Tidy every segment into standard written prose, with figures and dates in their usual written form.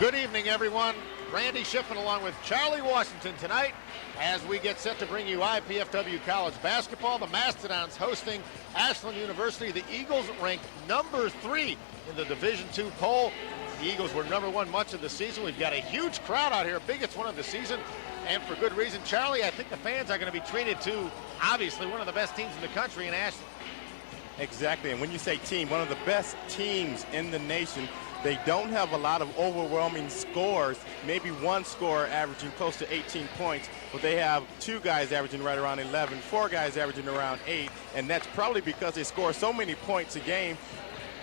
Good evening, everyone. Randy Schiffman along with Charlie Washington tonight as we get set to bring you IPFW college basketball. The Mastodons hosting Ashland University. The Eagles ranked number 3 in the Division II poll. The Eagles were number 1 much of the season. We've got a huge crowd out here, biggest one of the season, and for good reason. Charlie, I think the fans are going to be treated to, obviously, one of the best teams in the country in Ashland. Exactly, and when you say team, one of the best teams in the nation. They don't have a lot of overwhelming scores, maybe one scorer averaging close to 18 points, but they have 2 guys averaging right around 11, 4 guys averaging around 8, and that's probably because they score so many points a game.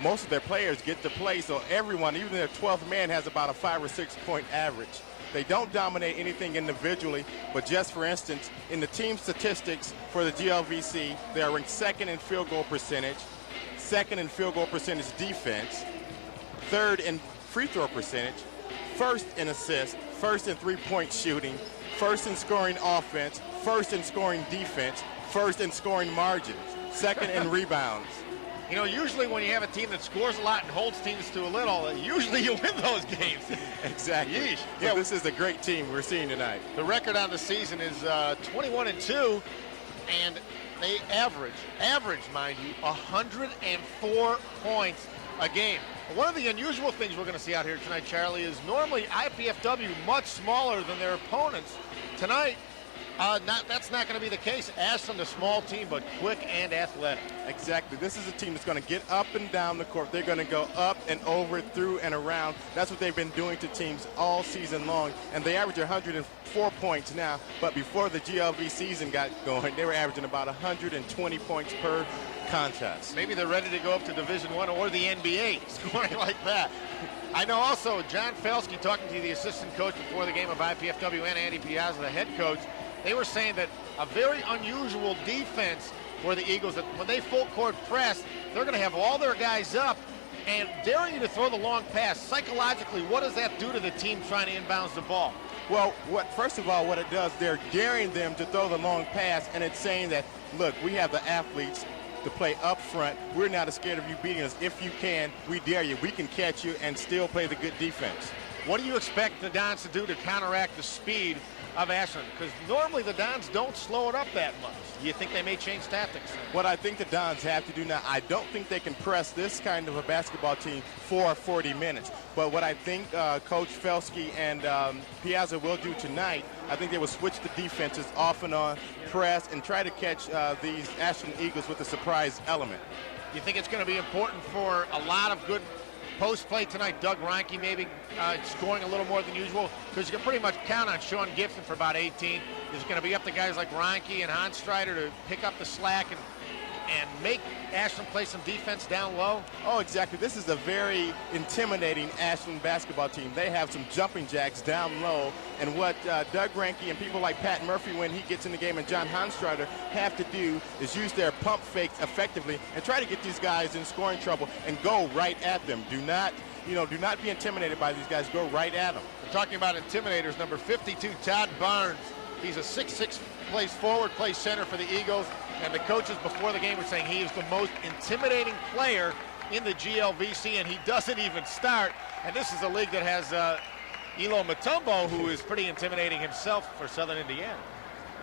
Most of their players get to play, so everyone, even their 12th man, has about a 5 or 6 point average. They don't dominate anything individually, but just for instance, in the team statistics for the GLVC, they are ranked 2nd in field goal percentage, 2nd in field goal percentage defense, 3rd in free throw percentage, 1st in assists, 1st in three-point shooting, 1st in scoring offense, 1st in scoring defense, 1st in scoring margins, 2nd in rebounds. You know, usually when you have a team that scores a lot and holds teams to a little, usually you win those games. Exactly. Yeesh. Yeah, this is a great team we're seeing tonight. The record on the season is 21-2, and they average, mind you, 104 points a game. One of the unusual things we're going to see out here tonight, Charlie, is normally IPFW much smaller than their opponents. Tonight, that's not going to be the case. Ashland, a small team, but quick and athletic. Exactly. This is a team that's going to get up and down the court. They're going to go up and over, through and around. That's what they've been doing to teams all season long. And they average 104 points now. But before the GLV season got going, they were averaging about 120 points per contest. Maybe they're ready to go up to Division I or the NBA, scoring like that. I know also John Felsky, talking to the assistant coach before the game of IPFW, and Andy Piazza, the head coach, they were saying that a very unusual defense for the Eagles, that when they full court press, they're going to have all their guys up and daring you to throw the long pass. Psychologically, what does that do to the team trying to inbounds the ball? Well, first of all, what it does, they're daring them to throw the long pass, and it's saying that, look, we have the athletes to play up front. We're not as scared of you beating us. If you can, we dare you. We can catch you and still play the good defense. What do you expect the Dons to do to counteract the speed of Ashland? Because normally the Dons don't slow it up that much. Do you think they may change tactics? What I think the Dons have to do now, I don't think they can press this kind of a basketball team for 40 minutes. But what I think Coach Felsky and Piazza will do tonight, I think they will switch the defenses off and on, press, and try to catch these Ashland Eagles with a surprise element. You think it's going to be important for a lot of good post play tonight? Doug Reinke maybe scoring a little more than usual, because you can pretty much count on Sean Gibson for about 18. There's going to be up to guys like Reinke and Hanstrider to pick up the slack and make Ashland play some defense down low. Oh, exactly. This is a very intimidating Ashland basketball team. They have some jumping jacks down low, and what Doug Reinke and people like Pat Murphy, when he gets in the game, and John Hanstrider have to do is use their pump fakes effectively and try to get these guys in scoring trouble and go right at them. Do not be intimidated by these guys. Go right at them. We're talking about intimidators. Number 52, Todd Barnes. He's a 6'6", plays forward, plays center for the Eagles. And the coaches before the game were saying he is the most intimidating player in the GLVC, and he doesn't even start. And this is a league that has Elo Mutombo, who is pretty intimidating himself for Southern Indiana.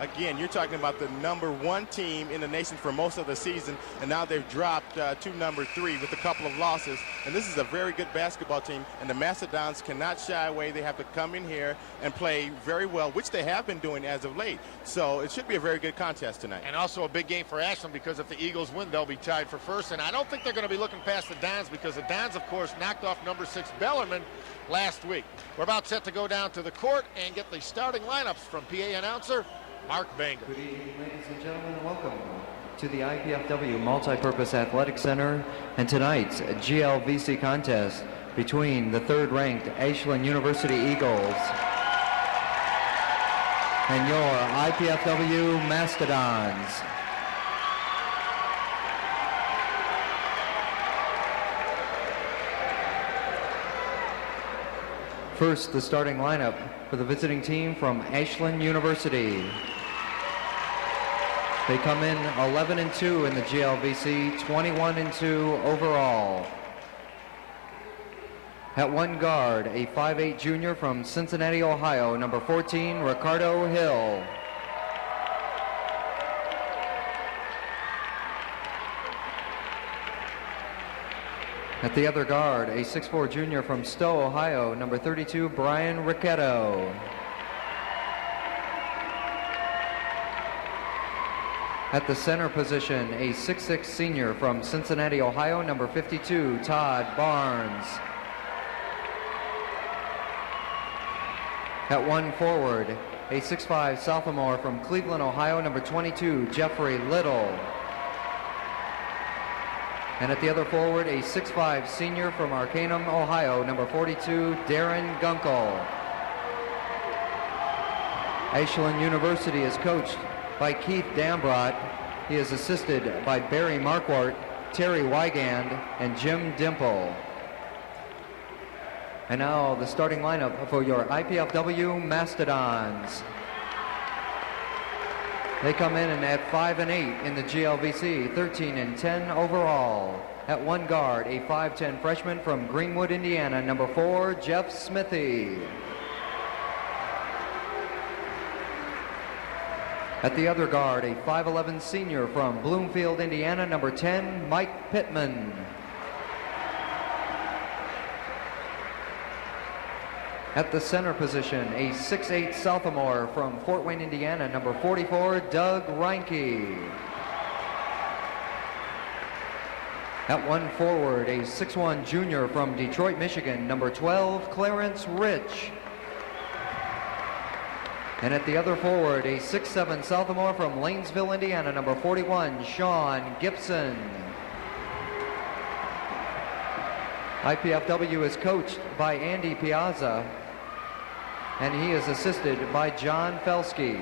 Again, you're talking about the number 1 team in the nation for most of the season, and now they've dropped to number 3 with a couple of losses. And this is a very good basketball team, and the Mastodons cannot shy away. They have to come in here and play very well, which they have been doing as of late. So it should be a very good contest tonight. And also a big game for Ashland, because if the Eagles win, they'll be tied for first. And I don't think they're going to be looking past the Dons, because the Dons, of course, knocked off number 6 Bellarmine last week. We're about set to go down to the court and get the starting lineups from PA announcer Mark Banger. Good evening, ladies and gentlemen, and welcome to the IPFW Multipurpose Athletic Center and tonight's GLVC contest between the 3rd-ranked Ashland University Eagles and your IPFW Mastodons. First, the starting lineup for the visiting team from Ashland University. They come in 11-2 in the GLVC, 21-2 overall. At one guard, a 5'8" junior from Cincinnati, Ohio, number 14, Ricardo Hill. At the other guard, a 6'4" junior from Stowe, Ohio, number 32, Brian Ricchetto. At the center position, a 6'6" senior from Cincinnati, Ohio, number 52, Todd Barnes. At one forward, a 6'5" sophomore from Cleveland, Ohio, number 22, Jeffrey Little. And at the other forward, a 6'5" senior from Arcanum, Ohio, number 42, Darren Gunkel. Ashland University is coached by Keith Dambrot. He is assisted by Barry Marquardt, Terry Wygand, and Jim Dimple. And now the starting lineup for your IPFW Mastodons. They come in at 5-8 in the GLVC, 13-10 overall. At one guard, a 5'10" freshman from Greenwood, Indiana, number 4, Jeff Smithy. At the other guard, a 5'11" senior from Bloomfield, Indiana, number 10, Mike Pittman. At the center position, a 6'8" sophomore from Fort Wayne, Indiana, number 44, Doug Reinke. At one forward, a 6'1" junior from Detroit, Michigan, number 12, Clarence Rich. And at the other forward, a 6'7" sophomore from Lanesville, Indiana, number 41, Sean Gibson. IPFW is coached by Andy Piazza, and he is assisted by John Felsky.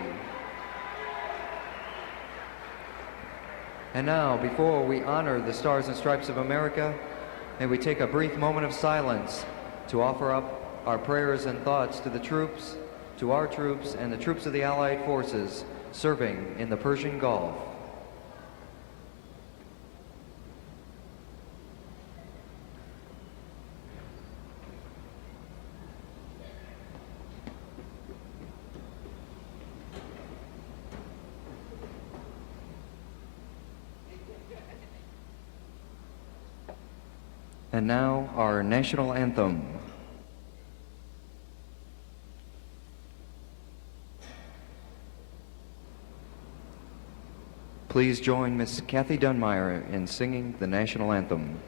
And now, before we honor the Stars and Stripes of America, may we take a brief moment of silence to offer up our prayers and thoughts to the troops, to our troops and the troops of the Allied forces serving in the Persian Gulf. And now our national anthem. Please join Miss Kathy Dunmeyer in singing the national anthem.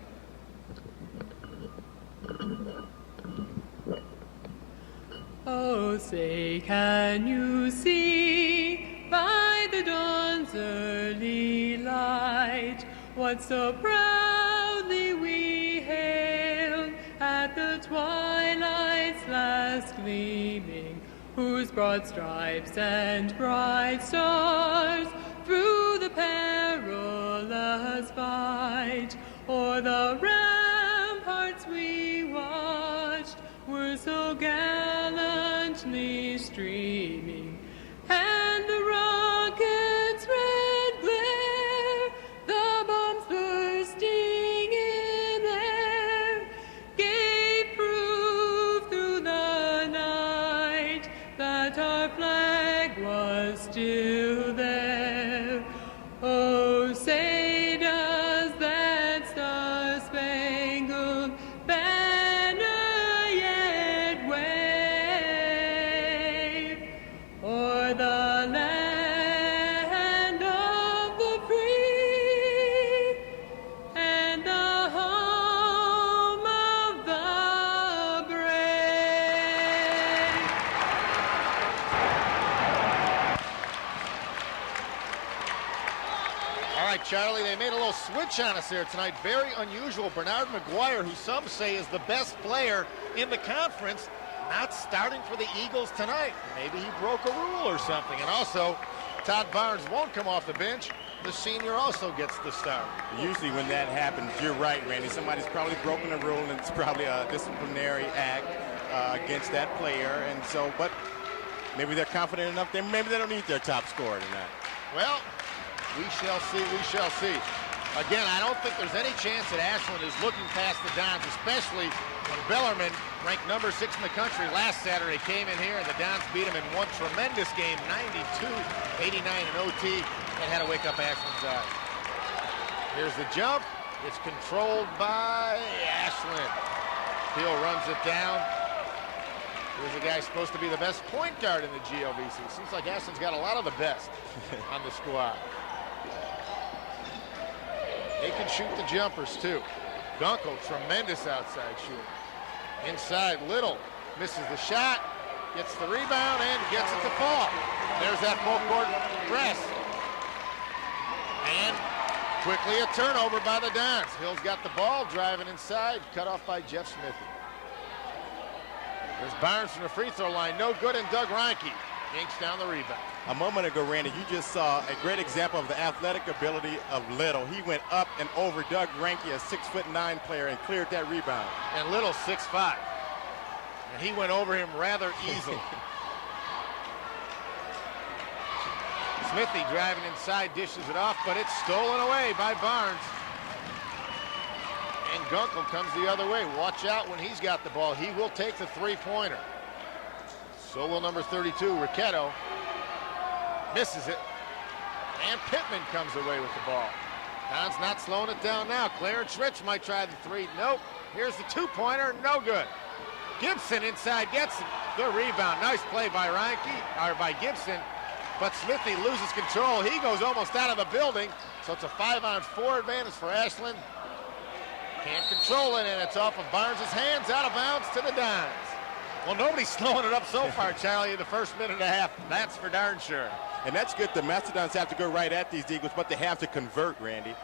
Oh, say, can you see by the dawn's early light what so proudly we hailed at the twilight's last gleaming, whose broad stripes and bright stars through the perilous fight o'er the ramparts we watched were so gallantly streaming, and the rocket's red glare, the bombs bursting in air, gave proof through the night that our flag was still there. Oh, say does that star-spangled banner yet wave o'er the land of the free and the home of the brave? All right, Charlie, they made a little switch on us here tonight. Very unusual. Bernard McGuire, who some say is the best player in the conference, not starting for the Eagles tonight. Maybe he broke a rule or something. And also, Todd Barnes won't come off the bench. The senior also gets the start. Usually when that happens, you're right, Randy. Somebody's probably broken a rule, and it's probably a disciplinary act against that player. And so, but maybe they're confident enough. Maybe they don't need their top scorer tonight. Well, we shall see, we shall see. Again, I don't think there's any chance that Ashland is looking past the Dons, especially when Bellarmine, ranked number 6 in the country last Saturday, came in here and the Dons beat him in one tremendous game, 92-89 in OT, and had to wake up Ashland's eyes. Here's the jump. It's controlled by Ashland. Hill runs it down. Here's a guy supposed to be the best point guard in the GLVC. Seems like Ashland's got a lot of the best on the squad. They can shoot the jumpers too. Gunkel, tremendous outside shooter. Inside, Little misses the shot, gets the rebound, and gets it to fall. There's that full court press. And quickly a turnover by the Dons. Hill's got the ball, driving inside, cut off by Jeff Smithy. There's Barnes from the free throw line, no good, and Doug Reinke yanks down the rebound. A moment ago, Randy, you just saw a great example of the athletic ability of Little. He went up and over Doug Reinke, a 6'9" player, and cleared that rebound. And Little 6'5", and he went over him rather easily. Smithy driving inside, dishes it off, but it's stolen away by Barnes. And Gunkel comes the other way. Watch out when he's got the ball. He will take the three-pointer. So will number 32, Ricchetto. Misses it. And Pittman comes away with the ball. Don's not slowing it down now. Clarence Rich might try the three. Nope. Here's the two-pointer. No good. Gibson inside gets the rebound. Nice play by by Gibson. But Smithy loses control. He goes almost out of the building. So it's a 5-on-4 advantage for Ashland. Can't control it, and it's off of Barnes' hands, out of bounds to the Dons. Well, nobody's slowing it up so far, Charlie, in the first minute and a half. That's for darn sure. And that's good. The Mastodons have to go right at these Eagles, but they have to convert, Randy.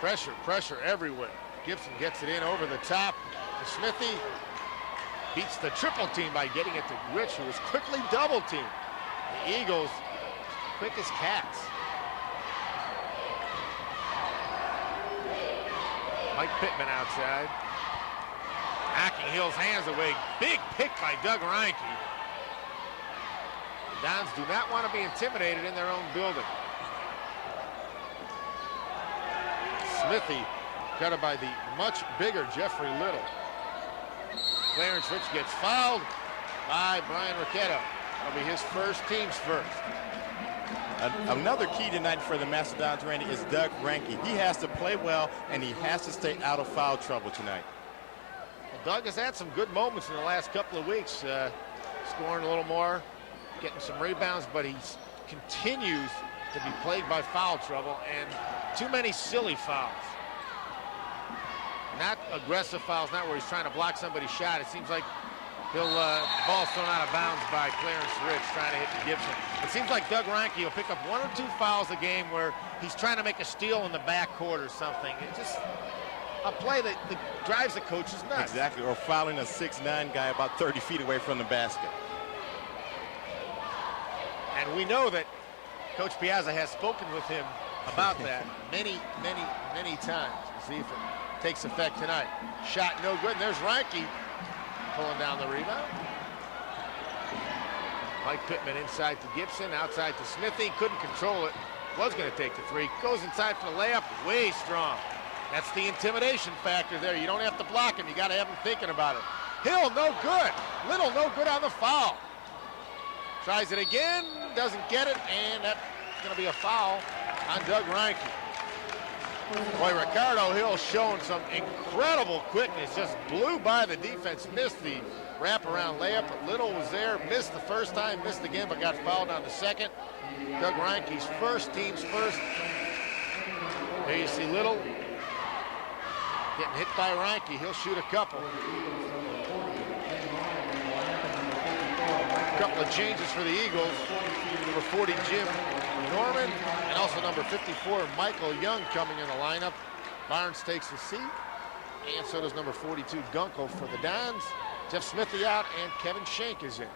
Pressure everywhere. Gibson gets it in over the top to Smithy. Beats the triple team by getting it to Rich, who was quickly double teamed. The Eagles, quick as cats. Mike Pittman outside. Knocking Hill's hands away. Big pick by Doug Reinke. The Dons do not want to be intimidated in their own building. Smithy cut it by the much bigger Jeffrey Little. Clarence Rich gets fouled by Brian Ricchetto. That'll be his first, team's first. Another key tonight for the Mastodons, Randy, is Doug Reinke. He has to play well, and he has to stay out of foul trouble tonight. Well, Doug has had some good moments in the last couple of weeks, scoring a little more, getting some rebounds, but he continues to be plagued by foul trouble and too many silly fouls. Not aggressive fouls, not where he's trying to block somebody's shot. It seems like ball's thrown out of bounds by Clarence Rich trying to hit the Gibson. It seems like Doug Reinke will pick up 1 or 2 fouls a game where he's trying to make a steal in the backcourt or something. It's just a play that drives the coaches nuts. Exactly, or fouling a 6'9" guy about 30 feet away from the basket. And we know that Coach Piazza has spoken with him about that many times. We'll see if it takes effect tonight. Shot no good, and there's Reinke pulling down the rebound. Mike Pittman inside to Gibson, outside to Smithy. Couldn't control it. Was going to take the three. Goes inside for the layup. Way strong. That's the intimidation factor there. You don't have to block him. You got to have him thinking about it. Hill, no good. Little, no good on the foul. Tries it again. Doesn't get it. And that's going to be a foul on Doug Reinke. Boy, Ricardo Hill showing some incredible quickness. Just blew by the defense. Missed the wraparound layup, but Little was there. Missed the first time, missed again, but got fouled on the second. Doug Reinke's first, team's first. There you see Little getting hit by Reinke. He'll shoot a couple. A couple of changes for the Eagles. Number 40, Jim Norman, and also number 54, Michael Young, coming in the lineup. Barnes takes a seat, and so does number 42, Gunkel, for the Dons. Jeff Smithy out, and Kevin Shank is in.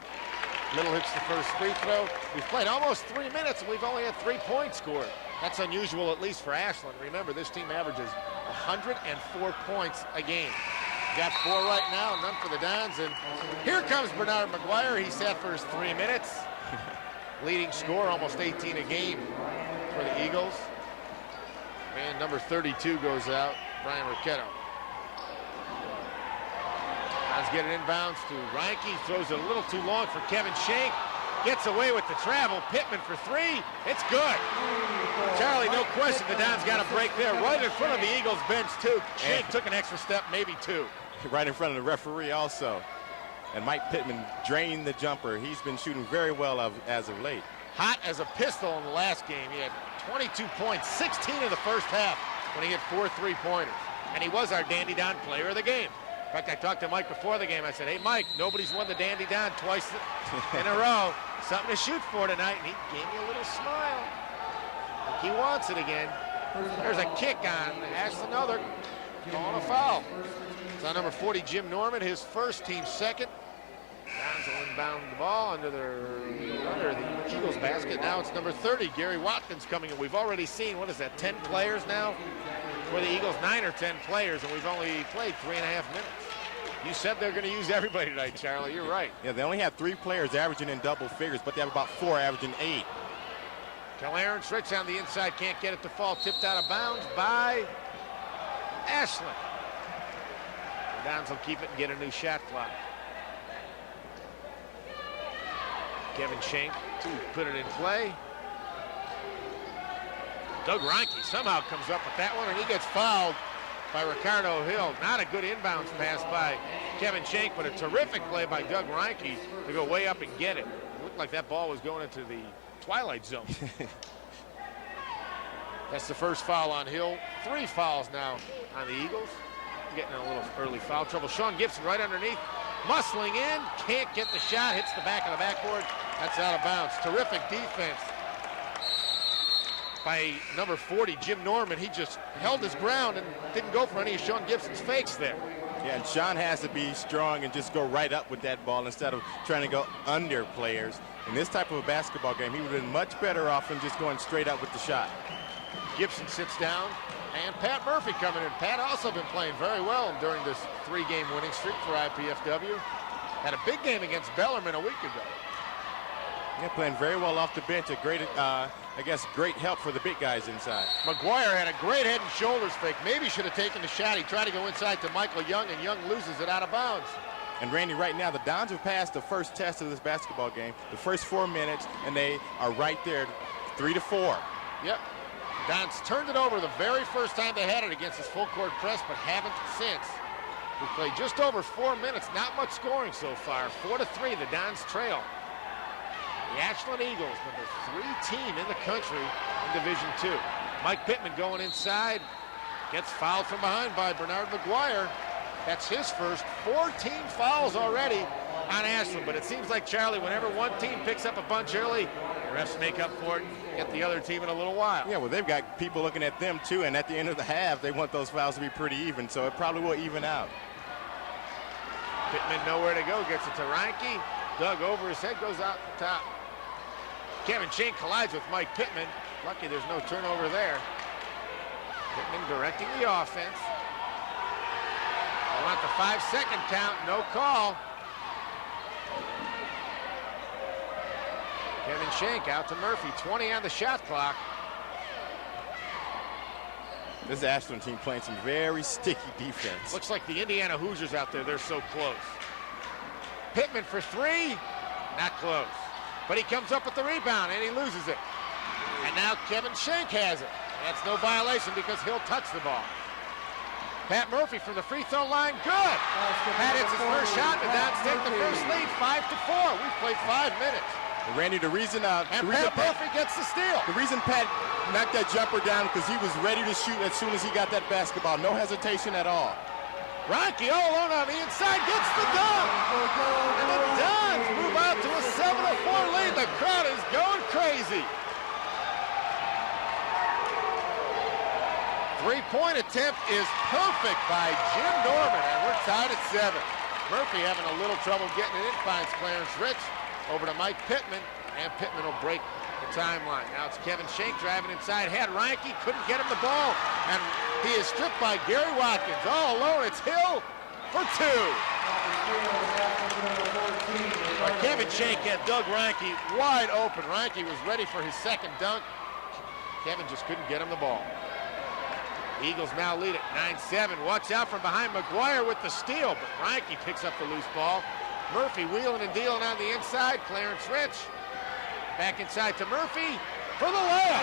Little hits the first free throw. We've played almost 3 minutes, and we've only had 3 points scored. That's unusual, at least for Ashland. Remember, this team averages 104 points a game. Got 4 right now, none for the Dons, and here comes Bernard McGuire. He sat for his 3 minutes. Leading scorer, almost 18 a game for the Eagles. And number 32 goes out, Brian Ricchetto. Let's get it inbounds to Reinke. Throws it a little too long for Kevin Shank. Gets away with the travel. Pittman for three. It's good. Charlie, no question the Dons got a break there right in front of the Eagles bench, too. Shank took an extra step, maybe two. Right in front of the referee also. And Mike Pittman drained the jumper. He's been shooting very well as of late. Hot as a pistol in the last game. He had 22 points, 16 in the first half when he hit 4 3-pointers. And he was our Dandy Don player of the game. In fact, I talked to Mike before the game. I said, hey, Mike, nobody's won the Dandy Don twice in a row. Something to shoot for tonight. And he gave me a little smile. Like he wants it again. There's a kick on Ashland. No, they're calling a foul. It's on number 40, Jim Norman, his first, team second. Dons will inbound the ball under the Eagles basket. Now it's number 30, Gary Watkins coming in. We've already seen, what is that, 10 players now? For the Eagles, 9 or 10 players, and we've only played 3.5 minutes. You said they're going to use everybody tonight, Charlie. You're right. Yeah, they only have 3 players averaging in double figures, but they have about 4 averaging 8. Clarence Rich on the inside, can't get it to fall. Tipped out of bounds by Ashland. The Dons will keep it and get a new shot clock. Kevin Shank to put it in play. Doug Reinke somehow comes up with that one, and he gets fouled by Ricardo Hill. Not a good inbounds pass by Kevin Shank, but a terrific play by Doug Reinke to go way up and get it. It looked like that ball was going into the twilight zone. That's the first foul on Hill. 3 fouls now on the Eagles. Getting in a little early foul trouble. Sean Gibson right underneath. Muscling in, can't get the shot, hits the back of the backboard. That's out of bounds. Terrific defense by number 40, Jim Norman. He just held his ground and didn't go for any of Sean Gibson's fakes there. Yeah, and Sean has to be strong and just go right up with that ball instead of trying to go under players. In this type of a basketball game, he would have been much better off than just going straight up with the shot. Gibson sits down, and Pat Murphy coming in. Pat also been playing very well during this 3-game winning streak for IPFW. Had a big game against Bellarmine a week ago. Yeah, playing very well off the bench. A great, I guess, great help for the big guys inside. McGuire had a great head and shoulders fake. Maybe should have taken the shot. He tried to go inside to Michael Young, and Young loses it out of bounds. And Randy, right now, the Dons have passed the first test of this basketball game, the first 4 minutes, and they are right there, 3-4. Yep. Dons turned it over the very first time they had it against this full court press, but haven't since. We played just over 4 minutes. Not much scoring so far. 4-3, the Dons trail. The Ashland Eagles, number 3 team in the country in Division II. Mike Pittman going inside. Gets fouled from behind by Bernard McGuire. That's his first. 14 fouls already on Ashland. But it seems like, Charlie, whenever one team picks up a bunch early, the refs make up for it and get the other team in a little while. Yeah, well, they've got people looking at them, too. And at the end of the half, they want those fouls to be pretty even. So it probably will even out. Pittman nowhere to go. Gets it to Reinke. Doug over his head, goes out the top. Kevin Shank collides with Mike Pittman. Lucky there's no turnover there. Pittman directing the offense. They want the 5-second count, no call. Kevin Shank out to Murphy, 20 on the shot clock. This Ashland team playing some very sticky defense. Looks like the Indiana Hoosiers out there, they're so close. Pittman for 3, not close. But he comes up with the rebound, and he loses it. And now Kevin Shank has it. That's no violation because he'll touch the ball. Pat Murphy from the free throw line, good. Pat hits his first shot, and the Dons take the first lead, 5-4. We've played 5 minutes. And Randy, the reason Pat Murphy gets the steal. The reason Pat knocked that jumper down because he was ready to shoot as soon as he got that basketball. No hesitation at all. Reinke all alone on the inside, gets the dunk. And the Dons move out to a 7-4 lead. The crowd is going crazy. 3-point attempt is perfect by Jim Norman, and we're tied at 7. Murphy having a little trouble getting it in, finds Clarence Rich. Over to Mike Pittman, and Pittman will break the timeline. Now it's Kevin Shank driving inside, had Reinke, couldn't get him the ball, and he is stripped by Gary Watkins. All alone, it's Hill for 2. Kevin Shank had Doug Reinke wide open. Reinke was ready for his second dunk. Kevin just couldn't get him the ball. Eagles now lead it 9-7. Watch out from behind McGuire with the steal, but Reinke picks up the loose ball. Murphy wheeling and dealing on the inside. Clarence Rich back inside to Murphy for the layup.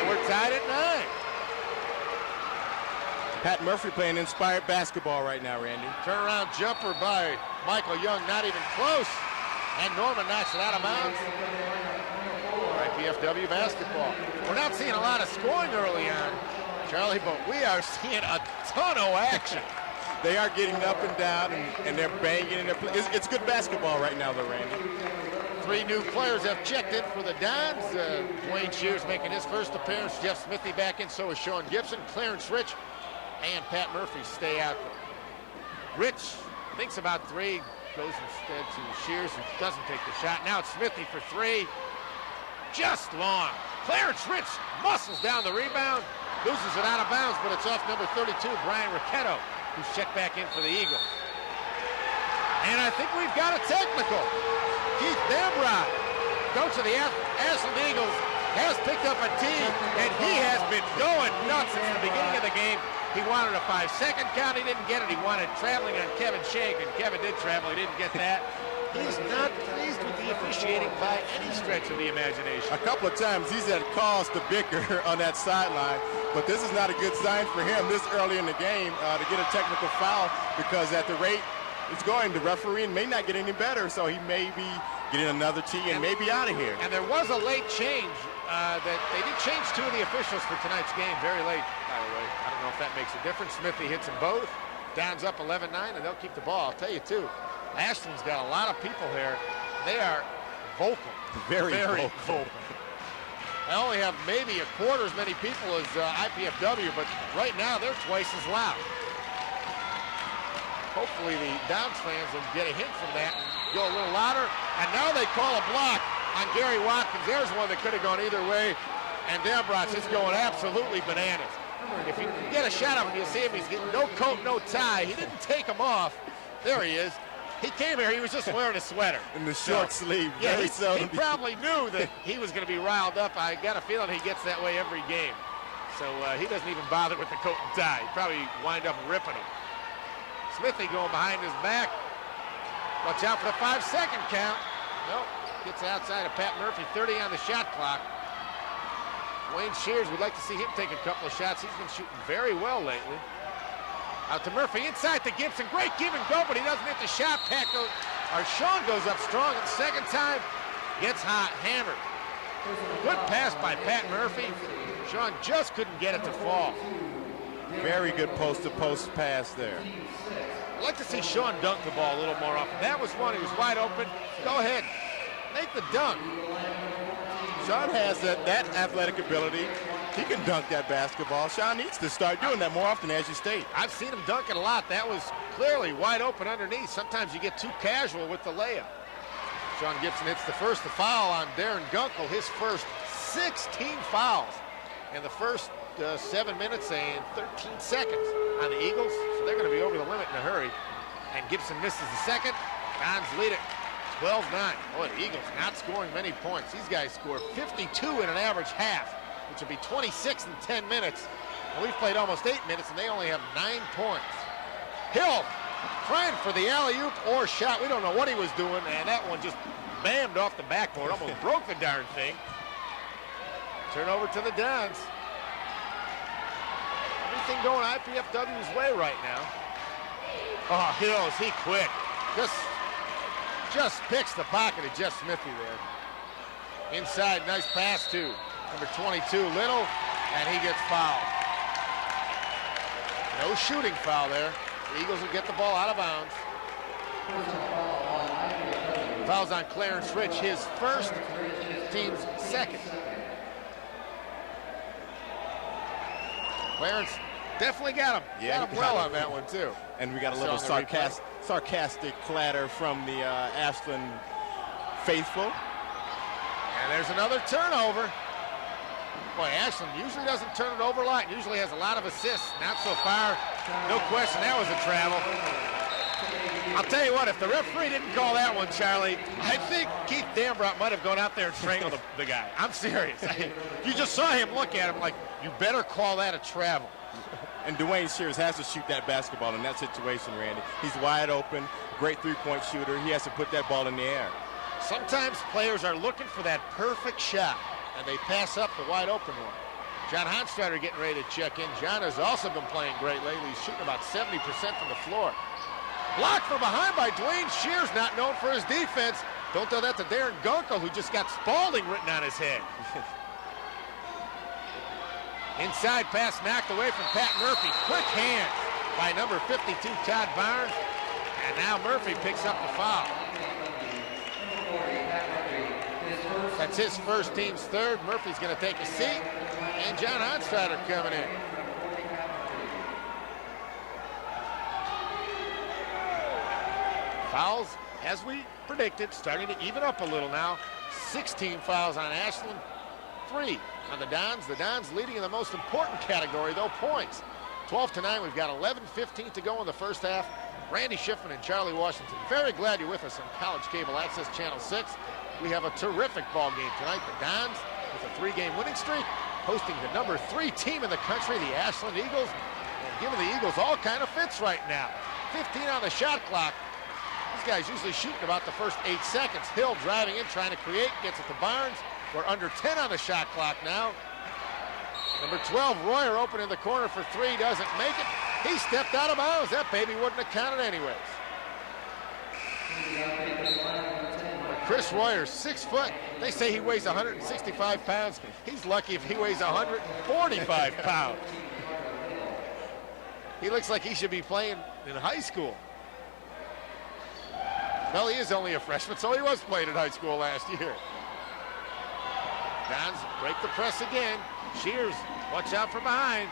And we're tied at 9. Pat Murphy playing inspired basketball right now, Randy. Turnaround jumper by Michael Young, not even close. And Norman knocks it out of bounds. IPFW basketball. We're not seeing a lot of scoring early on, Charlie, but we are seeing a ton of action. They are getting up and down, and they're banging, and it's good basketball right now, though, Randy. 3 new players have checked in for the Dons. Dwayne Shears making his first appearance. Jeff Smithy back in, so is Sean Gibson. Clarence Rich and Pat Murphy stay out there. Rich thinks about 3, goes instead to Shears, who doesn't take the shot. Now it's Smithy for 3. Just long. Clarence Rich muscles down the rebound, loses it out of bounds, but it's off number 32, Brian Ricchetto, who's checked back in for the Eagles. And I think we've got a technical. Keith Dambrot, coach of the Ashland Eagles, has picked up a tee, and he has been going nuts since the beginning of the game. He wanted a 5-second count. He didn't get it. He wanted traveling on Kevin Shank, and Kevin did travel. He didn't get that. He's not pleased with the officiating by any stretch of the imagination. A couple of times he's had cause to bicker on that sideline, but this is not a good sign for him this early in the game to get a technical foul, because at the rate it's going, the referee may not get any better, so he may be getting another tee and may be out of here. And there was a late change that they did change 2 of the officials for tonight's game very late, by the way. I don't know if that makes a difference. Smithy hits them both. Downs up 11-9, and they'll keep the ball. I'll tell you, too, Ashland's got a lot of people here. They are vocal. Very vocal. I only have maybe a quarter as many people as IPFW, but right now they're twice as loud. Hopefully the Downs fans will get a hint from that and go a little louder. And now they call a block on Gary Watkins. There's one that could have gone either way. And Dambrot's just going absolutely bananas. If you get a shot of him, you'll see him. He's getting no coat, no tie. He didn't take him off. There he is. He came here, he was just wearing a sweater. In the short sleeve. Yeah, he probably knew that he was going to be riled up. I got a feeling he gets that way every game. So he doesn't even bother with the coat and tie. He'd probably wind up ripping him. Smithy going behind his back. Watch out for the 5-second count. Nope, gets outside of Pat Murphy, 30 on the shot clock. Wayne Shears, we'd like to see him take a couple of shots. He's been shooting very well lately. Out to Murphy, inside to Gibson. Great give and go, but he doesn't hit the shot. Sean goes up strong, and the second time gets hot, hammered. Good pass by Pat Murphy. Sean just couldn't get it to fall. Very good post-to-post pass there. I'd like to see Sean dunk the ball a little more often. That was one. He was wide open. Go ahead. Make the dunk. Sean has that athletic ability. He can dunk that basketball. Sean needs to start doing that more often, as you state. I've seen him dunk it a lot. That was clearly wide open underneath. Sometimes you get too casual with the layup. Sean Gibson hits the first. The foul on Darren Gunkel. His first 16 fouls in the first 7 minutes and 13 seconds on the Eagles. So they're going to be over the limit in a hurry. And Gibson misses the second. Dons lead it 12-9. Boy, the Eagles not scoring many points. These guys score 52 in an average half, which would be 26 in 10 minutes. And we've played almost 8 minutes, and they only have 9 points. Hill trying for the alley-oop or shot. We don't know what he was doing, and that one just bammed off the backboard. Almost broke the darn thing. Turn over to the Dons. Everything going IPFW's way right now. Oh, Hill, is he quick. Just picks the pocket of Jeff Smithy there. Inside, nice pass to number 22, Little, and he gets fouled. No shooting foul there. The Eagles will get the ball out of bounds. Fouls on Clarence Rich, his first, team's second. Clarence definitely got him. Yeah, got him well on that one, too. And we got a little sarcastic clatter from the Ashland faithful. And there's another turnover. Boy, Ashland usually doesn't turn it over a lot. Usually has a lot of assists. Not so far. No question, that was a travel. I'll tell you what, if the referee didn't call that one, Charlie, I think Keith Dambrot might have gone out there and strangled the guy. I'm serious. You just saw him look at him like, you better call that a travel. And Dwayne Shears has to shoot that basketball in that situation, Randy. He's wide open, great three-point shooter. He has to put that ball in the air. Sometimes players are looking for that perfect shot, and they pass up the wide open one. John Honstrader getting ready to check in. John has also been playing great lately. He's shooting about 70% from the floor. Blocked from behind by Dwayne Shears, not known for his defense. Don't throw that to Darren Gunkel, who just got Spalding written on his head. Inside pass knocked away from Pat Murphy. Quick hands by number 52, Todd Barnes. And now Murphy picks up the foul. That's his first, team's third. Murphy's going to take a seat. And John Honstrader coming in. Fouls, as we predicted, starting to even up a little now. 16 fouls on Ashland, 3 on the Dons. The Dons leading in the most important category, though, points. 12-9, we've got 11:15 to go in the first half. Randy Schiffman and Charlie Washington, very glad you're with us on College Cable Access Channel 6. We have a terrific ball game tonight. The Dons, with a 3-game winning streak, hosting the number 3 team in the country, the Ashland Eagles, and giving the Eagles all kind of fits right now. 15 on the shot clock. These guys usually shooting about the first 8 seconds. Hill driving in, trying to create, gets it to Barnes. We're under 10 on the shot clock now. Number 12, Royer, open in the corner for 3, doesn't make it. He stepped out of bounds. That baby wouldn't have counted anyways. Chris Royer, 6 foot. They say he weighs 165 pounds. He's lucky if he weighs 145 pounds. He looks like he should be playing in high school. Well, he is only a freshman, so he was playing in high school last year. Dons break the press again. Shears, watch out from behind.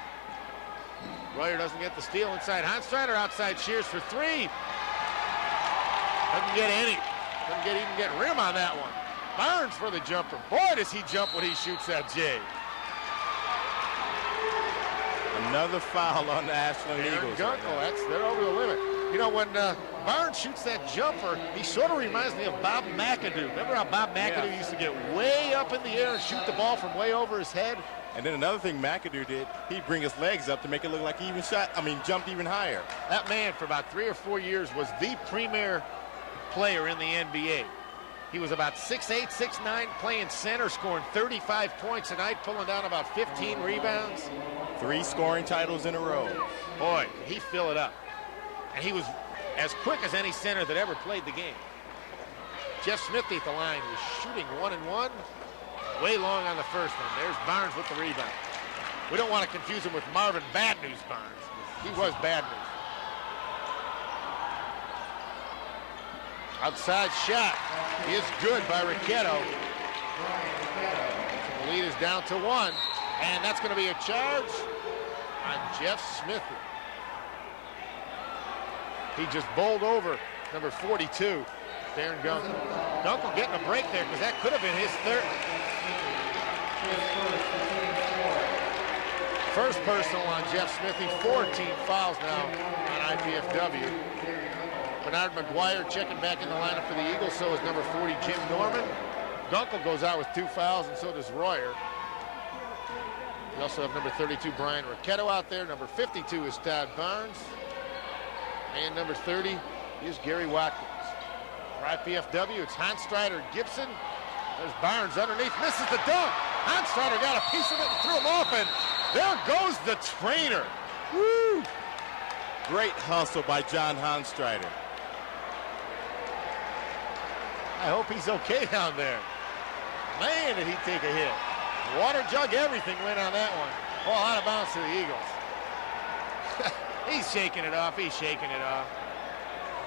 Royer doesn't get the steal inside. Honstrader outside Shears for 3. Doesn't get any. Doesn't even get rim on that one. Barnes for the jumper. Boy, does he jump when he shoots that J. Another foul on the Ashland Eagles. Gunkel, they're over the limit. You know, when Barnes shoots that jumper, he sort of reminds me of Bob McAdoo. Remember how Bob McAdoo used to get way up in the air and shoot the ball from way over his head? And then another thing McAdoo did, he'd bring his legs up to make it look like he even jumped even higher. That man for about 3 or 4 years was the premier player in the NBA. He was about 6'8", 6'9", playing center, scoring 35 points a night, pulling down about 15 rebounds. 3 scoring titles in a row. Boy, he fill it up. And he was as quick as any center that ever played the game. Jeff Smithy at the line was shooting 1-1. Way long on the first one. There's Barnes with the rebound. We don't want to confuse him with Marvin Bad News Barnes. He was bad news. Outside shot is good by Ricchetto. The lead is down to 1. And that's going to be a charge on Jeff Smithy. He just bowled over number 42, Darren Gunkel. Gunkel getting a break there because that could have been his third. First personal on Jeff Smithy. 14 fouls now on IPFW. Bernard McGuire checking back in the lineup for the Eagles. So is number 40, Jim Norman. Gunkel goes out with 2 fouls, and so does Royer. We also have number 32, Brian Ricchetto out there. Number 52 is Todd Barnes. And number 30 is Gary Watkins. For IPFW, it's Honstrader, Gibson. There's Barnes underneath, misses the dunk. Honstrader got a piece of it and threw him off, and there goes the trainer. Woo! Great hustle by John Honstrader. I hope he's okay down there. Man, did he take a hit. Water jug, everything went on that one. Ball out of bounds to the Eagles. He's shaking it off. He's shaking it off.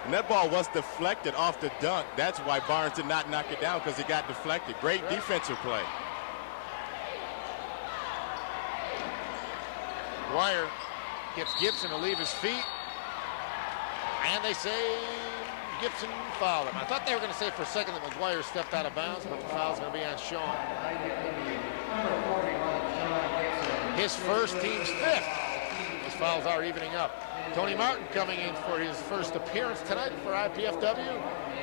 And that ball was deflected off the dunk. That's why Barnes did not knock it down, because it got deflected. Great defensive play. Dwyer gets Gibson to leave his feet. And they say Gibson fouled him. I thought they were going to say for a second that McGuire stepped out of bounds, but the foul's going to be on Sean. His first, team's 5th. His fouls are evening up. Tony Martin coming in for his first appearance tonight for IPFW.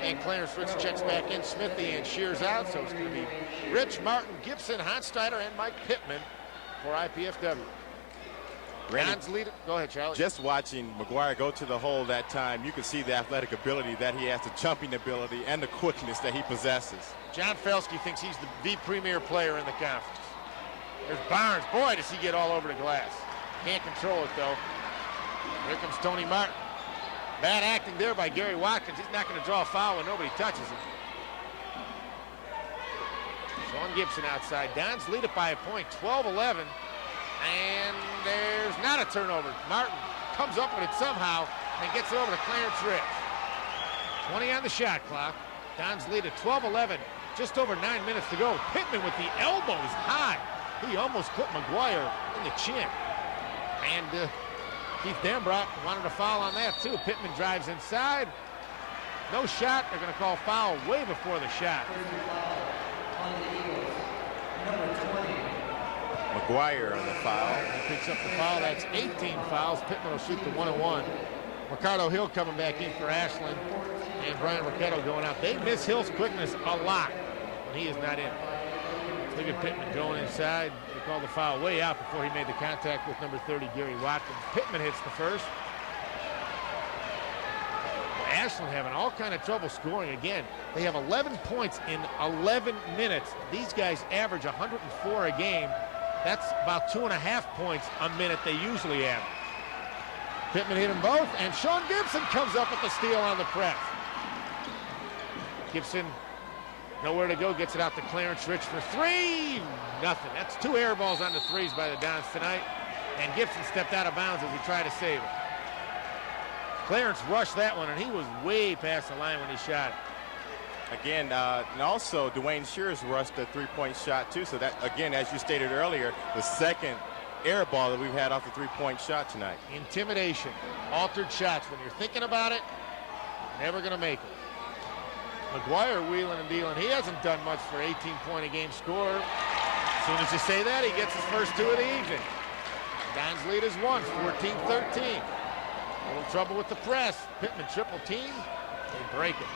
And Clarence Rich checks back in. Smithy and Shears out. So it's going to be Rich, Martin, Gibson, Honsteider, and Mike Pittman for IPFW. Randy, go ahead, Charlie. Just watching McGuire go to the hole that time, you can see the athletic ability that he has, the jumping ability, and the quickness that he possesses. John Felsky thinks he's the premier player in the conference. There's Barnes. Boy, does he get all over the glass. Can't control it, though. Here comes Tony Martin. Bad acting there by Gary Watkins. He's not going to draw a foul when nobody touches him. Sean Gibson outside. Dons lead it by a point, 12-11. And there's not a turnover. Martin comes up with it somehow and gets it over to Clarence Rich. 20 on the shot clock. Dons lead at 12-11. Just over 9 minutes to go. Pittman with the elbows high. He almost put McGuire in the chin. And Keith Dambrot wanted a foul on that too. Pittman drives inside. No shot. They're going to call foul way before the shot. McGuire on the foul. He picks up the foul. That's 18 fouls. Pittman will shoot the 1-on-1. Ricardo Hill coming back in for Ashland. And Brian Ricchetto going out. They miss Hill's quickness a lot when he is not in. Look at Pittman going inside. They called the foul way out before he made the contact with number 30, Gary Watkins. Pittman hits the first. Well, Ashland having all kind of trouble scoring again. They have 11 points in 11 minutes. These guys average 104 a game. That's about 2.5 points a minute they usually average. Pittman hit them both, and Sean Gibson comes up with the steal on the press. Gibson, nowhere to go, gets it out to Clarence Rich for three. Nothing. That's 2 air balls on the threes by the Dons tonight, and Gibson stepped out of bounds as he tried to save it. Clarence rushed that one, and he was way past the line when he shot it. Again, and also Dwayne Shears rushed a three-point shot too. So that, again, as you stated earlier, the second air ball that we've had off the three-point shot tonight. Intimidation, altered shots. When you're thinking about it, never going to make it. McGuire wheeling and dealing. He hasn't done much for 18-point-a-game scorer. As soon as you say that, he gets his first 2 of the evening. Dons lead is 1, 14-13. A little trouble with the press. Pittman triple team. They break it.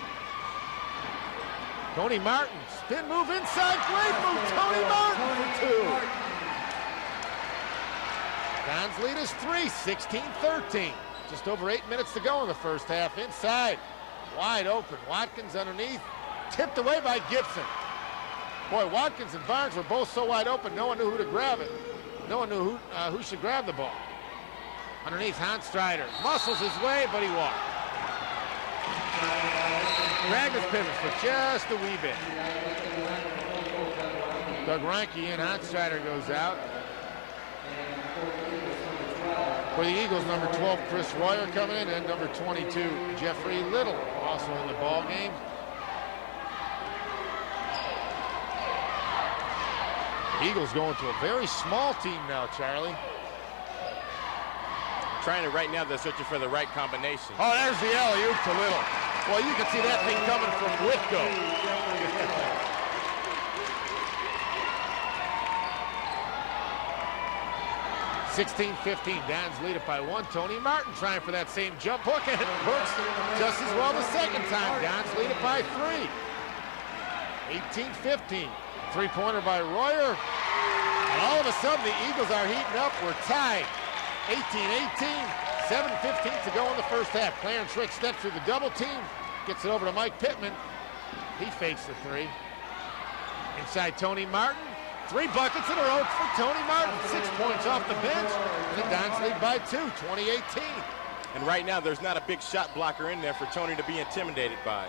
Tony Martin, spin move inside, great move, Tony Martin for 2. Dons lead is 3, 16-13. Just over 8 minutes to go in the first half. Inside, wide open, Watkins underneath, tipped away by Gibson. Boy, Watkins and Barnes were both so wide open, no one knew who to grab it. No one knew who should grab the ball. Underneath, Honsteider muscles his way, but he walked. Magnus pivots for just a wee bit. Doug Reinke in, Honsteider goes out. For the Eagles, number 12, Chris Royer coming in, and number 22, Jeffrey Little, also in the ball game. Eagles going to a very small team now, Charlie. Trying it right now, they're searching for the right combination. Oh, there's the alley-oop to Little. Well, you can see that thing coming from Whitco. 16-15, Dons lead it by 1. Tony Martin trying for that same jump hook, and it works just as well the second time. Dons lead it by 3. 18-15, 3-pointer by Royer. And all of a sudden, the Eagles are heating up. We're tied. 18-18, 7:15 to go in the first half. Clarence Rich steps through the double team, gets it over to Mike Pittman. He fakes the 3. Inside Tony Martin. 3 buckets in a row for Tony Martin. 6 points off the bench. And the Dons lead by 2, 20-18. And right now, there's not a big shot blocker in there for Tony to be intimidated by.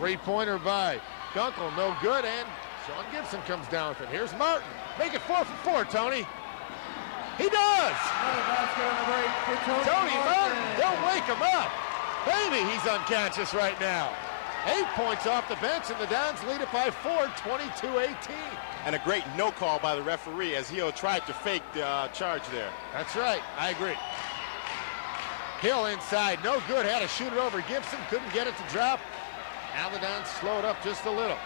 3-pointer by Gunkel, no good, and Sean Gibson comes down with it. Here's Martin. Make it 4 for 4, Tony. He does! Tony Martin, don't wake him up. Baby, he's unconscious right now. 8 points off the bench, and the Dons lead it by 4, 22-18. And a great no call by the referee as Hill tried to fake the charge there. That's right, I agree. Hill inside, no good, had to shoot it over Gibson, couldn't get it to drop. Now the Dons slow it up just a little.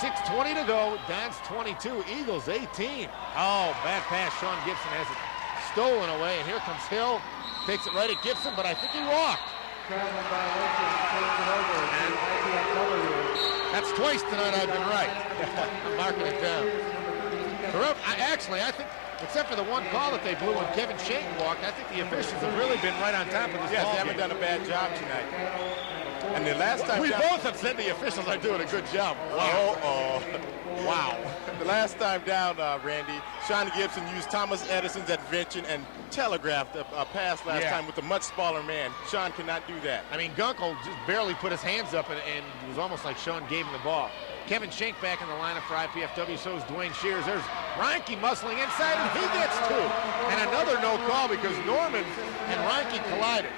6:20 to go, Dons 22, Eagles 18. Oh, bad pass, Sean Gibson has it stolen away, and here comes Hill. Takes it right at Gibson, but I think he walked. That's twice tonight I've been right. I'm marking it down. Actually, I think, except for the one call that they blew when Kevin Shank walked, I think the officials have really been right on top of this Yes, ball they haven't game. done a bad job tonight. And the last time We both have said the officials are doing a good job. Wow. Wow. The last time down, Randy, Sean Gibson used Thomas Edison's invention and telegraphed a pass last time with a much smaller man. Sean cannot do that. I mean, Gunkel just barely put his hands up, and it was almost like Sean gave him the ball. Kevin Shank back in the lineup for IPFW, so is Dwayne Shears. There's Reinke muscling inside, and he gets two. And another no call because Norman and Reinke collided.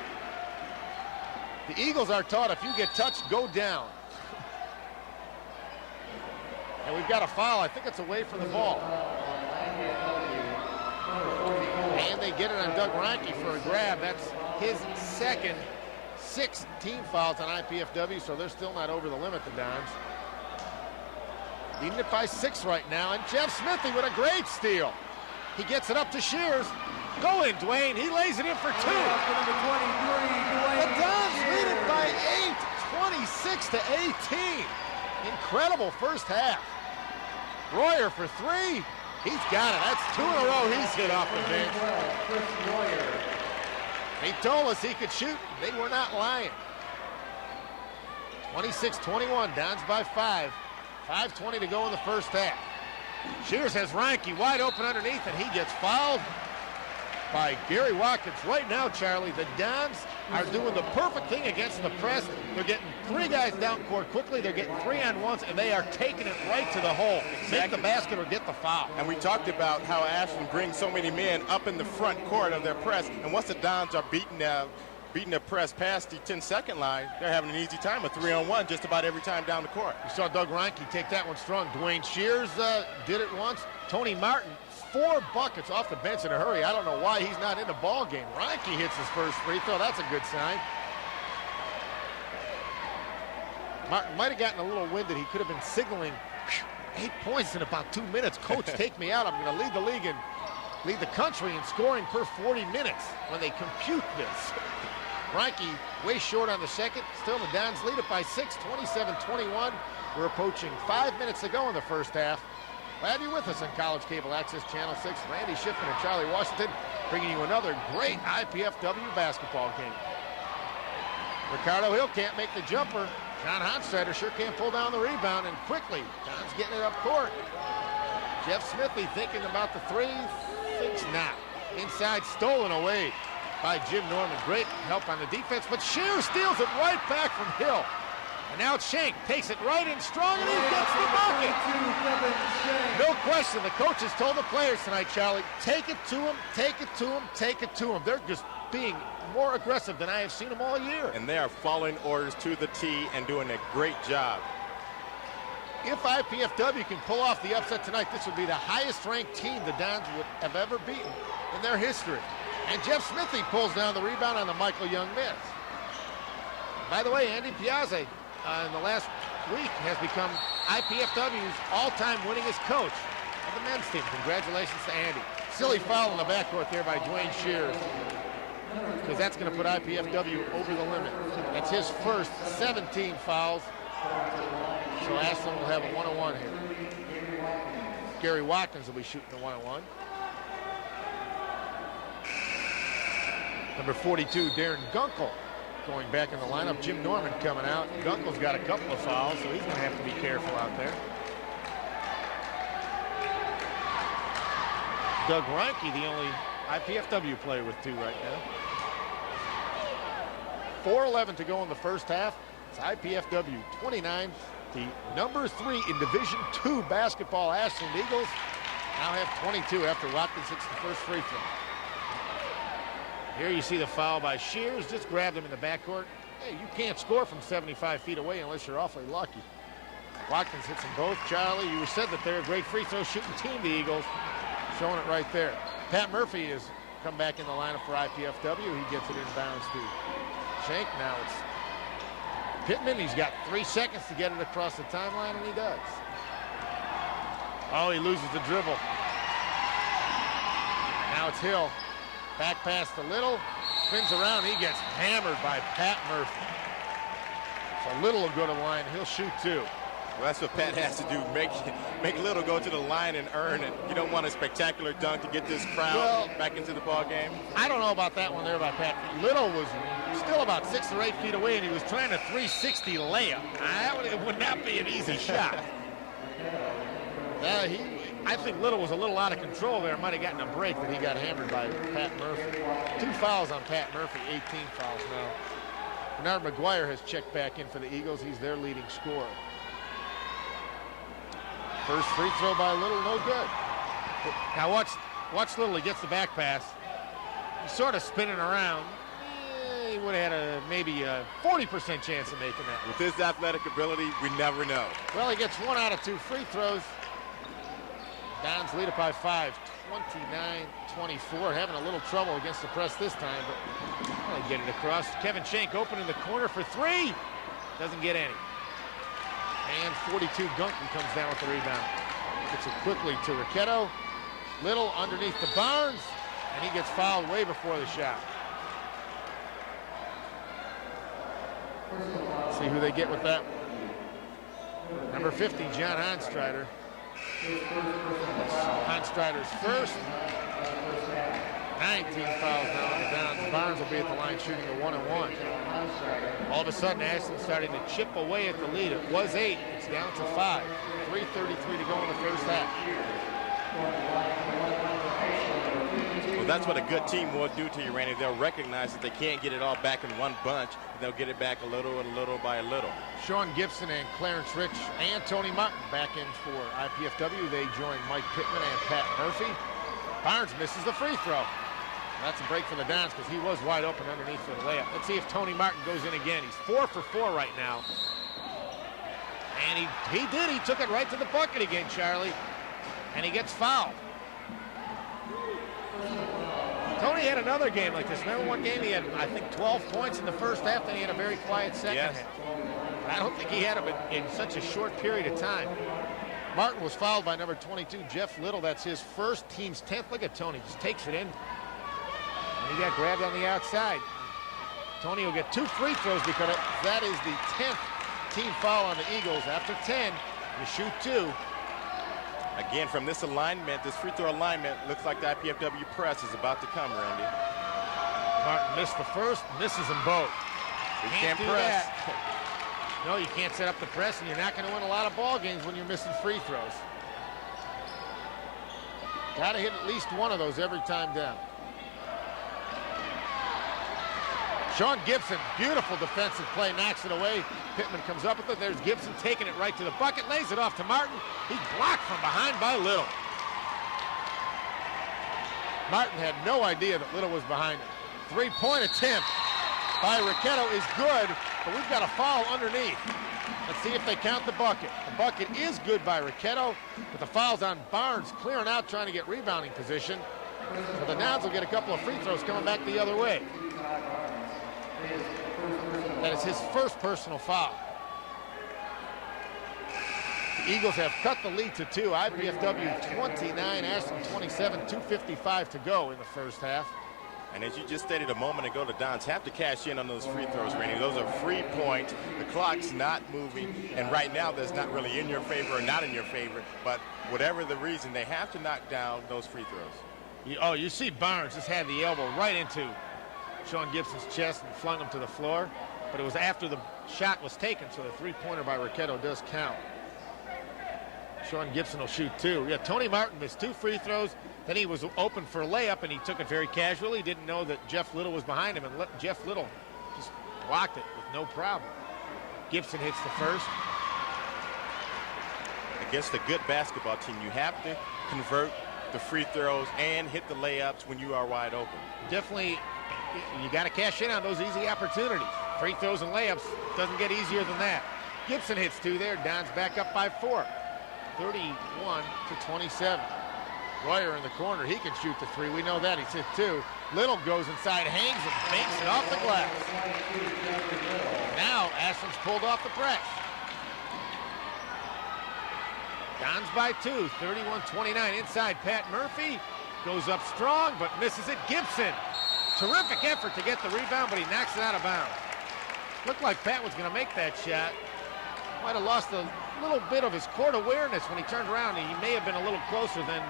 The Eagles are taught if you get touched, go down. And we've got a foul. I think it's away from the ball. And they get it on Doug Reinke for a grab. That's his second. 6 team fouls on IPFW, so they're still not over the limit, the Dons. Leading it by 6 right now, and Jeff Smithy with a great steal. He gets it up to Shears. Go in, Dwayne. He lays it in for 2. The Dons lead it by 8, 26-18. Incredible first half. Royer for 3. He's got it. That's 2 in a row he's hit off the bench. They told us he could shoot. They were not lying. 26-21, Dons by 5. 5:20 to go in the first half. Shears has Reinke wide open underneath, and he gets fouled by Gary Watkins. Right now, Charlie, the Dons are doing the perfect thing against the press. They're getting 3 guys down court quickly. They're getting 3-on-1s, and they are taking it right to the hole. Make the basket or get the foul. And we talked about how Ashland brings so many men up in the front court of their press, and once the Dons are beating their press past the 10-second line, they're having an easy time, a 3-on-1 just about every time down the court. You saw Doug Reinke take that one strong. Dwayne Shears did it once. Tony Martin, 4 buckets off the bench in a hurry. I don't know why he's not in the ball game. Reinke hits his first free throw. That's a good sign. Martin might have gotten a little winded. He could have been signaling 8 points in about 2 minutes. Coach, take me out. I'm going to lead the league and lead the country in scoring per 40 minutes when they compute this. Reinke way short on the second. Still the Dons lead it by 6, 27-21. We're approaching 5 minutes to go in the first half. Glad you're with us on College Cable Access Channel 6. Randy Schiffman and Charlie Washington bringing you another great IPFW basketball game. Ricardo Hill can't make the jumper. John Honstrader sure can't pull down the rebound, and quickly, Don's getting it up court. Jeff Smithy thinking about the 3, thinks not. Inside, stolen away by Jim Norman. Great help on the defense, but Shears steals it right back from Hill. And now Shank takes it right in strong, and he gets the bucket. No question, the coaches told the players tonight, Charlie, take it to him, take it to him, take it to him. They're just being more aggressive than I have seen them all year. And they are following orders to the T and doing a great job. If IPFW can pull off the upset tonight, this would be the highest-ranked team the Dons would have ever beaten in their history. And Jeff Smithy pulls down the rebound on the Michael Young miss. By the way, Andy Piazza in the last week has become IPFW's all-time winningest coach of the men's team. Congratulations to Andy. Silly foul in the backcourt there by Dwayne Shears, because that's going to put IPFW over the limit. That's his first 17 fouls. So Ashland will have a 1-on-1 here. Gary Watkins will be shooting the 1-on-1. Number 42, Darren Gunkel, going back in the lineup. Jim Norman coming out. Gunkel's got a couple of fouls, so he's going to have to be careful out there. Doug Reinke, the only IPFW player with 2 right now. 4:11 to go in the first half. It's IPFW 29. The number 3 in Division II basketball, Ashland Eagles, now have 22 after Watkins hits the first free throw. Here you see the foul by Shears. Just grabbed him in the backcourt. Hey, you can't score from 75 feet away unless you're awfully lucky. Watkins hits them both. Charlie, you said that they're a great free throw shooting team, the Eagles. Showing it right there. Pat Murphy has come back in the lineup for IPFW. He gets it inbounds to Shank. Now it's Pittman. He's got 3 seconds to get it across the timeline, and he does. Oh, he loses the dribble. Now it's Hill. Back pass to Little. Spins around. He gets hammered by Pat Murphy. So Little will go to the line. He'll shoot 2. Well, that's what Pat has to do. Make Little go to the line and earn it. You don't want a spectacular dunk to get this crowd back into the ball game. I don't know about that one there by Pat. Little was still about 6 or 8 feet away, and he was trying a 360 layup. It would not be an easy shot. I think Little was a little out of control there. Might have gotten a break, but he got hammered by Pat Murphy. 2 fouls on Pat Murphy, 18 fouls now. Bernard McGuire has checked back in for the Eagles. He's their leading scorer. First free throw by Little, no good. Now watch Little. He gets the back pass. He's sort of spinning around. He would have had maybe a 40% chance of making that. With his athletic ability, we never know. Well, he gets 1 out of 2 free throws. Dons lead it by 5, 29-24. Having a little trouble against the press this time, but they get it across. Kevin Shank open in the corner for 3. Doesn't get any. And 42 Gunton comes down with the rebound. Gets it quickly to Ricchetto. Little underneath the Barnes, and he gets fouled way before the shot. Let's see who they get with that one. Number 50, John Honstrider. Honstrider's first. 19 fouls now on the Dons. Barnes will be at the line shooting a 1-and-1. All of a sudden, Ashland's starting to chip away at the lead. It was 8. It's down to 5. 3:33 to go in the first half. Well, that's what a good team will do to you, Randy. They'll recognize that they can't get it all back in one bunch. They'll get it back a little and little by a little. Sean Gibson and Clarence Rich and Tony Martin back in for IPFW. They join Mike Pittman and Pat Murphy. Barnes misses the free throw. That's a break for the Dons because he was wide open underneath for the layup. Let's see if Tony Martin goes in again. He's 4 for 4 right now. And he did. He took it right to the bucket again, Charlie. And he gets fouled. Tony had another game like this. Remember one game he had, I think, 12 points in the first half, then he had a very quiet second half. I don't think he had them in such a short period of time. Martin was fouled by number 22, Jeff Little. That's his first, team's 10th. Look at Tony, just takes it in. And he got grabbed on the outside. Tony will get 2 free throws because that is the 10th team foul on the Eagles. After 10, you shoot 2. Again, from this alignment, this free throw alignment, looks like the IPFW press is about to come, Randy. Martin missed the first, misses them both. You can't press. That. No, you can't set up the press, and you're not going to win a lot of ball games when you're missing free throws. Got to hit at least one of those every time down. Sean Gibson, beautiful defensive play, knocks it away. Pittman comes up with it. There's Gibson taking it right to the bucket, lays it off to Martin. He's blocked from behind by Little. Martin had no idea that Little was behind him. 3-point attempt by Ricchetto is good, but we've got a foul underneath. Let's see if they count the bucket. The bucket is good by Ricchetto, but the foul's on Barnes, clearing out, trying to get rebounding position. So the Dons will get a couple of free throws coming back the other way. That is his first personal foul. The Eagles have cut the lead to 2. IPFW 29, Ashland 27, 2:55 to go in the first half. And as you just stated a moment ago, the Dons have to cash in on those free throws, Randy. Those are free points. The clock's not moving. And right now, that's not really in your favor or not in your favor. But whatever the reason, they have to knock down those free throws. You see Barnes just had the elbow right into Sean Gibson's chest and flung him to the floor. But it was after the shot was taken, so the 3-pointer by Ricchetto does count. Sean Gibson will shoot 2. Yeah, Tony Martin missed 2 free throws. Then he was open for a layup, and he took it very casually. He didn't know that Jeff Little was behind him, and Jeff Little just blocked it with no problem. Gibson hits the first. Against a good basketball team, you have to convert the free throws and hit the layups when you are wide open. Definitely, you got to cash in on those easy opportunities. Free throws and layups doesn't get easier than that. Gibson hits 2 there. Don's back up by 4. 31-27. Royer in the corner. He can shoot the 3. We know that. He's hit 2. Little goes inside, hangs and banks it off the glass. Now Ashland's pulled off the press. Don's by 2. 31-29. Inside Pat Murphy. Goes up strong, but misses it. Gibson, terrific effort to get the rebound, but he knocks it out of bounds. Looked like Pat was going to make that shot. Might have lost a little bit of his court awareness when he turned around. He may have been a little closer than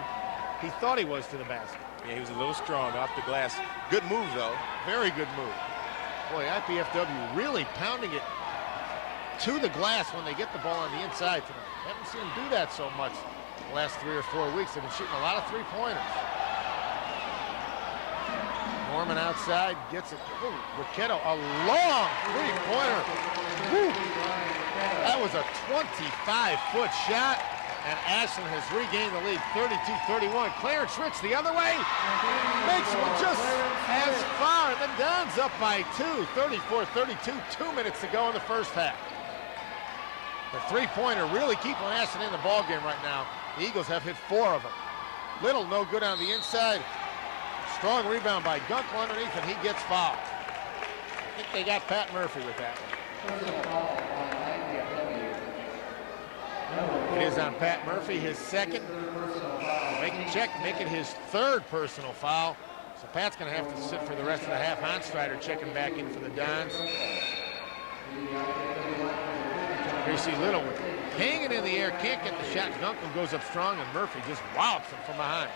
he thought he was to the basket. Yeah, he was a little strong off the glass. Good move, though. Very good move. Boy, IPFW really pounding it to the glass when they get the ball on the inside tonight. Haven't seen them do that so much the last 3 or 4 weeks. They've been shooting a lot of three-pointers. Norman outside gets it. Ooh, Ricchetto, a long three-pointer. That was a 25-foot shot, and Ashland has regained the lead, 32-31. Clarence Rich the other way, makes one just as far, and the Dons up by 2, 34-32, 2 minutes to go in the first half. The three-pointer really keeping Ashland in the ballgame right now. The Eagles have hit 4 of them. Little no good on the inside. Strong rebound by Gunkel underneath, and he gets fouled. I think they got Pat Murphy with that one. It is on Pat Murphy, his second. Make it his 3rd personal foul. So Pat's going to have to sit for the rest of the half. Onstrider checking back in for the Dons. Here you see Little hanging in the air, can't get the shot. Gunkel goes up strong, and Murphy just whops him from behind.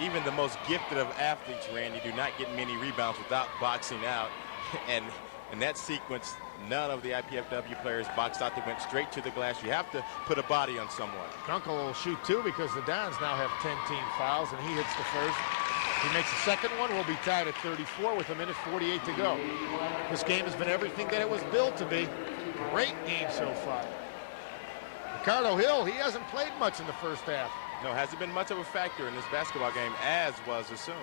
Even the most gifted of athletes, Randy, do not get many rebounds without boxing out. And in that sequence, none of the IPFW players boxed out. They went straight to the glass. You have to put a body on someone. Gunkel will shoot 2 because the Dons now have 10 team fouls, and he hits the first. He makes the second one. We'll be tied at 34 with 1:48 to go. This game has been everything that it was built to be. Great game so far. Ricardo Hill, he hasn't played much in the first half. No, hasn't been much of a factor in this basketball game, as was assumed.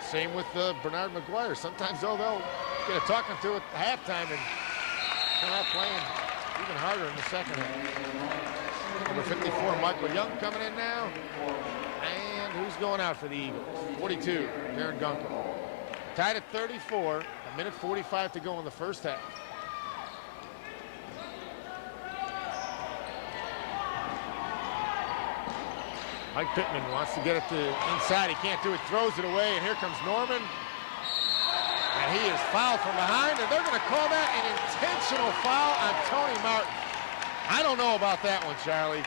Same with Bernard McGuire. Sometimes, though, they'll get a talking to at halftime and come out playing even harder in the second half. Number 54, Michael Young coming in now. And who's going out for the Eagles? 42, Darren Gunkel. Tied at 34, 1:45 to go in the first half. Mike Pittman wants to get it to inside. He can't do it, throws it away, and here comes Norman. And he is fouled from behind, and they're going to call that an intentional foul on Tony Martin. I don't know about that one, Charlie.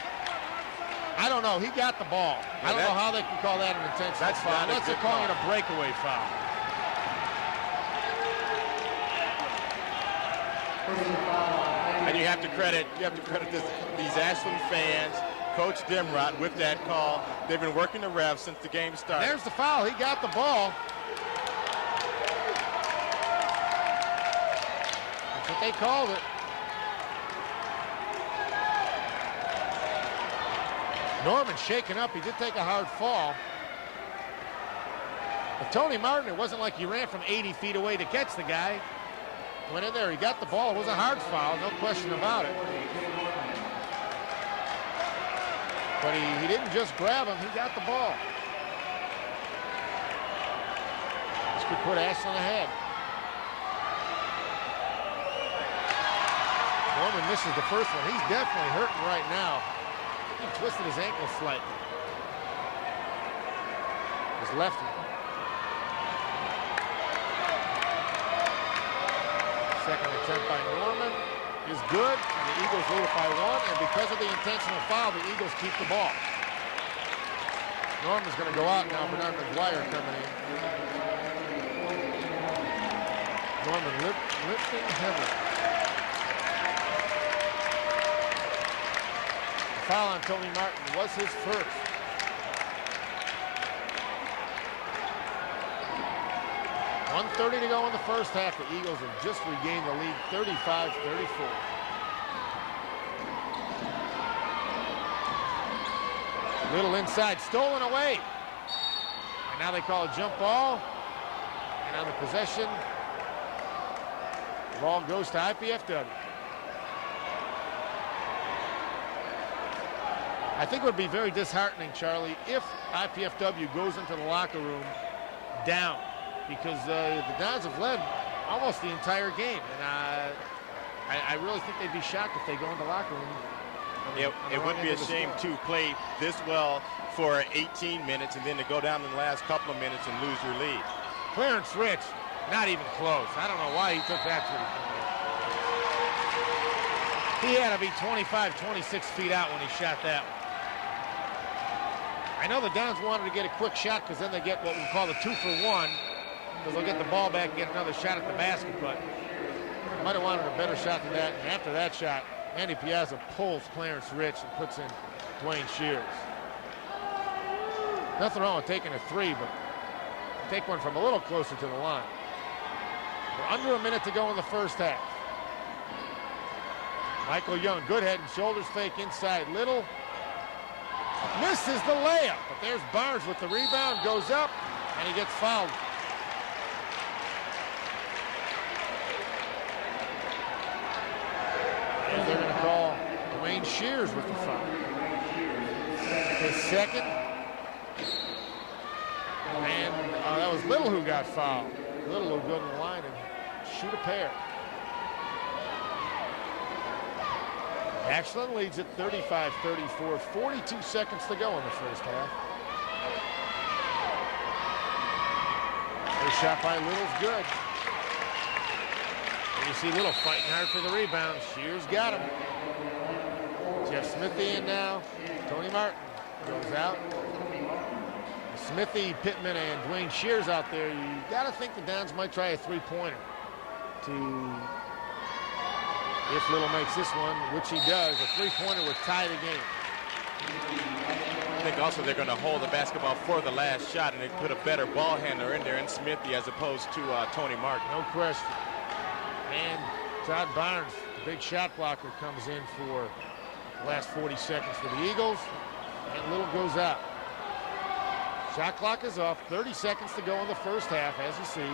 I don't know. He got the ball. I don't know how they can call that an intentional foul. Unless they're calling it a breakaway foul. And you have to credit these Ashland fans, Coach Dimrot, with that call. They've been working the refs since the game started. There's the foul. He got the ball. That's what they called it. Norman shaken up. He did take a hard fall. But Tony Martin, it wasn't like he ran from 80 feet away to catch the guy. Went in there. He got the ball. It was a hard foul. No question about it. But he didn't just grab him, he got the ball. This could put Ashland ahead. Norman misses the first one. He's definitely hurting right now. He twisted his ankle slightly. His left one. Second attempt by Norman is good, and the Eagles lead it by 1, and because of the intentional foul, the Eagles keep the ball. Norman's going to go out now. Bernard McGuire coming in. Norman lifting heavy. The foul on Tony Martin was his first. .130 to go in the first half. The Eagles have just regained the lead, 35-34. Little inside, stolen away. And now they call a jump ball. And on the possession, the ball goes to IPFW. I think it would be very disheartening, Charlie, if IPFW goes into the locker room down. Because the Dons have led almost the entire game. And I really think they'd be shocked if they go into the locker room It would be a shame to play this well for 18 minutes and then to go down in the last couple of minutes and lose your lead. Clarence Rich, not even close. I don't know why he took that 3-pointer. He had to be 25, 26 feet out when he shot that one. I know the Dons wanted to get a quick shot because then they get what we call the 2-for-1, because they'll get the ball back and get another shot at the basket, but might have wanted a better shot than that. And after that shot, Andy Piazza pulls Clarence Rich and puts in Dwayne Shears. Nothing wrong with taking a three, but take one from a little closer to the line. We're under a minute to go in the first half. Michael Young, good head and shoulders fake inside Little. Misses the layup, but there's Barnes with the rebound, goes up, and he gets fouled. And they're going to call Dwayne Shears with the foul. His second. And that was Little who got fouled. Little will go to the line and shoot a pair. Ashland leads at 35-34, 42 seconds to go in the first half. First shot by Little's good. And you see Little fighting hard for the rebound. Shears got him. Jeff Smithy in now. Tony Martin goes out. Smithy, Pittman, and Dwayne Shears out there. You got to think the Dons might try a three-pointer to, if Little makes this one, which he does, a three-pointer would tie the game. I think also they're going to hold the basketball for the last shot, and they put a better ball handler in there in Smithy as opposed to Tony Martin. No question. And Todd Barnes, the big shot blocker, comes in for the last 40 seconds for the Eagles, and Little goes out. Shot clock is off, 30 seconds to go in the first half, as you see.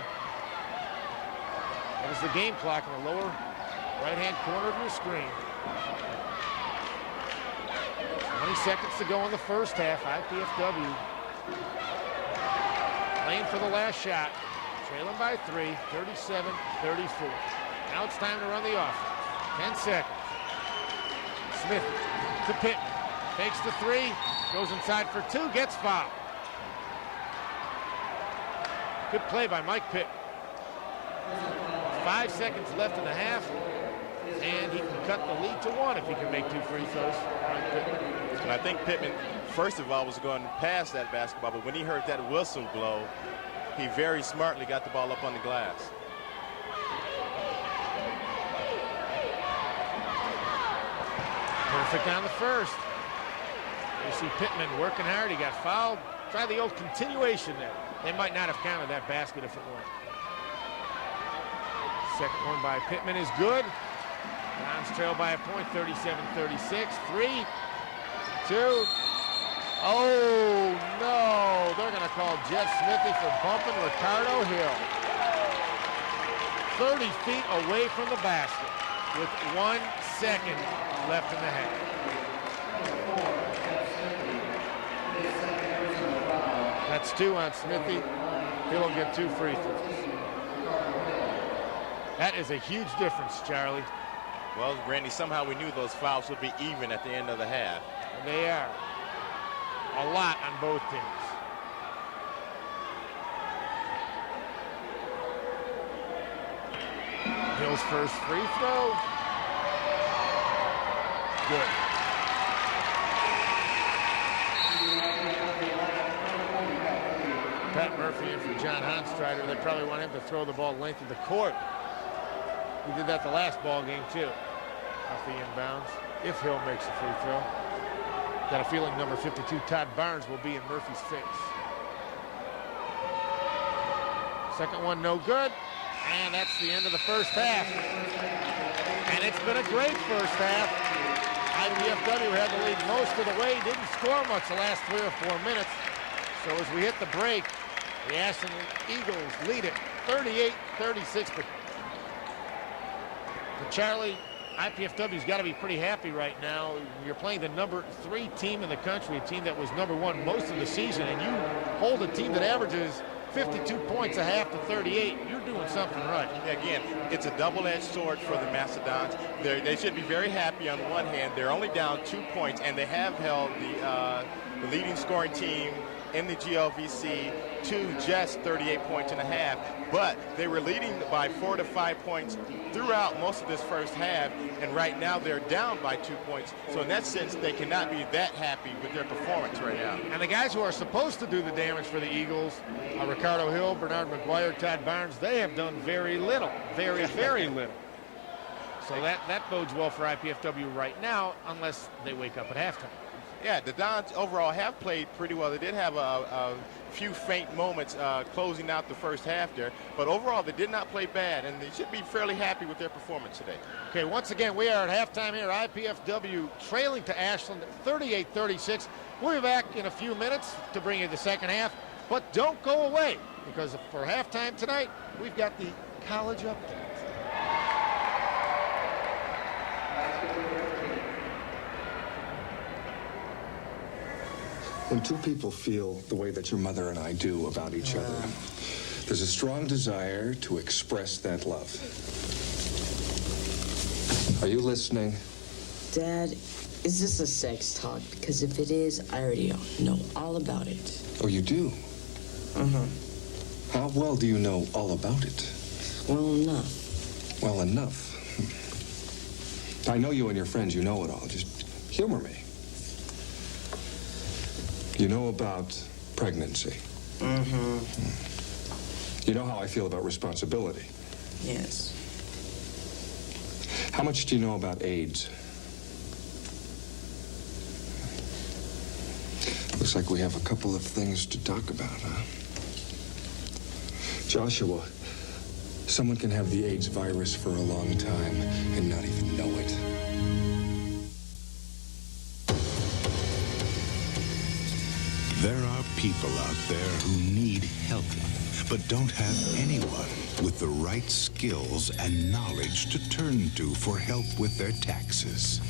That is the game clock in the lower right-hand corner of your screen. 20 seconds to go in the first half. IPFW playing for the last shot. Trailing by 3, 37-34. Now it's time to run the offense. 10 seconds. Smith to Pittman. Takes the 3, goes inside for 2, gets fouled. Good play by Mike Pittman. 5 seconds left in the half, and he can cut the lead to 1 if he can make 2 free throws. And I think Pittman, first of all, was going past that basketball, but when he heard that whistle blow, he very smartly got the ball up on the glass. Perfect on the first. You see Pittman working hard. He got fouled. Try the old continuation there. They might not have counted that basket if it weren't. Second one by Pittman is good. Dons trail by a point, 37-36. 3, 2. Oh, no. They're going to call Jeff Smithy for bumping Ricardo Hill. 30 feet away from the basket with 1 second left in the half. That's 2 on Smithy. He'll get 2 free throws. That is a huge difference, Charlie. Well, Randy, somehow we knew those fouls would be even at the end of the half. And they are. A lot on both teams. Hill's first free throw. Good. Pat Murphy in for John Honstrider. They probably want him to throw the ball length of the court. He did that the last ball game too. Off the inbounds. If Hill makes a free throw. Got a feeling number 52, Todd Barnes, will be in Murphy's face. Second one no good. And that's the end of the first half. And it's been a great first half. IPFW had the lead most of the way. Didn't score much the last 3 or 4 minutes. So as we hit the break, the Ashland Eagles lead it 38-36. But Charlie, IPFW's got to be pretty happy right now. You're playing the number 3 team in the country, a team that was number 1 most of the season, and you hold a team that averages 52 points a half to 38, you're doing something right. Again, it's a double-edged sword for the Mastodons. They should be very happy on one hand. They're only down 2 points, and they have held the leading scoring team in the GLVC to just 38 points and a half, but they were leading by 4 to 5 points throughout most of this first half, and right now they're down by 2 points. So in that sense, they cannot be that happy with their performance right now. And the guys who are supposed to do the damage for the Eagles, Ricardo Hill, Bernard McGuire, Todd Barnes, they have done very little, very, very little. So that bodes well for IPFW right now, unless they wake up at halftime. Yeah, the Dons overall have played pretty well. They did have a few faint moments closing out the first half there, but overall they did not play bad, and they should be fairly happy with their performance today. Okay, once again, we are at halftime here. IPFW trailing to Ashland 38-36. We'll be back in a few minutes to bring you the second half, but don't go away, because for halftime tonight, we've got the college update. When two people feel the way that your mother and I do about each other, there's a strong desire to express that love. Are you listening? Dad, is this a sex talk? Because if it is, I already know all about it. Oh, you do? Uh-huh. How well do you know all about it? Well enough. Well enough. I know you and your friends, you know it all. Just humor me. You know about pregnancy. Mm-hmm. You know how I feel about responsibility. Yes. How much do you know about AIDS? Looks like we have a couple of things to talk about, huh? Joshua, someone can have the AIDS virus for a long time and not even know it. There are people out there who need help, but don't have anyone with the right skills and knowledge to turn to for help with their taxes.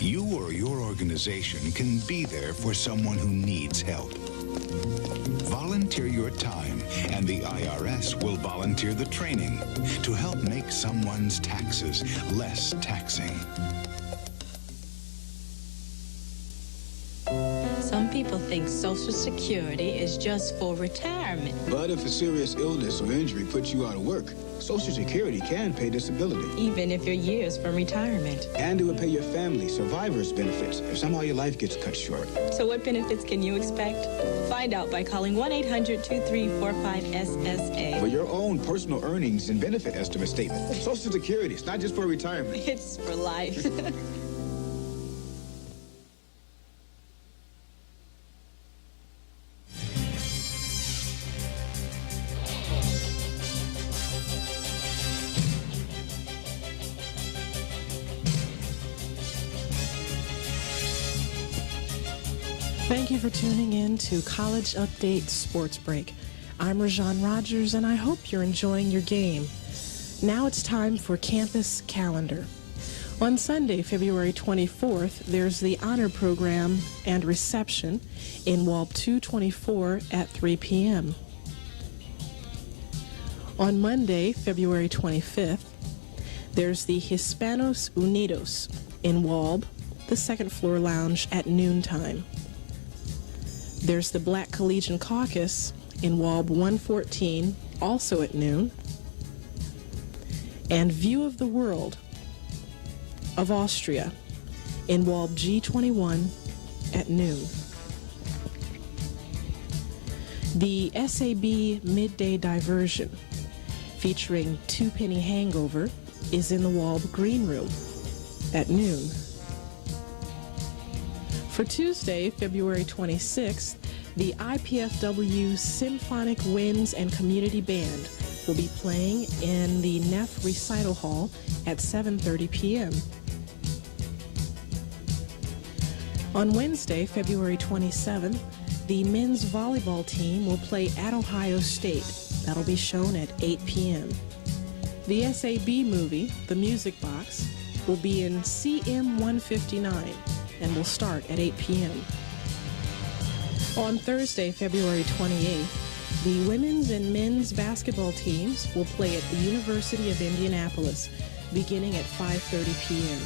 You or your organization can be there for someone who needs help. Volunteer your time, and the IRS will volunteer the training to help make someone's taxes less taxing. Some people think Social Security is just for retirement. But if a serious illness or injury puts you out of work, Social Security can pay disability. Even if you're years from retirement. And it would pay your family survivor's benefits if somehow your life gets cut short. So what benefits can you expect? Find out by calling 1-800-2345-SSA. For your own personal earnings and benefit estimate statement. Social Security, it's not just for retirement. It's for life. Thank you for tuning in to College Update Sports Break. I'm Rajan Rogers, and I hope you're enjoying your game. Now it's time for Campus Calendar. On Sunday, February 24th, there's the Honor Program and Reception in WALB 224 at 3 p.m. On Monday, February 25th, there's the Hispanos Unidos in WALB, the second floor lounge at noontime. There's the Black Collegian Caucus in WALB 114, also at noon. And View of the World of Austria in WALB G21 at noon. The SAB Midday Diversion, featuring Two Penny Hangover, is in the WALB Green Room at noon. For Tuesday, February 26th, the IPFW Symphonic Winds and Community Band will be playing in the Neff Recital Hall at 7:30 p.m. On Wednesday, February 27th, the men's volleyball team will play at Ohio State. That'll be shown at 8 p.m. The SAB movie, The Music Box, will be in CM 159 and will start at 8 p.m. On Thursday, February 28th, The women's and men's basketball teams will play at the University of Indianapolis, beginning at 5:30 p.m.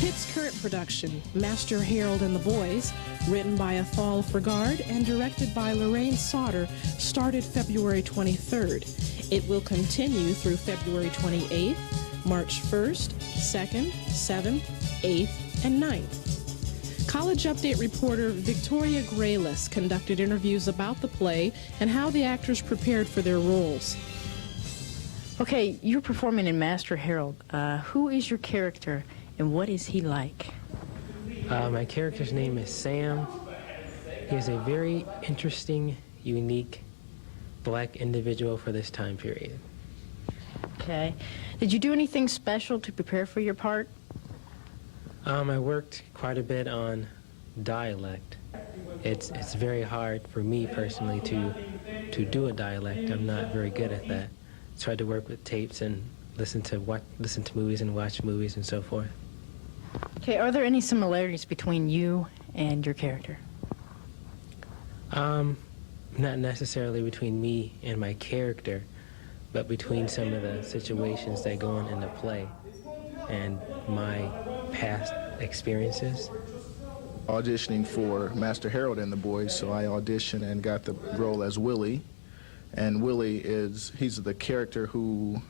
Pitt's current production, Master Harold and the Boys, written by Athol Fergard and directed by Lorraine Sauter, started February 23rd. It will continue through February 28th, March 1st, 2nd, 7th, 8th, and 9th. College Update reporter Victoria Graylis conducted interviews about the play and how the actors prepared for their roles. Okay, you're performing in Master Harold. Who is your character and what is he like? My character's name is Sam. He is a very interesting, unique black individual for this time period. Okay. Did you do anything special to prepare for your part? I worked quite a bit on dialect. It's very hard for me personally to do a dialect. I'm not very good at that. I tried to work with tapes and listen to movies and watch movies and so forth. Okay, are there any similarities between you and your character? Not necessarily between me and my character, but between some of the situations that go on in the play and my past experiences. Auditioning for Master Harold and the Boys, so I auditioned and got the role as Willie. And Willie he's the character who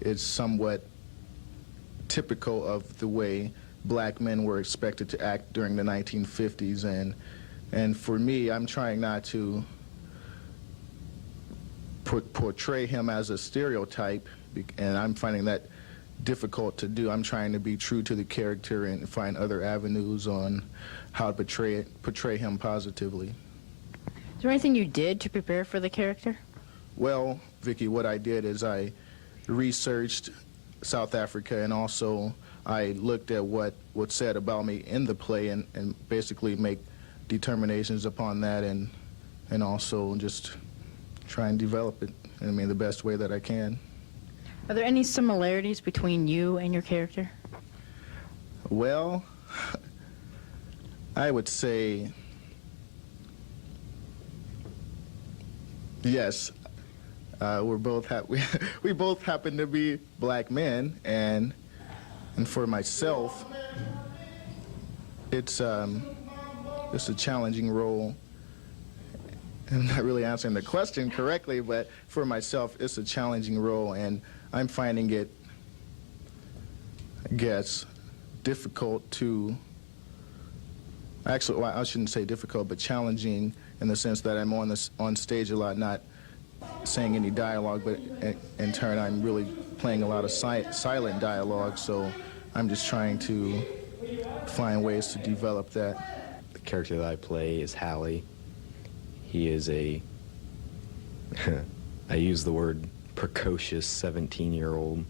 is somewhat typical of the way black men were expected to act during the 1950s. And for me, I'm trying not to portray him as a stereotype, and I'm finding that difficult to do. I'm trying to be true to the character and find other avenues on how to portray him positively. Is there anything you did to prepare for the character? Well, Vicki, what I did is I researched South Africa, and also I looked at what's said about me in the play and basically make determinations upon that, and also just try and develop it in the best way that I can. Are there any similarities between you and your character? Well, I would say yes. We both happen to be black men, and for myself, it's a challenging role. I'm not really answering the question correctly, but for myself, it's a challenging role, and I'm finding it, I guess, difficult to, actually, well, I shouldn't say difficult, but challenging in the sense that I'm on stage a lot, not saying any dialogue, but in turn, I'm really playing a lot of silent dialogue, so I'm just trying to find ways to develop that. The character that I play is Hallie. He is I use the word precocious 17-year-old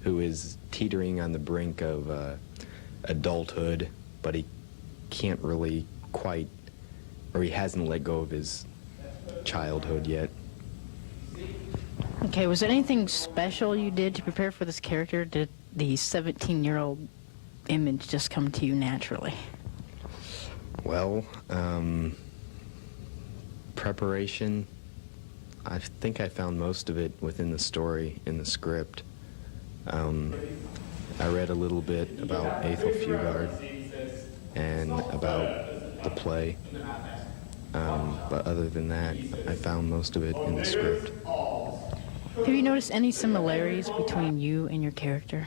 who is teetering on the brink of adulthood, but he can't really quite, or he hasn't let go of his childhood yet. Okay, was there anything special you did to prepare for this character? Did the 17-year-old image just come to you naturally? Well, preparation, I think I found most of it within the story, in the script. I read a little bit about Ethel Fugard and about the play, but other than that, I found most of it in the script. Have you noticed any similarities between you and your character?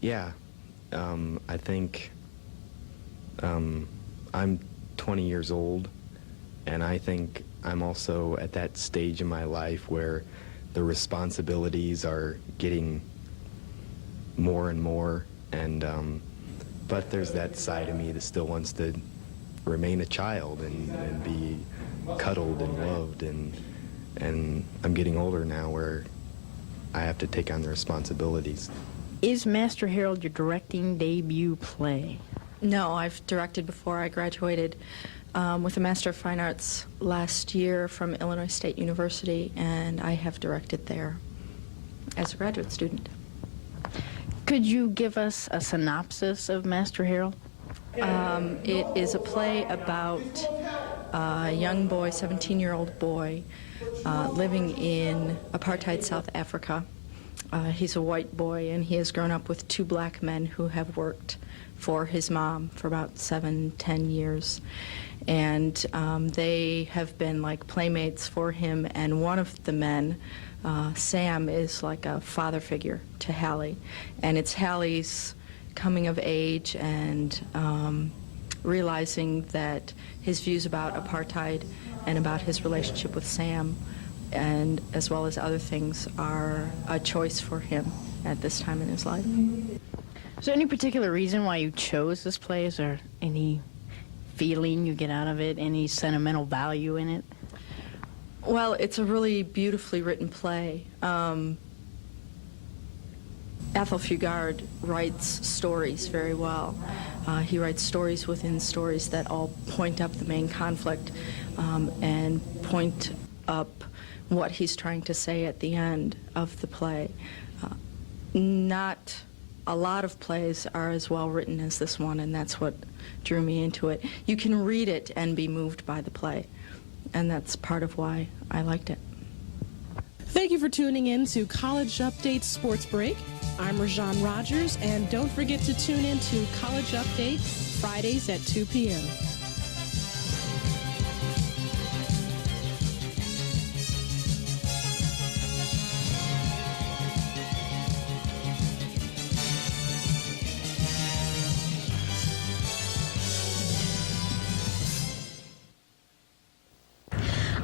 Yeah. I think I'm 20 years old, and I think I'm also at that stage in my life where the responsibilities are getting more and more, and but there's that side of me that still wants to remain a child and be cuddled and loved, and I'm getting older now where I have to take on the responsibilities. Is Master Harold your directing debut play? No, I've directed before. I graduated with a Master of Fine Arts last year from Illinois State University, and I have directed there as a graduate student. Could you give us a synopsis of Master Harold? It is a play about a young boy, 17-year-old boy, living in apartheid South Africa. He's a white boy, and he has grown up with two black men who have worked for his mom for about 7-10 years. And they have been like playmates for him, and one of the men, Sam, is like a father figure to Hallie. And it's Hallie's coming of age and realizing that his views about apartheid and about his relationship with Sam, and as well as other things, are a choice for him at this time in his life. Is there any particular reason why you chose this play? Is there any feeling you get out of it, any sentimental value in it? Well, it's a really beautifully written play. Athol Fugard writes stories very well. He writes stories within stories that all point up the main conflict and point up what he's trying to say at the end of the play. Not a lot of plays are as well written as this one, and that's what drew me into it. You can read it and be moved by the play, and that's part of why I liked it. Thank you for tuning in to College Update Sports Break. I'm Rajan Rogers, and don't forget to tune in to College Update Fridays at 2 p.m.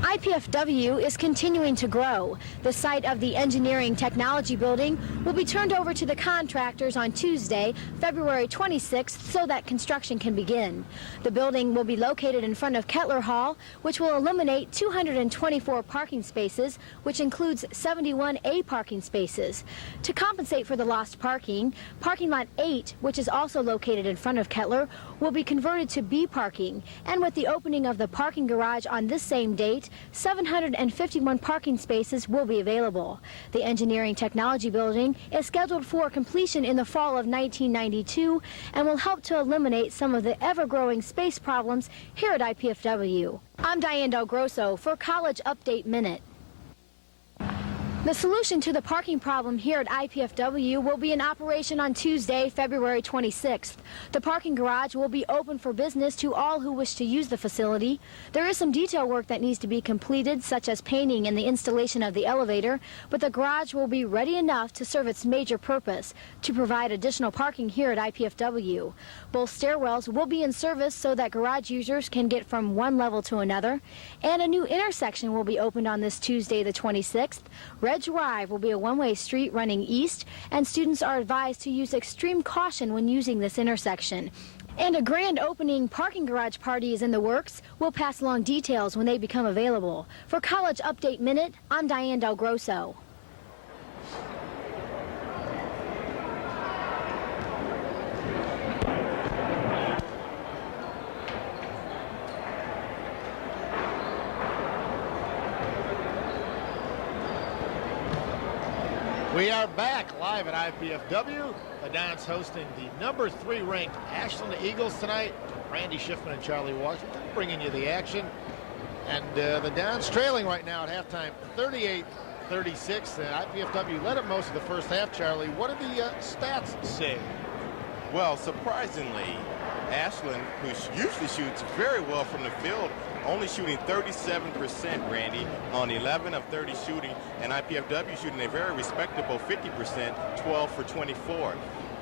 IPFW is continuing to grow. The site of the Engineering Technology Building will be turned over to the contractors on Tuesday, February 26th, so that construction can begin. The building will be located in front of Kettler Hall, which will eliminate 224 parking spaces, which includes 71 A parking spaces. To compensate for the lost parking, parking lot 8, which is also located in front of Kettler, will be converted to B parking. And with the opening of the parking garage on this same date, 751 parking spaces will be available. The Engineering Technology Building is scheduled for completion in the fall of 1992 and will help to eliminate some of the ever-growing space problems here at IPFW. I'm Diane Del Grosso for College Update Minute. The solution to the parking problem here at IPFW will be in operation on Tuesday, February 26th. The parking garage will be open for business to all who wish to use the facility. There is some detail work that needs to be completed, such as painting and the installation of the elevator, but the garage will be ready enough to serve its major purpose, to provide additional parking here at IPFW. Both stairwells will be in service so that garage users can get from one level to another, and a new intersection will be opened on this Tuesday, the 26th. Red Drive will be a one-way street running east, and students are advised to use extreme caution when using this intersection. And a grand opening parking garage party is in the works. We'll pass along details when they become available. For College Update Minute, I'm Diane Del Grosso. We are back live at IPFW. The Dons hosting the number 3 ranked Ashland Eagles tonight. Randy Schiffman and Charlie Washington bringing you the action. And the Dons trailing right now at halftime 38-36. IPFW led it most of the first half, Charlie. What do the stats say? Well, surprisingly, Ashland, who usually shoots very well from the field, only shooting 37%, Randy, on 11 of 30 shooting, and IPFW shooting a very respectable 50%, 12 for 24.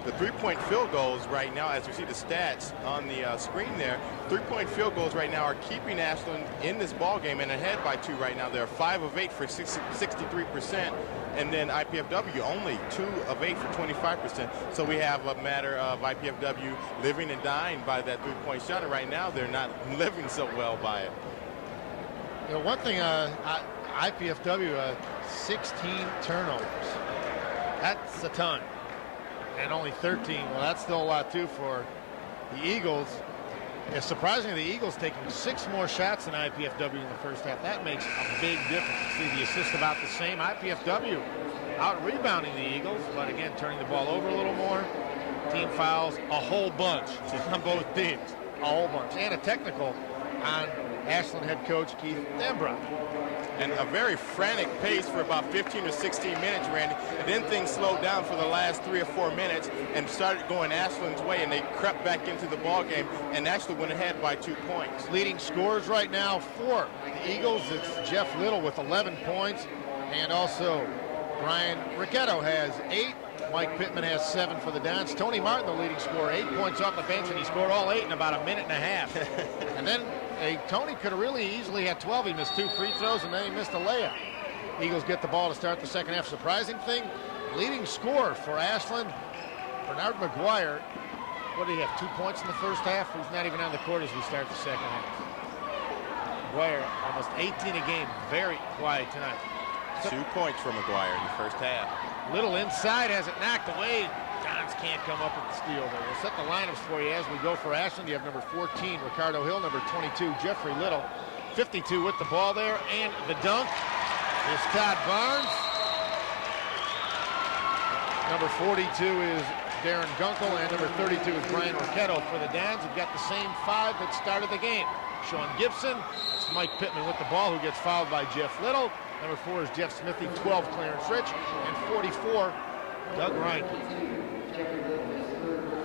The three-point field goals right now, as we see the stats on the screen there, three-point field goals right now are keeping Ashland in this ball game and ahead by 2 right now. They're 5 of 8 for 63%, and then IPFW only 2 of 8 for 25%. So we have a matter of IPFW living and dying by that three-point shot, and right now they're not living so well by it. You know, one thing, IPFW, 16 turnovers. That's a ton. And only 13. Well, that's still a lot, too, for the Eagles. Yeah, surprisingly, the Eagles taking 6 more shots than IPFW in the first half. That makes a big difference. See the assist about the same. IPFW out-rebounding the Eagles, but again, turning the ball over a little more. Team fouls, a whole bunch on both teams. A whole bunch. And a technical on Ashland head coach Keith Dembra. And a very frantic pace for about 15 or 16 minutes, Randy. And then things slowed down for the last 3 or 4 minutes and started going Ashland's way, and they crept back into the ball game and actually went ahead by 2 points. Leading scorers right now for the Eagles, it's Jeff Little with 11 points, and also Brian Ricchetto has 8. Mike Pittman has 7 for the Dons. Tony Martin, the leading scorer, 8 points off the bench, and he scored all 8 in about a minute and a half. And then Tony could have really easily had 12. He missed 2 free throws, and then he missed a layup. Eagles get the ball to start the second half. Surprising thing, leading scorer for Ashland, Bernard McGuire. What did he have, 2 points in the first half? He's not even on the court as we start the second half. McGuire, almost 18 a game, very quiet tonight. 2 points from McGuire in the first half. Little inside, has it knocked away. Dons can't come up with the steal there. We'll set the lineups for you as we go for Ashland. You have number 14, Ricardo Hill, number 22, Jeffrey Little, 52 with the ball there, and the dunk is Todd Barnes. Number 42 is Darren Gunkel, and number 32 is Brian Ricchetto for the Dons. We've got the same 5 that started the game. Sean Gibson, it's Mike Pittman with the ball, who gets fouled by Jeff Little. Number 4 is Jeff Smithy, 12 Clarence Rich, and 44 Doug Reinke.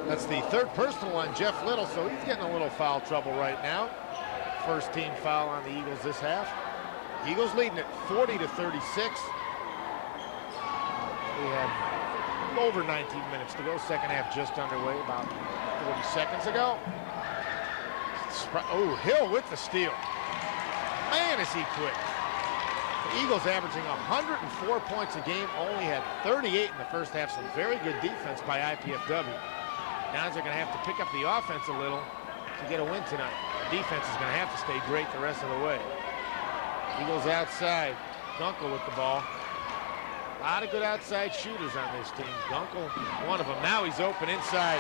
That's the 3rd personal on Jeff Little, so he's getting a little foul trouble right now. First team foul on the Eagles this half. Eagles leading it 40-36. We have over 19 minutes to go. Second half just underway, about 40 seconds ago. Oh, Hill with the steal. Man, is he quick. The Eagles averaging 104 points a game, only had 38 in the first half. Some very good defense by IPFW. Dons are going to have to pick up the offense a little to get a win tonight. The defense is going to have to stay great the rest of the way. Eagles outside. Gunkel with the ball. A lot of good outside shooters on this team. Gunkel, one of them. Now he's open inside.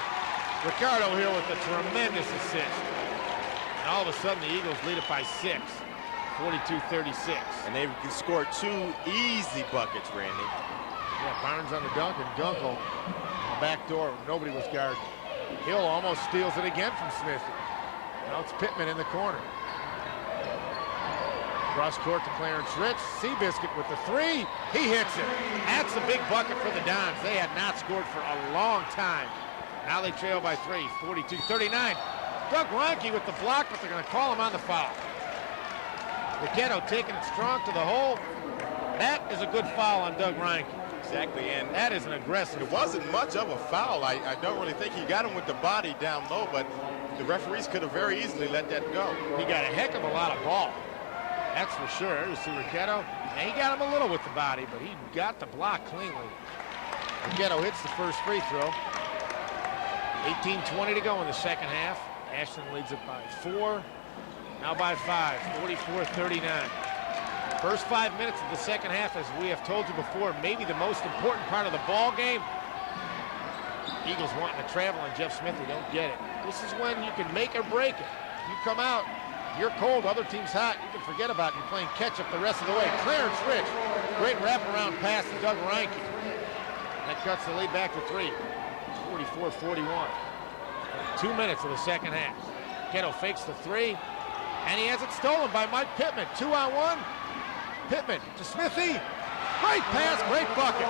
Ricardo Hill with a tremendous assist. And all of a sudden, the Eagles lead it by 6. 42-36. And they scored 2 easy buckets, Randy. Yeah, Barnes on the dunk, and Gunkel on the back door. Nobody was guarding. Hill almost steals it again from Smithy. Now it's Pittman in the corner. Cross court to Clarence Rich. Seabiscuit with the 3. He hits it. That's a big bucket for the Dons. They had not scored for a long time. Now they trail by 3, 42-39. Doug Reinke with the block, but they're going to call him on the foul. Ricchetto taking it strong to the hole. That is a good foul on Doug Reinke. Exactly, and that is an aggressive. It wasn't much of a foul. I don't really think he got him with the body down low, but the referees could have very easily let that go. He got a heck of a lot of ball. That's for sure. You see Ricchetto, and he got him a little with the body, but he got the block cleanly. Ricchetto hits the first free throw. 18:20 to go in the second half. Ashland leads it by 4. Now by 5, 44-39. First 5 minutes of the second half, as we have told you before, maybe the most important part of the ball game. Eagles wanting to travel, and Jeff Smithy don't get it. This is when you can make or break it. You come out, you're cold, other team's hot, you can forget about it. You're playing catch-up the rest of the way. Clarence Rich, great wraparound pass to Doug Reinke. That cuts the lead back to 3, 44-41. 2 minutes of the second half. Ricchetto fakes the 3. And he has it stolen by Mike Pittman. 2-on-1. Pittman to Smithy. Great pass, great bucket.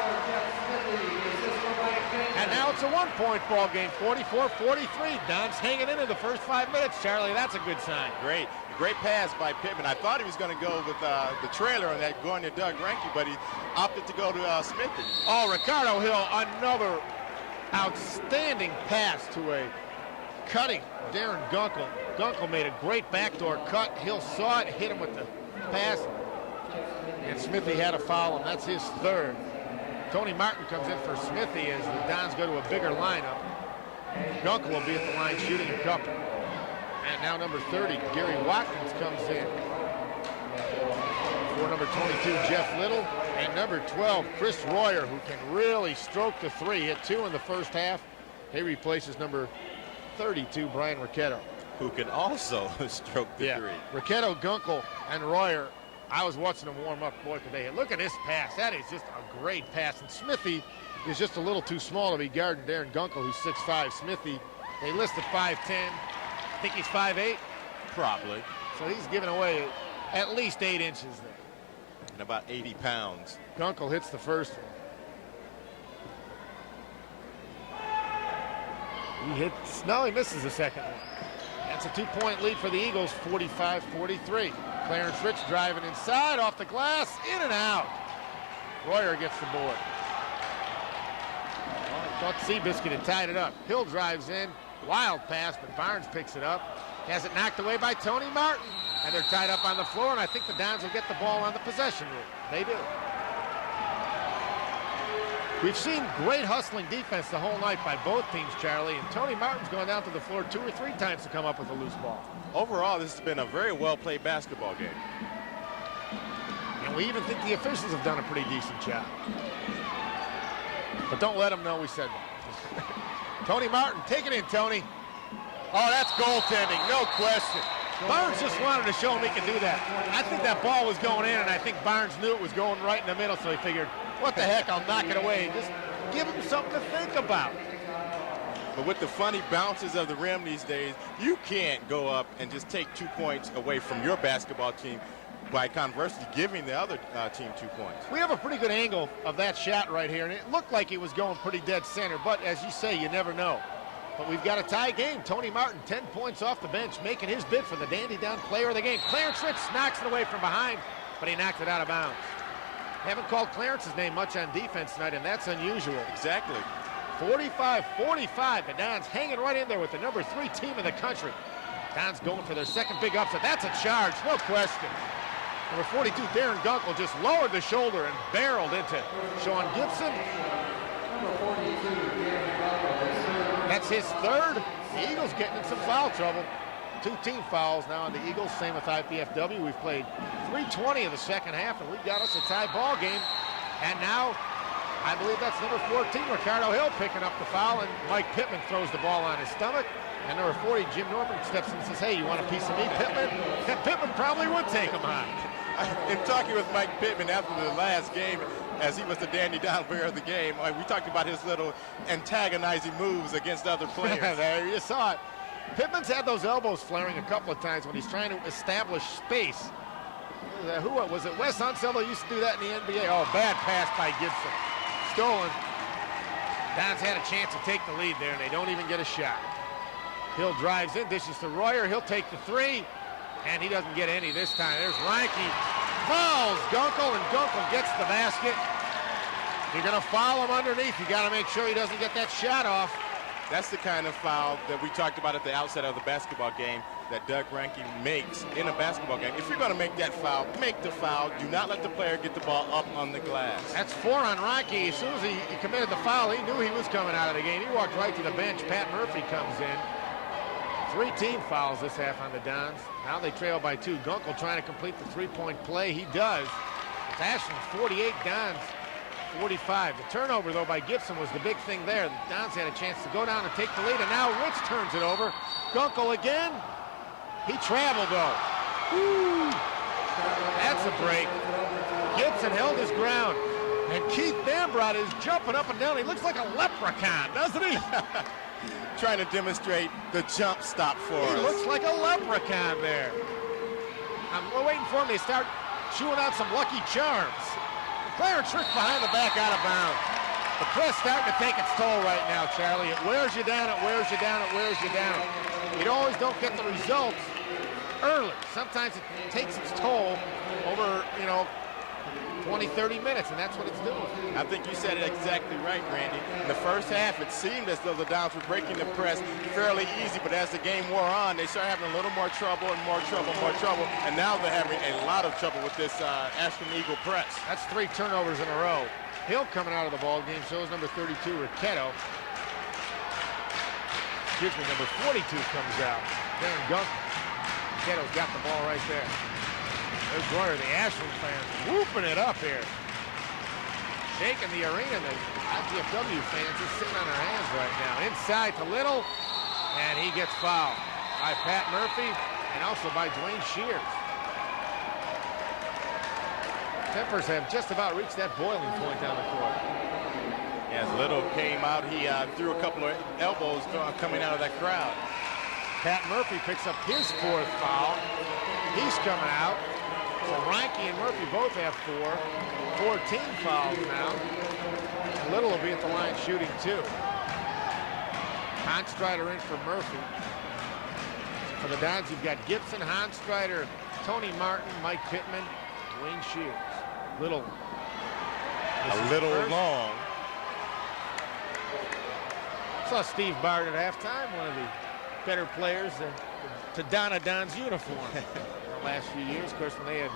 And now it's a 1-point ball game, 44-43. Don's hanging in the first 5 minutes, Charlie. That's a good sign. Great pass by Pittman. I thought he was going to go with the trailer on that going to Doug Reinke, but he opted to go to Smithy. Oh, Ricardo Hill, another outstanding pass to a cutting Darren Gunkel. Gunkel made a great backdoor cut. Hill saw it, hit him with the pass, and Smithy had a foul, and that's his 3rd. Tony Martin comes in for Smithy as the Dons go to a bigger lineup. Gunkel will be at the line shooting a couple. And now number 30, Gary Watkins, comes in. For number 22, Jeff Little, and number 12, Chris Royer, who can really stroke the 3. Hit 2 in the first half. He replaces number 32, Brian Ricchetto, who can also stroke the 3. Ricchetto, Gunkel, and Royer. I was watching them warm up. Boy, today. Look at this pass. That is just a great pass. And Smithy is just a little too small to be guarding Darren Gunkel, who's 6'5". Smithy, they listed 5'10". I think he's 5'8". Probably. So he's giving away at least 8 inches there. And about 80 pounds. Gunkel hits the first one. He misses the second one. That's a 2-point lead for the Eagles, 45-43. Clarence Rich driving inside, off the glass, in and out. Royer gets the board. Thought Seabiscuit had tied it up. Hill drives in, wild pass, but Barnes picks it up. Has it knocked away by Tony Martin. And they're tied up on the floor, and I think the Dons will get the ball on the possession rule. They do. We've seen great hustling defense the whole night by both teams, Charlie, and Tony Martin's gone down to the floor 2 or 3 times to come up with a loose ball. Overall, this has been a very well-played basketball game. And we even think the officials have done a pretty decent job. But don't let them know we said that. Tony Martin, take it in, Tony. Oh, that's goaltending, no question. Barnes just wanted to show him he can do that. I think that ball was going in, and I think Barnes knew it was going right in the middle, so he figured, what the heck, I'll knock it away. Just give him something to think about. But with the funny bounces of the rim these days, you can't go up and just take 2 points away from your basketball team by conversely giving the other team 2 points. We have a pretty good angle of that shot right here, and it looked like it was going pretty dead center, but as you say, you never know. But we've got a tie game. Tony Martin, 10 points off the bench, making his bid for the Dandy Down player of the game. Clarence Rich knocks it away from behind, but he knocked it out of bounds. Haven't called Clarence's name much on defense tonight, and that's unusual. Exactly. 45-45. The Dons hanging right in there with the number 3 team in the country. Dons going for their second big upset. That's a charge, no question. Number 42, Darren Gunkel, just lowered the shoulder and barreled into Sean Gibson. That's his third. The Eagles getting in some foul trouble. 2 team fouls now on the Eagles. Same with IPFW. We've played 3:20 of the second half, and we've got us a tie ball game. And now, I believe that's number 14, Ricardo Hill, picking up the foul, and Mike Pittman throws the ball on his stomach. And number 40, Jim Norman, steps in and says, hey, you want a piece of me, Pittman? And Pittman probably would take him on. In talking with Mike Pittman after the last game, as he was the Dandy Down player of the game, we talked about his little antagonizing moves against other players. There you saw it. Pittman's had those elbows flaring a couple of times when he's trying to establish space. Who was it? Wes Unseld used to do that in the NBA. Oh, bad pass by Gibson. Stolen. Dons had a chance to take the lead there, and they don't even get a shot. Hill drives in, dishes to Royer. He'll take the 3, and he doesn't get any this time. There's Reinke. Fouls Gunkel, and Gunkel gets the basket. You're going to foul him underneath. You got to make sure he doesn't get that shot off. That's the kind of foul that we talked about at the outset of the basketball game that Doug Reinke makes in a basketball game. If you're going to make that foul, make the foul. Do not let the player get the ball up on the glass. That's 4 on Reinke. As soon as he committed the foul, he knew he was coming out of the game. He walked right to the bench. Pat Murphy comes in. 3 team fouls this half on the Dons. Now they trail by 2. Gunkel trying to complete the 3-point play. He does. It's Ashland 48, Dons 45. The turnover, though, by Gibson was the big thing there. The Dons had a chance to go down and take the lead, and now Rich turns it over. Gunkel again. He traveled, though. Woo. That's a break. Gibson held his ground, and Keith Dambrot is jumping up and down. He looks like a leprechaun, doesn't he? Trying to demonstrate the jump stop for us. He looks like a leprechaun there. We're waiting for him to start chewing out some Lucky Charms. Clarence Rich behind the back, out of bounds. The press starting to take its toll right now, Charlie. It wears you down, it wears you down, it wears you down. You always don't get the results early. Sometimes it takes its toll over, 20, 30 minutes, and that's what it's doing. I think you said it exactly right, Randy. In the first half, it seemed as though the Dons were breaking the press fairly easy, but as the game wore on, they started having a little more trouble and more trouble, and now they're having a lot of trouble with this Ashland Eagle press. That's 3 turnovers in a row. Hill coming out of the ball game shows number 32, Ricchetto. Excuse me, number 42 comes out. Darren Gunkel. Ricchetto's got the ball right there. There's Royer, the Ashland fans whooping it up here. Shaking the arena. The IPFW fans just sitting on their hands right now. Inside to Little, and he gets fouled by Pat Murphy and also by Dwayne Shears. Tempers have just about reached that boiling point down the court. As Little came out, he threw a couple of elbows coming out of that crowd. Pat Murphy picks up his 4th foul. He's coming out. So Reinke and Murphy both have 14 fouls now. And Little will be at the line shooting 2. Hanstrider in for Murphy. For the Dons, you've got Gibson, Hanstrider, Tony Martin, Mike Pittman, Dwayne Shears. Little. A little long. Saw Steve Bard at halftime, one of the better players to Donna Don's uniform the last few years. Of course, when they had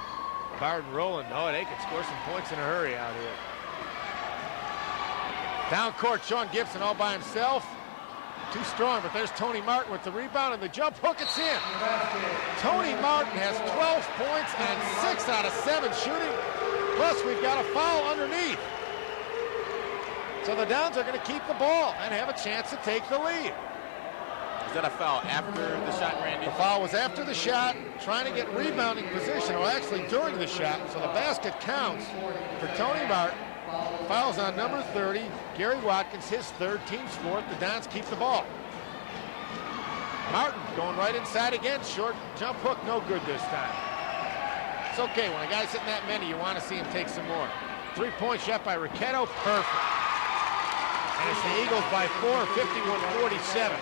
Bard and Rowland, they could score some points in a hurry out here. Down court, Sean Gibson all by himself. Too strong, but there's Tony Martin with the rebound and the jump hook. It's in. Tony Martin has 12 points and 6 out of 7 shooting. Plus, we've got a foul underneath. So the Dons are going to keep the ball and have a chance to take the lead. Is that a foul after the shot, Randy? The foul was after the shot, trying to get rebounding position, or actually during the shot. So the basket counts for Tony Martin. Fouls on number 30, Gary Watkins, his 3rd, team's 4th. The Dons keep the ball. Martin going right inside again. Short jump hook, no good this time. It's okay, when a guy's hitting that many, you want to see him take some more. 3-point shot by Ricchetto, perfect. And it's the Eagles by 4, 51-47.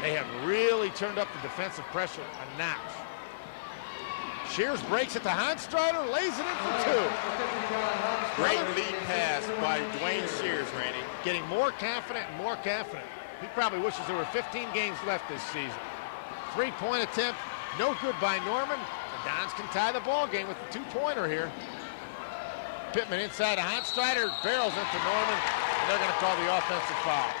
They have really turned up the defensive pressure a notch. Shears breaks it to Hanstrider, lays it in for 2. Great lead pass by Dwayne Shears, Randy. Getting more confident and more confident. He probably wishes there were 15 games left this season. 3-point attempt, no good by Norman. The Dons can tie the ball game with the 2-pointer here. Pittman inside to Hanstrider, barrels into Norman, and they're going to call the offensive foul.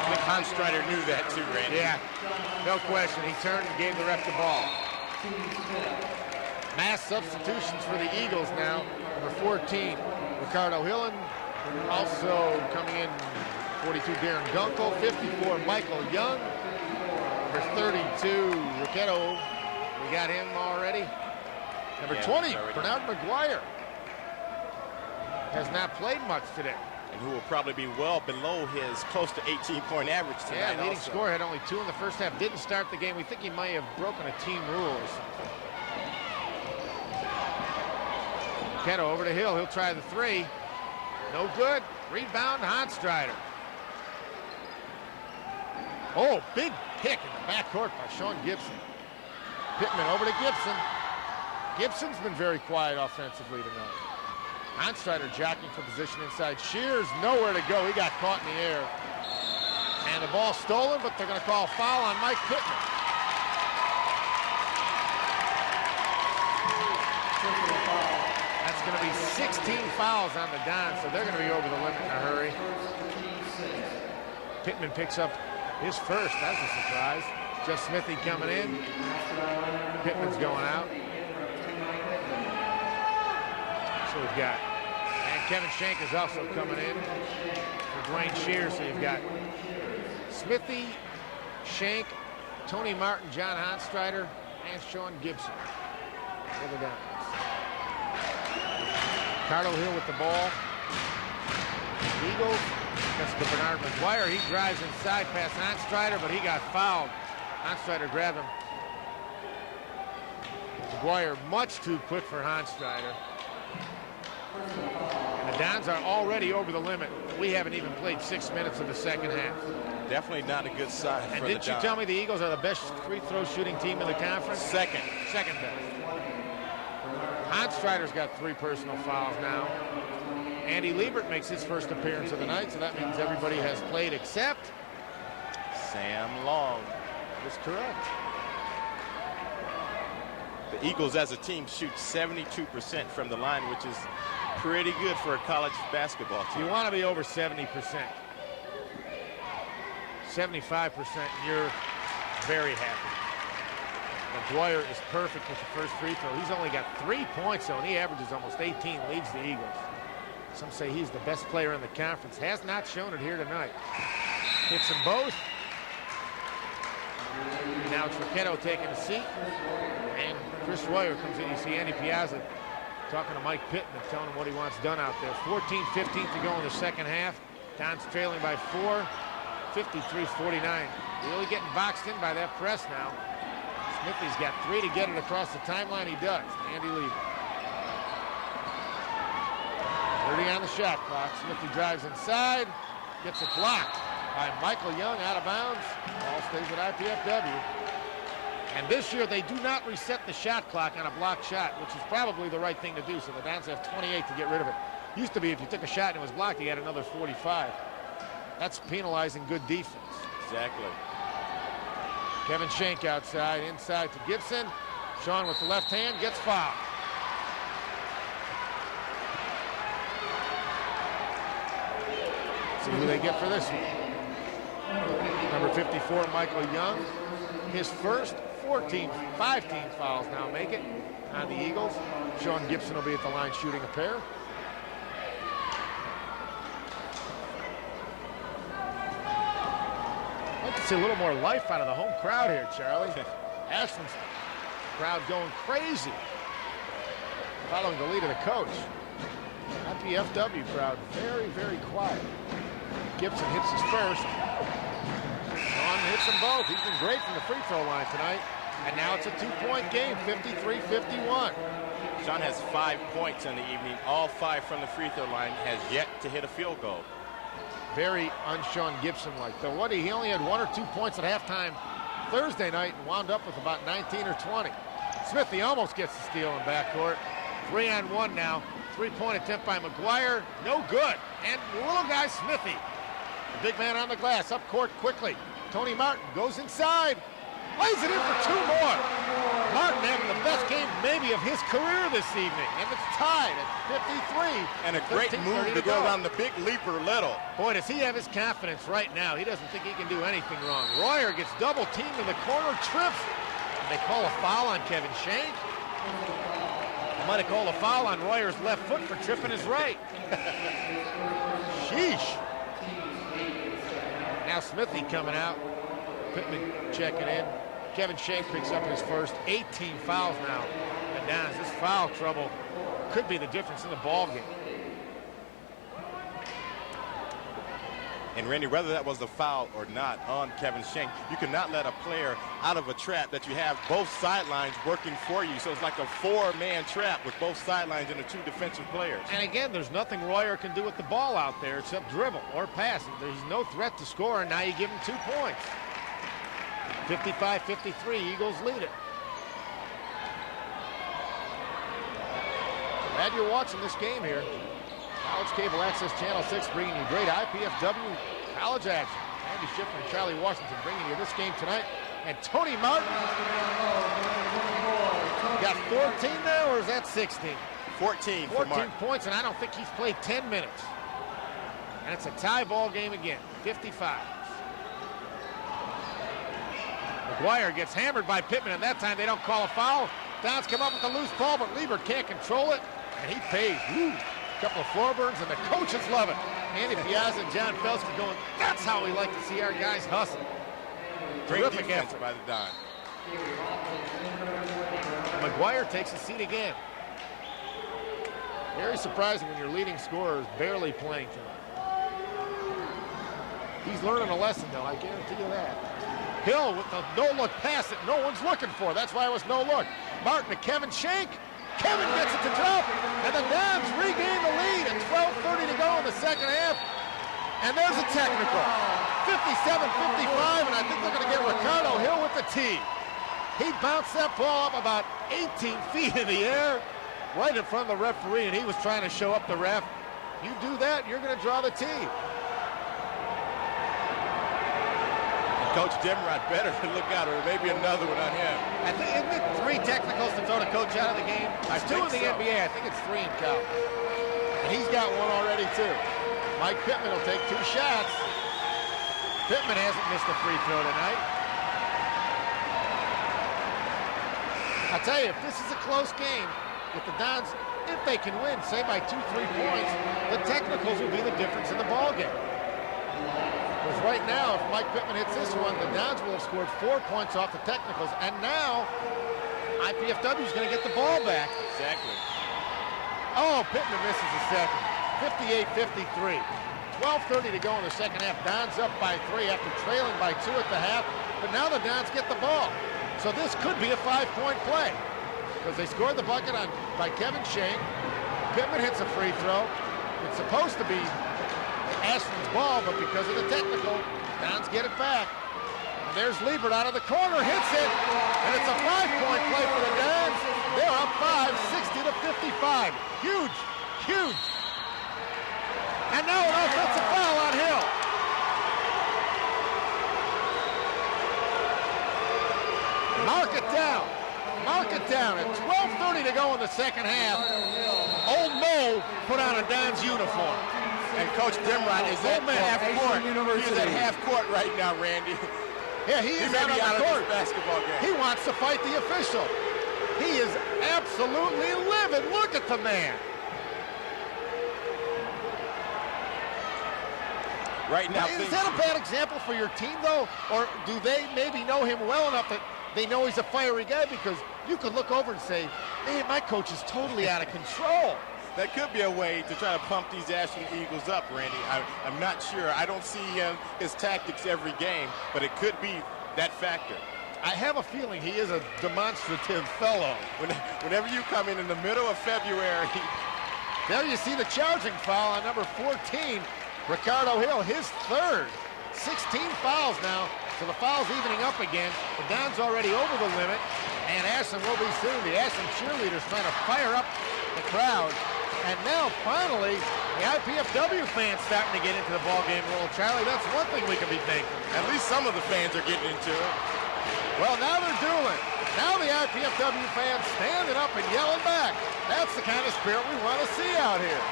I think Hanstrider knew that too, Randy. Yeah, no question. He turned and gave the ref the ball. Mass substitutions for the Eagles now. Number 14, Ricardo Hillen. Also coming in, 42, Darren Gunkel. 54, Michael Young. Number 32, Ricchetto. We got him already. Number 20, Bernard McGuire. Has not played much today. And who will probably be well below his close to 18-point average tonight. Yeah, leading scorer had only 2 in the first half. Didn't start the game. We think he might have broken a team rule or something. Ricchetto over to Hill. He'll try the 3. No good. Rebound, Hanstrider. Oh, big pick in the backcourt by Sean Gibson. Pittman over to Gibson. Gibson's been very quiet offensively tonight. Hanstrider jockeying for position inside. Shears nowhere to go. He got caught in the air. And the ball stolen, but they're going to call a foul on Mike Pittman. That's going to be 16 fouls on the Dons, so they're going to be over the limit in a hurry. Pittman picks up his first. That's a surprise. Jeff Smithy coming in. Pittman's going out. So we've got, and Kevin Shank is also coming in for Dwayne Shears. So you've got Smithy, Shank, Tony Martin, John Hanstrider, and Sean Gibson. For the Dons. Ricardo Hill with the ball. Eagles. That's to Bernard McGuire. He drives inside past Hanstrider, but he got fouled. Hanstrider grabbed him. McGuire much too quick for Hanstrider. And the Dons are already over the limit. We haven't even played 6 minutes of the second half. Definitely not a good sign for the Dons. And didn't you tell me the Eagles are the best free throw shooting team in the conference? Second best. Hanstrider's got 3 personal fouls now. Andy Liebert makes his first appearance of the night, so that means everybody has played except Sam Long. That's correct. The Eagles as a team shoot 72% from the line, which is pretty good for a college basketball team. You want to be over 70%. 75%, you're very happy. McGuire is perfect with the first free throw. He's only got 3 points, though, and he averages almost 18, leads the Eagles. Some say he's the best player in the conference. Has not shown it here tonight. Hits them both. Now it's Ricchetto taking a seat, and Chris Royer comes in. You see Andy Piazza talking to Mike Pittman, telling him what he wants done out there. 14-15 to go in the second half. Dons trailing by 4, 53-49. Really getting boxed in by that press now. Smithy's got 3 to get it across the timeline. He does. Andy Lee. 30 on the shot clock. Smithy drives inside. Gets it blocked by Michael Young out of bounds. Ball stays at IPFW. And this year they do not reset the shot clock on a blocked shot, which is probably the right thing to do. So the Dons have 28 to get rid of it. Used to be if you took a shot and it was blocked, you had another 45. That's penalizing good defense. Exactly. Kevin Shank outside, inside to Gibson. Sean with the left hand gets fouled. See who they get for this one. Number 54, Michael Young. His first 15 fouls now make it on the Eagles. Sean Gibson will be at the line shooting a pair. I'd like to see a little more life out of the home crowd here, Charlie. Ashland's crowd going crazy. Following the lead of the coach. IPFW crowd very, very quiet. Gibson hits his first. Sean hits them both. He's been great from the free throw line tonight. And now it's a 2-point game, 53-51. Sean has 5 points in the evening. All 5 from the free throw line, has yet to hit a field goal. Very un-Sean Gibson-like. Though he only had 1 or 2 points at halftime Thursday night and wound up with about 19 or 20. Smithy almost gets the steal in backcourt. 3-on-1 now. 3-point attempt by McGuire. No good. And the little guy, Smithy. The big man on the glass. Up court quickly. Tony Martin goes inside. Lays it in for 2 more. Martin having the best game maybe of his career this evening. And it's tied at 53. And a great move to go around the big leaper Little. Boy, does he have his confidence right now. He doesn't think he can do anything wrong. Royer gets double teamed in the corner, trips. And they call a foul on Kevin Shank. They might have called a foul on Royer's left foot for tripping his right. Sheesh. Now Smithy coming out. Pittman checking in. Kevin Shank picks up his first 18 fouls now. And now this foul trouble could be the difference in the ball game. And Randy, whether that was a foul or not on Kevin Shank, you cannot let a player out of a trap that you have both sidelines working for you. So it's like a 4-man trap with both sidelines and the 2 defensive players. And again, there's nothing Royer can do with the ball out there except dribble or pass. There's no threat to score, and now you give him 2 points. 55-53, Eagles lead it. Glad you're watching this game here. College Cable Access Channel 6 bringing you great IPFW college action. Andy Schiffer and Charlie Washington bringing you this game tonight. And Tony Martin got 14 now, or is that 16? 14 for 14 Martin. points, and I don't think he's played 10 minutes. And it's a tie ball game again, 55. McGuire gets hammered by Pittman, and that time they don't call a foul. Downs come up with a loose ball, but Lieber can't control it, and he pays. Woo. A couple of floor burns, and the coaches love it. Andy Piazza and John Felski going, that's how we like to see our guys hustle. Terrific effort by the Don. McGuire takes a seat again. Very surprising when your leading scorer is barely playing tonight. He's learning a lesson, though, I guarantee you that. Hill with the no-look pass that no one's looking for. That's why it was no look. Martin to Kevin Shank. Kevin gets it to drop, and the Dons regain the lead at 12:30 to go in the second half. And there's a technical. 57-55, and I think they're going to get Ricardo Hill with the tee. He bounced that ball up about 18 feet in the air, right in front of the referee, and he was trying to show up the ref. You do that, you're going to draw the tee. Coach Demrod better to look out, or maybe another one on him. I think isn't it 3 technicals to throw the coach out of the game? There's 2 in the NBA. I think it's 3 in college. And he's got one already too. Mike Pittman will take 2 shots. Pittman hasn't missed a free throw tonight. I'll tell you, if this is a close game, if the Dons, if they can win, say by 2-3 points, the technicals will be the difference in the ball game. Because right now, if Mike Pittman hits this one, the Dons will have scored 4 points off the technicals, and now IPFW is going to get the ball back. Exactly. Oh, Pittman misses a second. 58-53. 12:30 to go in the second half. Dons up by 3 after trailing by 2 at the half. But now the Dons get the ball. So this could be a 5-point play. Because they scored the bucket by Kevin Shank. Pittman hits a free throw. It's supposed to be Ashland's ball, but because of the technical, Dons get it back. And there's Liebert out of the corner, hits it, and it's a 5-point play for the Dons. They're up 5, 60-55. Huge, huge. And now an offensive foul on Hill. Mark it down. Mark it down. At 12:30 to go in the second half, Old Mo put on a Dons uniform. And Coach Dimrott is at half court. He's at half court right now, Randy. Yeah, he is out on the court. This basketball game. He wants to fight the official. He is absolutely livid. Look at the man. Right now, is that a bad example for your team, though? Or do they maybe know him well enough that they know he's a fiery guy? Because you could look over and say, man, my coach is totally out of control. That could be a way to try to pump these Ashland Eagles up, Randy. I'm not sure. I don't see his tactics every game, but it could be that factor. I have a feeling he is a demonstrative fellow. Whenever you come in the middle of February. There you see the charging foul on number 14, Ricardo Hill, his third. 16 fouls now, so the foul's evening up again. The Dons already over the limit, and Ashland will be soon. The Ashland cheerleaders trying to fire up the crowd. And now, finally, the IPFW fans starting to get into the ballgame role. Charlie, that's one thing we can be thankful. At least some of the fans are getting into it. Well, now they're dueling. Now the IPFW fans standing up and yelling back. That's the kind of spirit we want to see out here.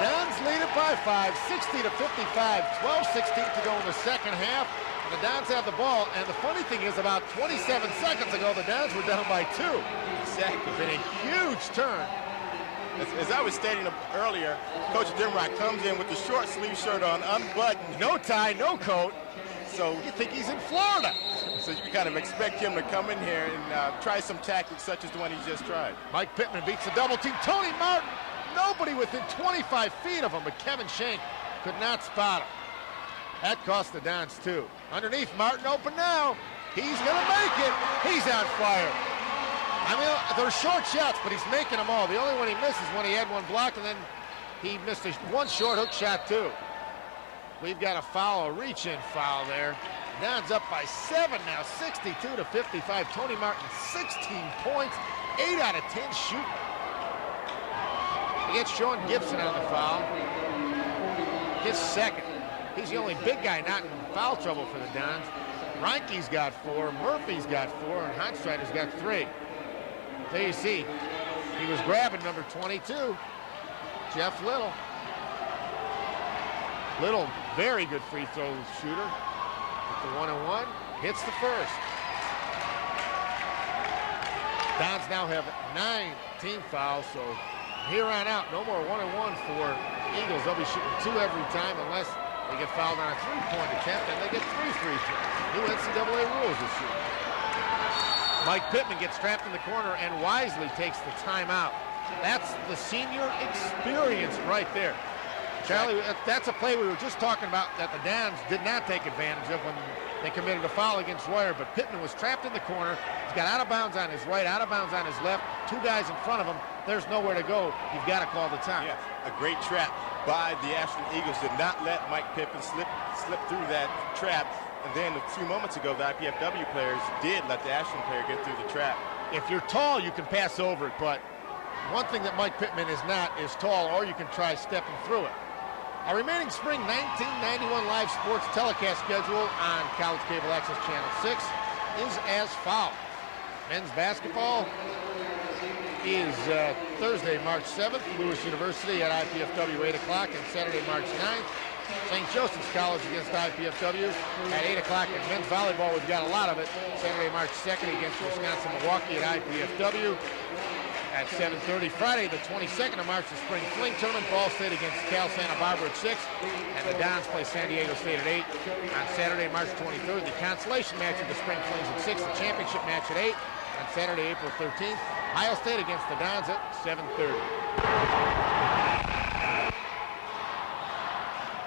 Dons lead it by 5, 60-55, 12-16 to go in the second half. And the Dons have the ball, and the funny thing is about 27 seconds ago, the Dons were down by 2. Exactly. It's been a huge turn. As I was stating earlier, Coach Dimrock comes in with the short sleeve shirt on, unbuttoned. No tie, no coat. So you think he's in Florida. So you kind of expect him to come in here and try some tactics such as the one he just tried. Mike Pittman beats the double team. Tony Martin, nobody within 25 feet of him, but Kevin Shank could not spot him. That cost the Dons 2. Underneath, Martin open now. He's going to make it. He's on fire. I mean, they're short shots, but he's making them all. The only one he missed is when he had one block, and then he missed one short hook shot, too. We've got a foul, a reach-in foul there. Dons up by 7 now, 62-55. Tony Martin, 16 points, 8 out of 10 shooting. He gets Sean Gibson on the foul. His second. He's the only big guy not in foul trouble for the Dons. Reinke's got 4, Murphy's got 4, and Honstreiter's got 3. There you see, he was grabbing number 22, Jeff Little. Little, very good free throw shooter. With the 1-on-1, hits the first. Dons now have 9 team fouls, so here on out, no more 1-on-1 for Eagles. They'll be shooting 2 every time unless they get fouled on a 3-point attempt, and they get 3 free throws. New NCAA rules this year. Mike Pittman gets trapped in the corner and wisely takes the timeout. That's the senior experience right there. Charlie, that's a play we were just talking about that the Dons did not take advantage of when they committed a foul against Royer, but Pittman was trapped in the corner. He's got out of bounds on his right, out of bounds on his left, 2 guys in front of him. There's nowhere to go. You've got to call the time. Yeah, a great trap by the Ashland Eagles. Did not let Mike Pittman slip through that trap. And then a few moments ago, the IPFW players did let the Ashland player get through the trap. If you're tall, you can pass over it, but one thing that Mike Pittman is not is tall, or you can try stepping through it. Our remaining spring 1991 live sports telecast schedule on College Cable Access Channel 6 is as follows. Men's basketball is Thursday, March 7th, Lewis University at IPFW 8 o'clock, and Saturday, March 9th, St. Joseph's College against IPFW at 8 o'clock. And men's volleyball, we've got a lot of it. Saturday, March 2nd against Wisconsin-Milwaukee at IPFW at 7:30. Friday, the 22nd of March, the spring fling tournament. Ball State against Cal Santa Barbara at 6. And the Dons play San Diego State at 8. On Saturday, March 23rd, the consolation match of the spring flings at 6. The championship match at 8. On Saturday, April 13th, Ohio State against the Dons at 7:30.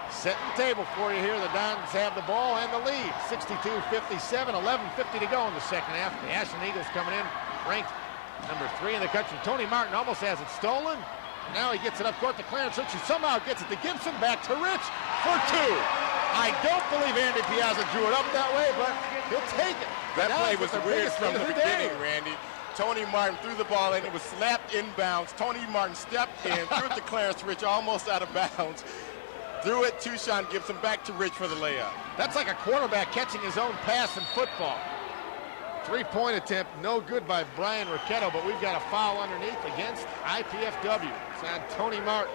Setting the table for you here. The Dons have the ball and the lead. 62-57, 11:50 to go in the second half. The Ashland Eagles coming in ranked number 3 in the country. Tony Martin almost has it stolen. Now he gets it up court to Clarence Rich, who somehow gets it to Gibson. Back to Rich for 2. I don't believe Andy Piazza drew it up that way, but he'll take it. That play was weird from the beginning, Randy. Tony Martin threw the ball and it was slapped inbounds. Tony Martin stepped in, threw it to Clarence Rich, almost out of bounds. Threw it to Sean Gibson, back to Rich for the layup. That's like a quarterback catching his own pass in football. 3-point attempt, no good by Brian Ricchetto, but we've got a foul underneath against IPFW. It's on Tony Martin.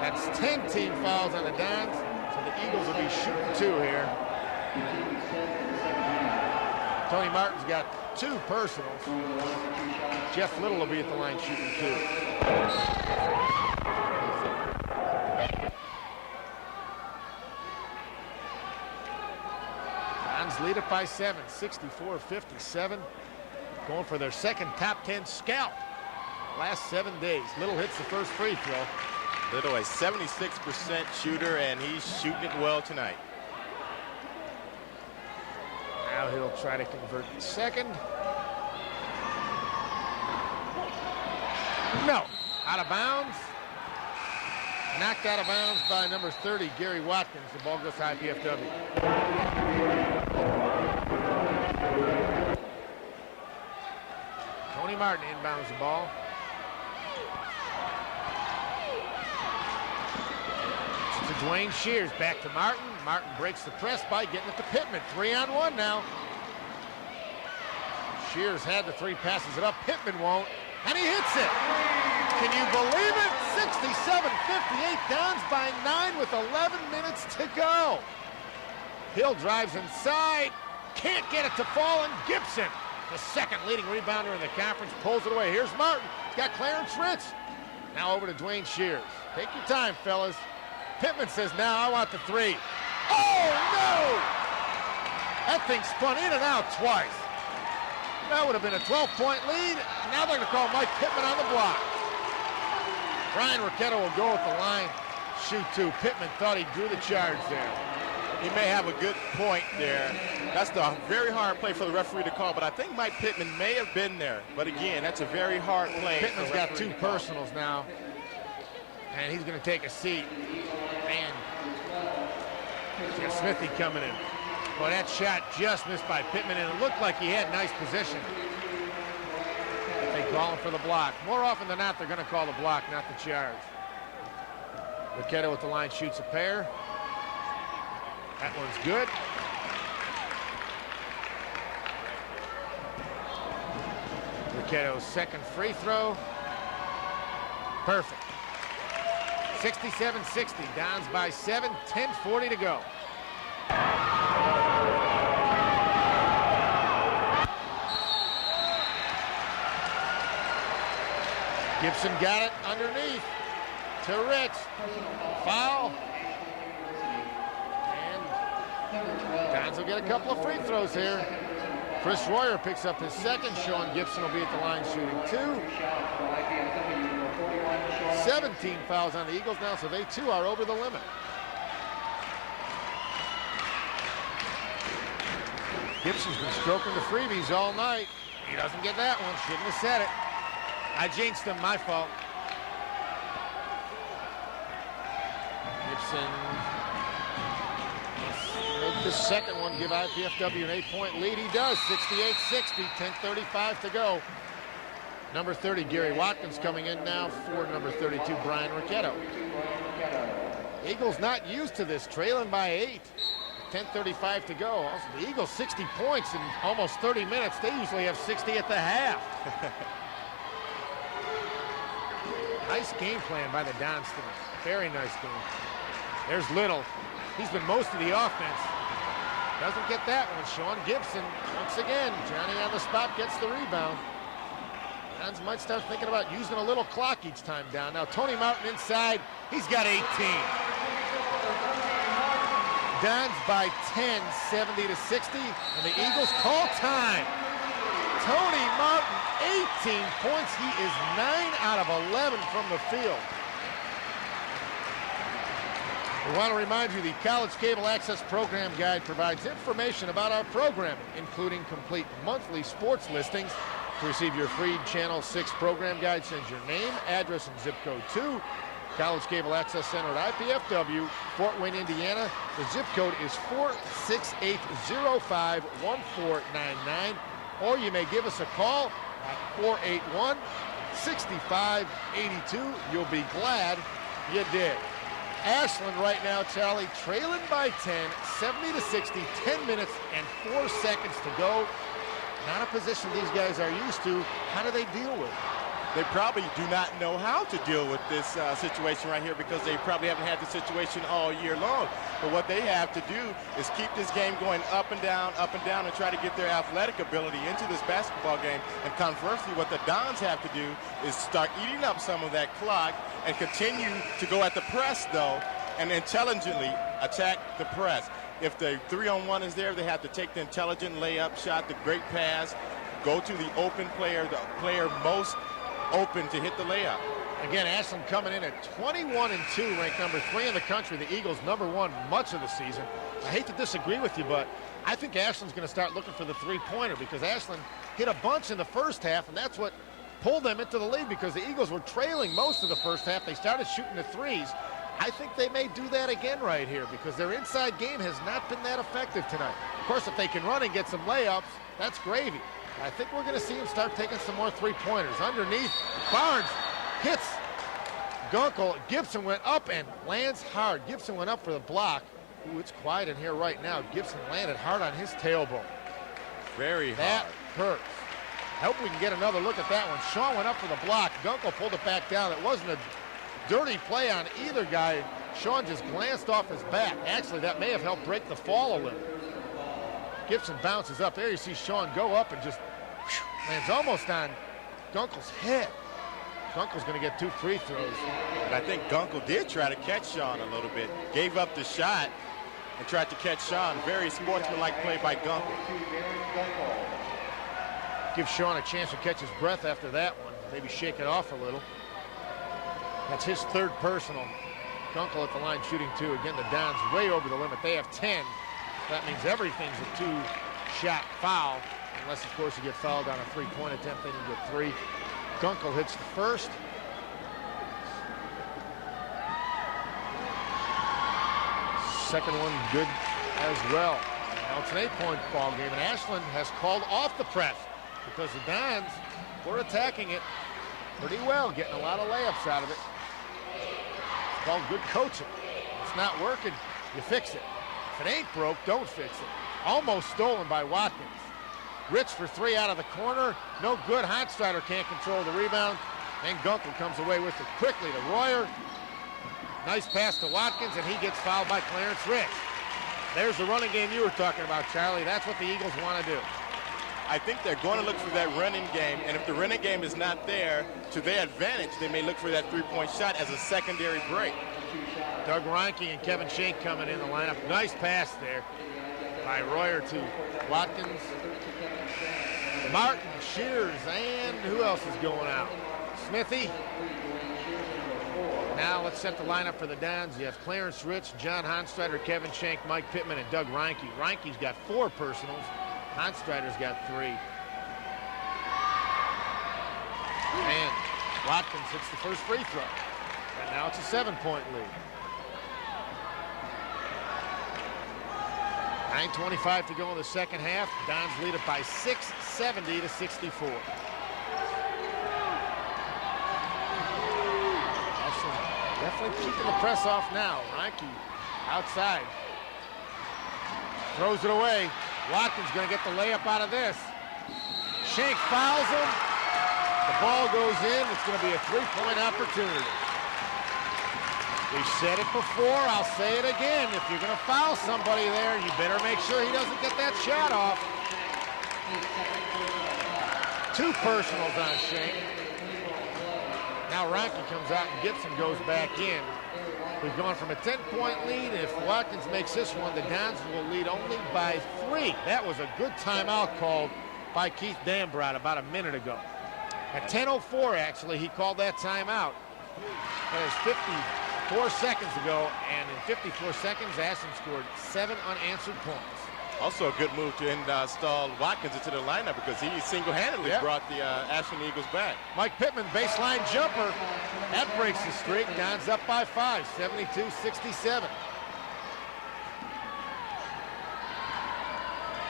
That's 10 team fouls on the Dons, so the Eagles will be shooting 2 here. Tony Martin's got 2 personals. Jeff Little will be at the line shooting 2. Dons lead it by 7, 64-57. Going for their second top 10 scalp last 7 days. Little hits the first free throw. Little, a 76% shooter, and he's shooting it well tonight. Now he'll try to convert the second. No, out of bounds. Knocked out of bounds by number 30, Gary Watkins. The ball goes to IPFW. Tony Martin inbounds the ball. To Dwayne Shears, back to Martin. Martin breaks the press by getting it to Pittman. 3-on-1 now. Shears had the 3, passes it up. Pittman won't, and he hits it. Can you believe it? 67-58, Dons by 9 with 11 minutes to go. Hill drives inside, can't get it to fall, and Gibson, the second leading rebounder in the conference, pulls it away. Here's Martin, he's got Clarence Rich. Now over to Dwayne Shears. Take your time, fellas. Pittman says, now I want the 3. Oh, no! That thing spun in and out twice. That would have been a 12-point lead. Now they're going to call Mike Pittman on the block. Brian Ricchetto will go with the line. Shoot 2. Pittman thought he drew the charge there. He may have a good point there. That's a very hard play for the referee to call, but I think Mike Pittman may have been there. But again, that's a very hard play. Pittman's got 2 personals now, and he's going to take a seat. And he's got Smithy coming in. Well, that shot just missed by Pittman, and it looked like he had nice position. They call him for the block. More often than not, they're going to call the block, not the charge. Ricchetto with the line shoots a pair. That one's good. Ricchetto's second free throw. Perfect. 67-60. Dons by 7, 10:40 to go. Gibson got it underneath to Rich. Foul. And Dons will get a couple of free throws here. Chris Royer picks up his second. Sean Gibson will be at the line shooting 2. 17 fouls on the Eagles now, so they too are over the limit. Gibson's been stroking the freebies all night. He doesn't get that one. Shouldn't have said it. I jinxed him, my fault. Gibson make the second one, give IPFW an 8-point lead. He does, 68-60, 10:35 to go. Number 30, Gary Watkins coming in now for number 32, Brian Ricchetto. Eagles not used to this, trailing by 8. 10:35 to go. Also, the Eagles 60 points in almost 30 minutes. They usually have 60 at the half. Nice game plan by the Dons tonight. Very nice game. There's Little. He's been most of the offense. Doesn't get that one. Sean Gibson, once again, Johnny on the spot gets the rebound. Dons might start thinking about using a little clock each time down. Now Tony Martin inside. He's got 18. Dons by 10, 70-60, and the Eagles call time. Tony Martin, 18 points. He is 9 out of 11 from the field. We want to remind you the College Cable Access Program Guide provides information about our programming, including complete monthly sports listings. To receive your free Channel 6 program guide, send your name, address, and zip code to College Cable Access Center at IPFW, Fort Wayne, Indiana. The zip code is 46805-1499, or you may give us a call at 481-6582. You'll be glad you did. Ashland right now, Charlie, trailing by 10, 70-60, 10 minutes and 4 seconds to go. Not a position these guys are used to. How do they deal with it? They probably do not know how to deal with this situation right here because they probably haven't had the situation all year long. But what they have to do is keep this game going up and down, and try to get their athletic ability into this basketball game. And conversely, what the Dons have to do is start eating up some of that clock and continue to go at the press, though, and intelligently attack the press. If the 3-on-1 is there, they have to take the intelligent layup shot, the great pass, go to the open player, the player most open to hit the layup. Again, Ashland coming in at 21-2, ranked number 3 in the country. The Eagles number 1 much of the season. I hate to disagree with you, but I think Ashland's going to start looking for the three-pointer because Ashland hit a bunch in the first half, and that's what pulled them into the lead because the Eagles were trailing most of the first half. They started shooting the threes. I think they may do that again right here because their inside game has not been that effective tonight. Of course, if they can run and get some layups, that's gravy. I think we're going to see him start taking some more three-pointers. Underneath, Barnes hits Gunkel. Gibson went up and lands hard. Gibson went up for the block. Ooh, it's quiet in here right now. Gibson landed hard on his tailbone. Very hard. That hurts. I hope we can get another look at that one. Shaw went up for the block. Gunkel pulled it back down. It wasn't a dirty play on either guy. Sean just glanced off his back. Actually, that may have helped break the fall a little. Gibson bounces up. There you see Sean go up and just lands almost on Gunkel's head. Gunkel's going to get 2 free throws. But I think Gunkel did try to catch Sean a little bit. Gave up the shot and tried to catch Sean. Very sportsmanlike play by Gunkel. Give Sean a chance to catch his breath after that one. Maybe shake it off a little. That's his 3rd personal. Gunkel at the line shooting 2. Again, the Dons way over the limit. They have 10. That means everything's a 2-shot foul. Unless, of course, you get fouled on a 3-point attempt, then you get 3. Gunkel hits the first. Second one good as well. Now it's an 8-point ball game, and Ashland has called off the press because the Dons were attacking it pretty well, getting a lot of layups out of it. It's called good coaching. If it's not working, you fix it. If it ain't broke, don't fix it. Almost stolen by Watkins. Rich for 3 out of the corner. No good. Hotstrider can't control the rebound. And Gunkel comes away with it quickly to Royer. Nice pass to Watkins, and he gets fouled by Clarence Rich. There's the running game you were talking about, Charlie. That's what the Eagles want to do. I think they're going to look for that running game, and if the running game is not there, to their advantage, they may look for that 3-point shot as a secondary break. Doug Reinke and Kevin Shank coming in the lineup. Nice pass there by Royer to Watkins. Martin, Shears, and who else is going out? Smithy. Now let's set the lineup for the Dons. You have Clarence Rich, John Honstrider, Kevin Shank, Mike Pittman, and Doug Reinke. Reinke's got 4 personals. Honstrider's got 3. And Watkins hits the first free throw. And now it's a 7-point lead. 9:25 to go in the second half. Dons lead it by 6, 70-64. Ashland definitely keeping the press off now. Reinke outside. Throws it away. Watkins going to get the layup out of this. Shank fouls him. The ball goes in. It's going to be a 3-point opportunity. We've said it before. I'll say it again. If you're going to foul somebody there, you better make sure he doesn't get that shot off. 2 personals on Shank. Now Reinke comes out and Gibson goes back in. We've gone from a 10-point lead. If Watkins makes this one, the Dons will lead only by 3. That was a good timeout called by Keith Dambrot about a minute ago. At 10:04, actually, he called that timeout. That was 54 seconds ago, and in 54 seconds, Ashland scored 7 unanswered points. Also a good move to install Watkins into the lineup because he single-handedly brought the Ashland Eagles back. Mike Pittman, baseline jumper. That breaks the streak. Don's up by 5, 72-67.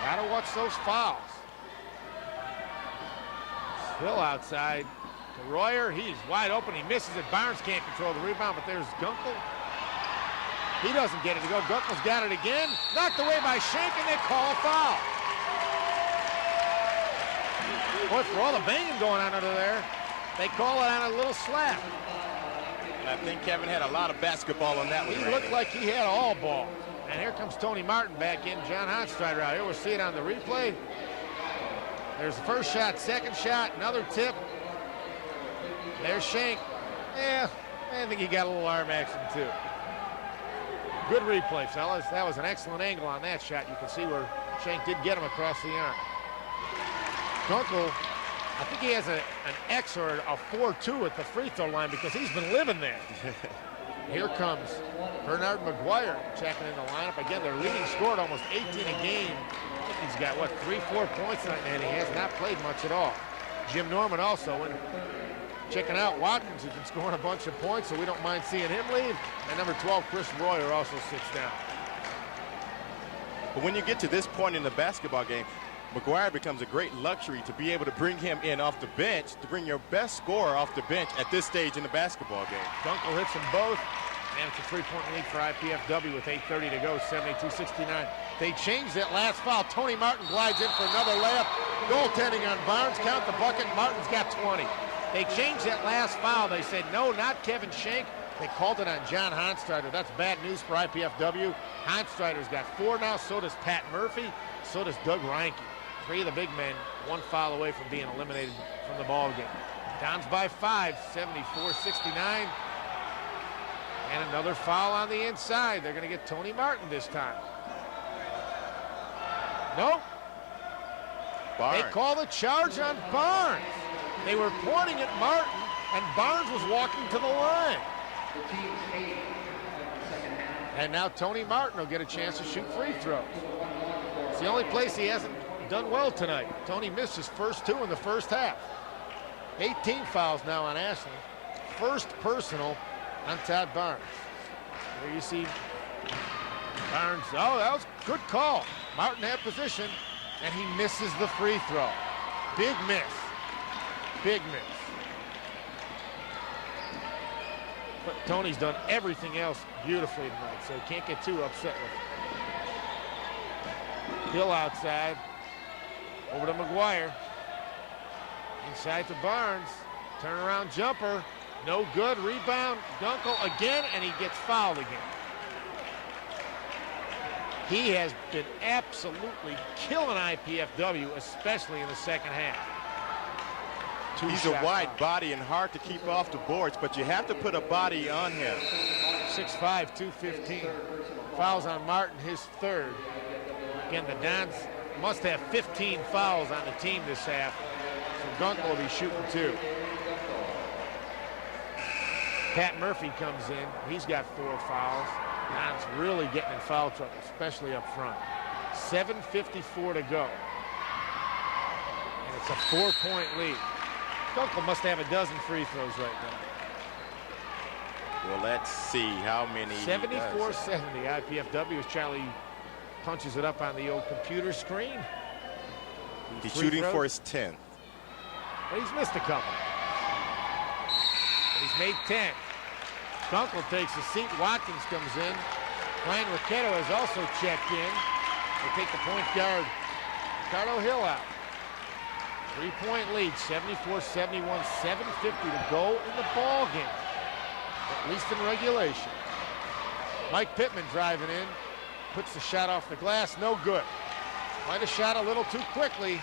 Gotta watch those fouls. Still outside to Royer. He's wide open. He misses it. Barnes can't control the rebound, but there's Gunkel. He doesn't get it to go. Gunkel's got it again. Knocked away by Shank, and they call a foul. Boy, for all the banging going on under there, they call it on a little slap. And I think Kevin had a lot of basketball on that one. He looked like he had all ball. And here comes Tony Martin back in. John Honstreider out here. We'll see it on the replay. There's the first shot, second shot, another tip. There's Shank. Yeah, I think he got a little arm action too. Good replay, fellas. That was an excellent angle on that shot. You can see where Shank did get him across the arm. Gunkel, I think he has an X or a 4-2 at the free throw line because he's been living there. Here comes Bernard McGuire checking in the lineup. Again, their leading scorer at almost 18 a game. I think he's got, what, 3-4 points tonight, and he has not played much at all. Jim Norman also checking out Watkins, who's been scoring a bunch of points, so we don't mind seeing him leave. And number 12, Chris Royer, also sits down. But when you get to this point in the basketball game, McGuire becomes a great luxury to be able to bring him in off the bench, to bring your best scorer off the bench at this stage in the basketball game. Gunkel hits them both, and it's a 3-point lead for IPFW with 8:30 to go, 72-69. They changed that last foul. Tony Martin glides in for another layup. Goaltending on Barnes, count the bucket. Martin's got 20. They changed that last foul. They said, no, not Kevin Shank. They called it on John Honstreider. That's bad news for IPFW. Honstreider's got 4 now. So does Pat Murphy. So does Doug Reinke. 3 of the big men, 1 foul away from being eliminated from the ball game. Downs by 5, 74-69. And another foul on the inside. They're going to get Tony Martin this time. Nope. They call the charge on Barnes. They were pointing at Martin, and Barnes was walking to the line. And now Tony Martin will get a chance to shoot free throws. It's the only place he hasn't done well tonight. Tony missed his first 2 in the first half. 18 fouls now on Ashland. First personal on Todd Barnes. There you see Barnes. Oh, that was a good call. Martin had position, and he misses the free throw. Big miss. Big miss. But Tony's done everything else beautifully tonight, so he can't get too upset with it. Hill outside. Over to McGuire. Inside to Barnes. Turnaround jumper. No good. Rebound. Gunkel again, and he gets fouled again. He has been absolutely killing IPFW, especially in the second half. He's a wide body and hard to keep off the boards, but you have to put a body on him. 6'5", 215. Fouls on Martin, his 3rd. Again, the Dons must have 15 fouls on the team this half. So Gunkel will be shooting 2. Pat Murphy comes in. He's got 4 fouls. Dons really getting in foul trouble, especially up front. 7:54 to go. And it's a 4-point lead. Gunkel must have a dozen free throws right now. Well, let's see how many. 74-70. IPFW as Charlie punches it up on the old computer screen. He's shooting for his 10th. But he's missed a couple. And he's made 10. Gunkel takes a seat. Watkins comes in. Brian Ricchetto has also checked in. They take the point guard, Ricardo Hill, out. 3-point lead, 74-71, 7:50 to go in the ball game, at least in regulation. Mike Pittman driving in, puts the shot off the glass, no good. Might have shot a little too quickly.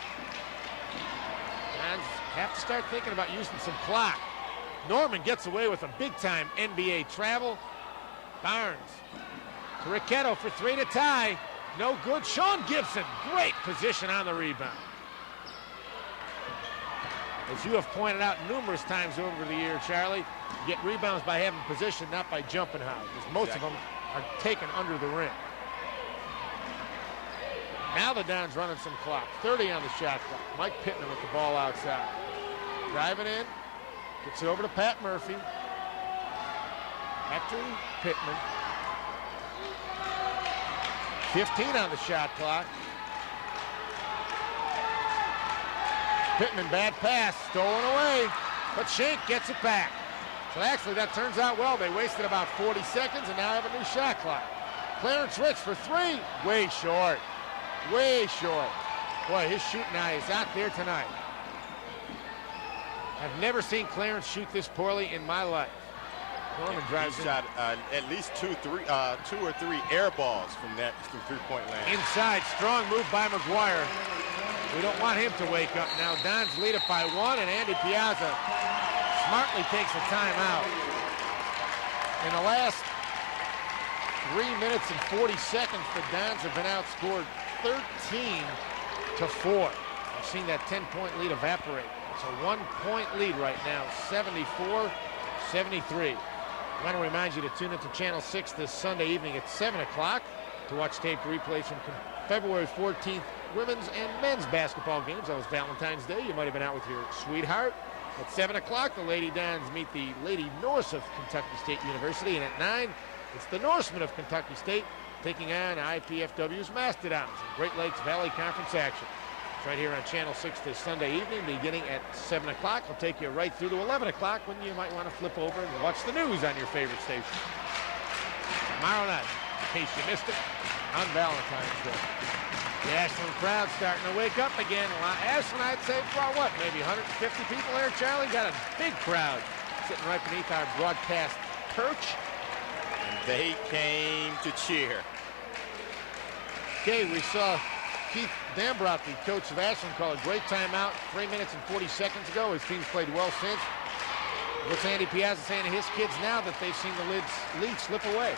And have to start thinking about using some clock. Norman gets away with a big-time NBA travel. Barnes to Ricchetto for 3 to tie. No good. Sean Gibson, great position on the rebound. As you have pointed out numerous times over the year, Charlie, you get rebounds by having position, not by jumping high, because most of them are taken under the rim. Now the Dons running some clock. 30 on the shot clock. Mike Pittman with the ball outside. Driving in. Gets it over to Pat Murphy. Back to Pittman. 15 on the shot clock. Pittman, bad pass, stolen away, but Shank gets it back. So actually that turns out well. They wasted about 40 seconds and now have a new shot clock. Clarence Rich for three, way short, way short. Boy, his shooting eye is out there tonight. I've never seen Clarence shoot this poorly in my life. Norman drives in. Shot at least two or three air balls from three-point land. Inside, strong move by McGuire. We don't want him to wake up now. Dons lead it by one, and Andy Piazza smartly takes a timeout. In the last 3 minutes and 40 seconds, the Dons have been outscored 13-4. I've seen that 10-point lead evaporate. It's a 1-point lead right now, 74-73. I want to remind you to tune into Channel 6 this Sunday evening at 7 o'clock to watch taped replays from February 14th women's and men's basketball games. That was Valentine's Day. You might have been out with your sweetheart. At 7 o'clock, the Lady Dons meet the Lady Norse of Kentucky State University. And at 9, it's the Norsemen of Kentucky State taking on IPFW's Mastodons in Great Lakes Valley Conference action. It's right here on Channel 6 this Sunday evening, beginning at 7 o'clock. I'll take you right through to 11 o'clock when you might want to flip over and watch the news on your favorite station. Tomorrow night, in case you missed it, on Valentine's Day. The Ashland crowd starting to wake up again. Ashland, I'd say, for what, maybe 150 people there, Charlie? Got a big crowd sitting right beneath our broadcast perch. And they came to cheer. Okay, we saw Keith Dambrot, the coach of Ashland, call a great timeout 3 minutes and 40 seconds ago. His team's played well since. What's Andy Piazza saying to his kids now that they've seen the lead slip away?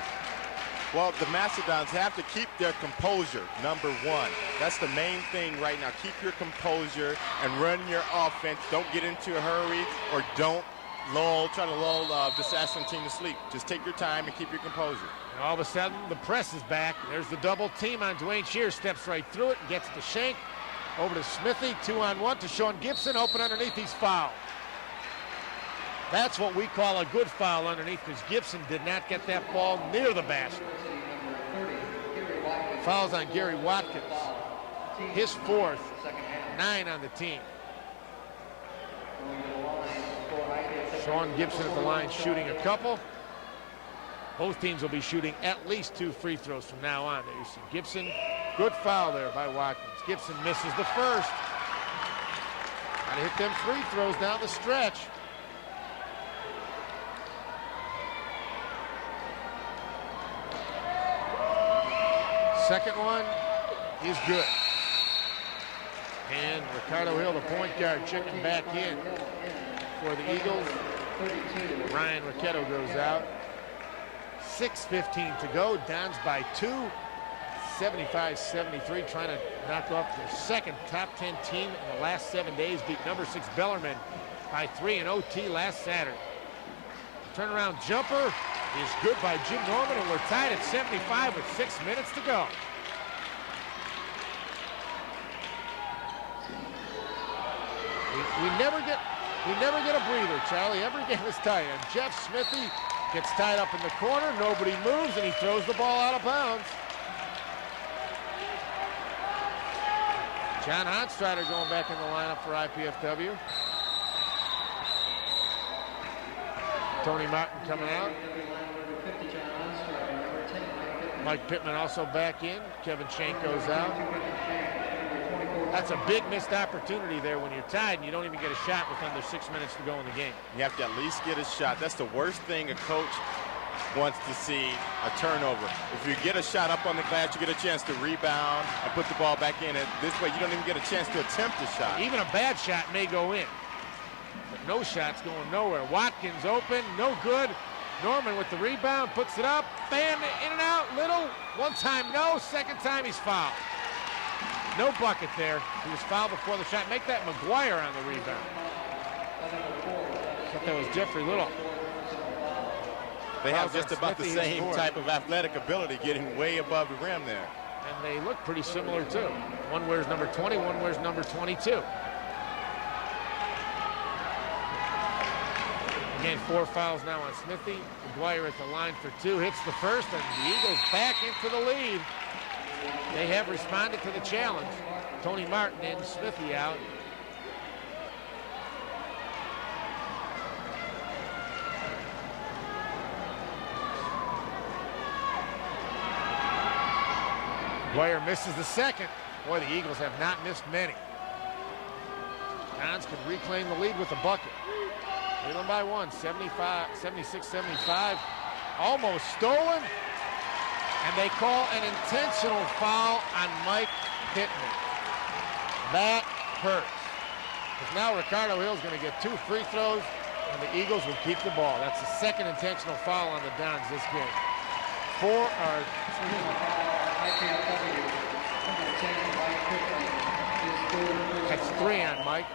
Well, the Mastodons have to keep their composure, number one. That's the main thing right now. Keep your composure and run your offense. Don't get into a hurry or don't try to lull this Ashland team to sleep. Just take your time and keep your composure. And all of a sudden, the press is back. There's the double team on Dwayne Shears. Steps right through it and gets to Shank. Over to Smithy. 2-on-1 to Sean Gibson. Open underneath. He's fouled. That's what we call a good foul underneath, because Gibson did not get that ball near the basket. Fouls on Gary Watkins. His fourth, 9 on the team. Sean Gibson at the line shooting a couple. Both teams will be shooting at least 2 free throws from now on. There you see Gibson. Good foul there by Watkins. Gibson misses the first. Got to hit them free throws down the stretch. Second one is good. And Ricardo Hill, the point guard, checking back in for the Eagles. Ryan Ricchetto goes out. 6:15 to go. Dons by 2. 75-73, trying to knock off their second top 10 team in the last 7 days. Beat number 6 Bellarmine by 3 in OT last Saturday. Turnaround jumper is good by Jim Norman, and we're tied at 75 with 6 minutes to go. We never get a breather, Charlie. Every game is tight. And Jeff Smithy gets tied up in the corner. Nobody moves, and he throws the ball out of bounds. John Honstrader going back in the lineup for IPFW. Tony Martin coming out. Mike Pittman also back in. Kevin Shank goes out. That's a big missed opportunity there when you're tied and you don't even get a shot with under 6 minutes to go in the game. You have to at least get a shot. That's the worst thing a coach wants to see, a turnover. If you get a shot up on the glass, you get a chance to rebound and put the ball back in. And this way, you don't even get a chance to attempt a shot. Even a bad shot may go in. But no shot's going nowhere. Watkins open, no good. Norman with the rebound, puts it up. Bam, in and out, Little. One time, no. Second time, he's fouled. No bucket there. He was fouled before the shot. Make that McGuire on the rebound. thought that was Jeffrey Little. They have just about the same type of athletic ability, getting way above the rim there. And they look pretty similar, too. One wears number 20, one wears number 22. Again, 4 fouls now on Smithy. McGuire at the line for 2, hits the first, and the Eagles back into the lead. They have responded to the challenge. Tony Martin in, Smithy out. McGuire misses the second. Boy, the Eagles have not missed many. Dons could reclaim the lead with a bucket. Leading by 1, 76-75. Almost stolen. And they call an intentional foul on Mike Pittman. That hurts. Because now Ricardo Hill's going to get 2 free throws, and the Eagles will keep the ball. That's the second intentional foul on the Dons this game. That's 3 on Mike.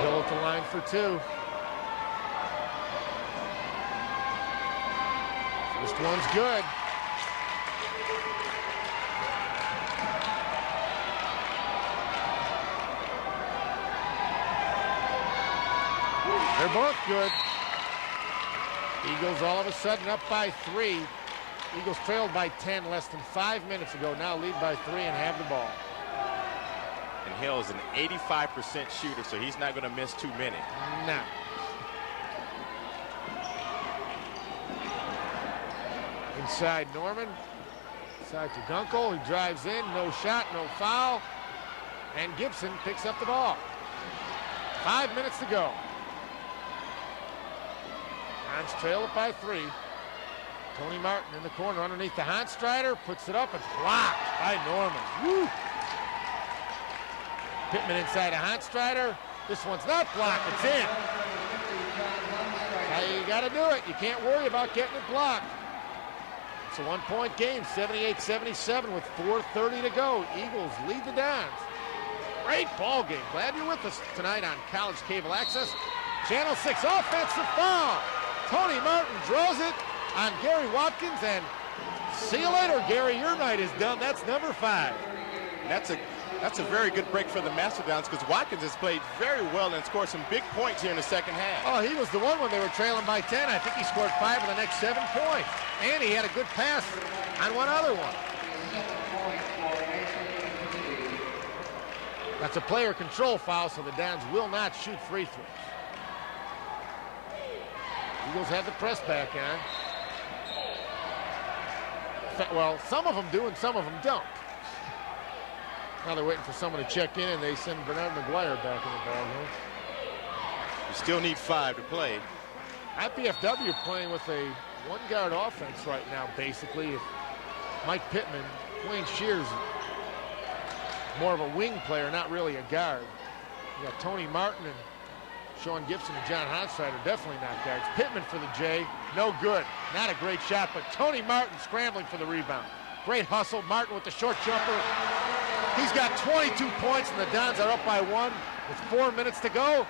Hill at the line for 2. First one's good. They're both good. Eagles all of a sudden up by 3. Eagles trailed by 10 less than 5 minutes ago. Now lead by 3 and have the ball. And Hill is an 85% shooter, so he's not going to miss too many. No. Inside Norman. Inside to Gunkel. He drives in. No shot, no foul. And Gibson picks up the ball. 5 minutes to go. Hans trail it by 3. Tony Martin in the corner underneath the Hanstrider. Puts it up. It's blocked by Norman. Woo! Pittman inside a Hanstrider. This one's not blocked. It's in. Now you got to do it. You can't worry about getting it blocked. It's a 1-point game, 78-77 with 4:30 to go. Eagles lead the Dons. Great ball game. Glad you're with us tonight on College Cable Access. Channel 6 offensive foul. Tony Martin draws it on Gary Watkins, and see you later, Gary. Your night is done. That's number 5. That's a very good break for the Mastodons because Watkins has played very well and scored some big points here in the second half. Oh, he was the one when they were trailing by 10. I think he scored 5 of the next 7 points. And he had a good pass on one other one. That's a player control foul, so the Dons will not shoot free throws. Eagles have the press back on. Well, some of them do and some of them don't. Now they're waiting for someone to check in, and they send Bernard McGuire back in the ball game. You still need 5 to play. IPFW playing with a 1-guard offense right now, basically. Mike Pittman, Dwayne Shears, more of a wing player, not really a guard. You got Tony Martin and Sean Gibson and John Hanstrider, definitely not guards. Pittman for the J, no good. Not a great shot, but Tony Martin scrambling for the rebound. Great hustle. Martin with the short jumper. He's got 22 points, and the Dons are up by 1 with 4 minutes to go.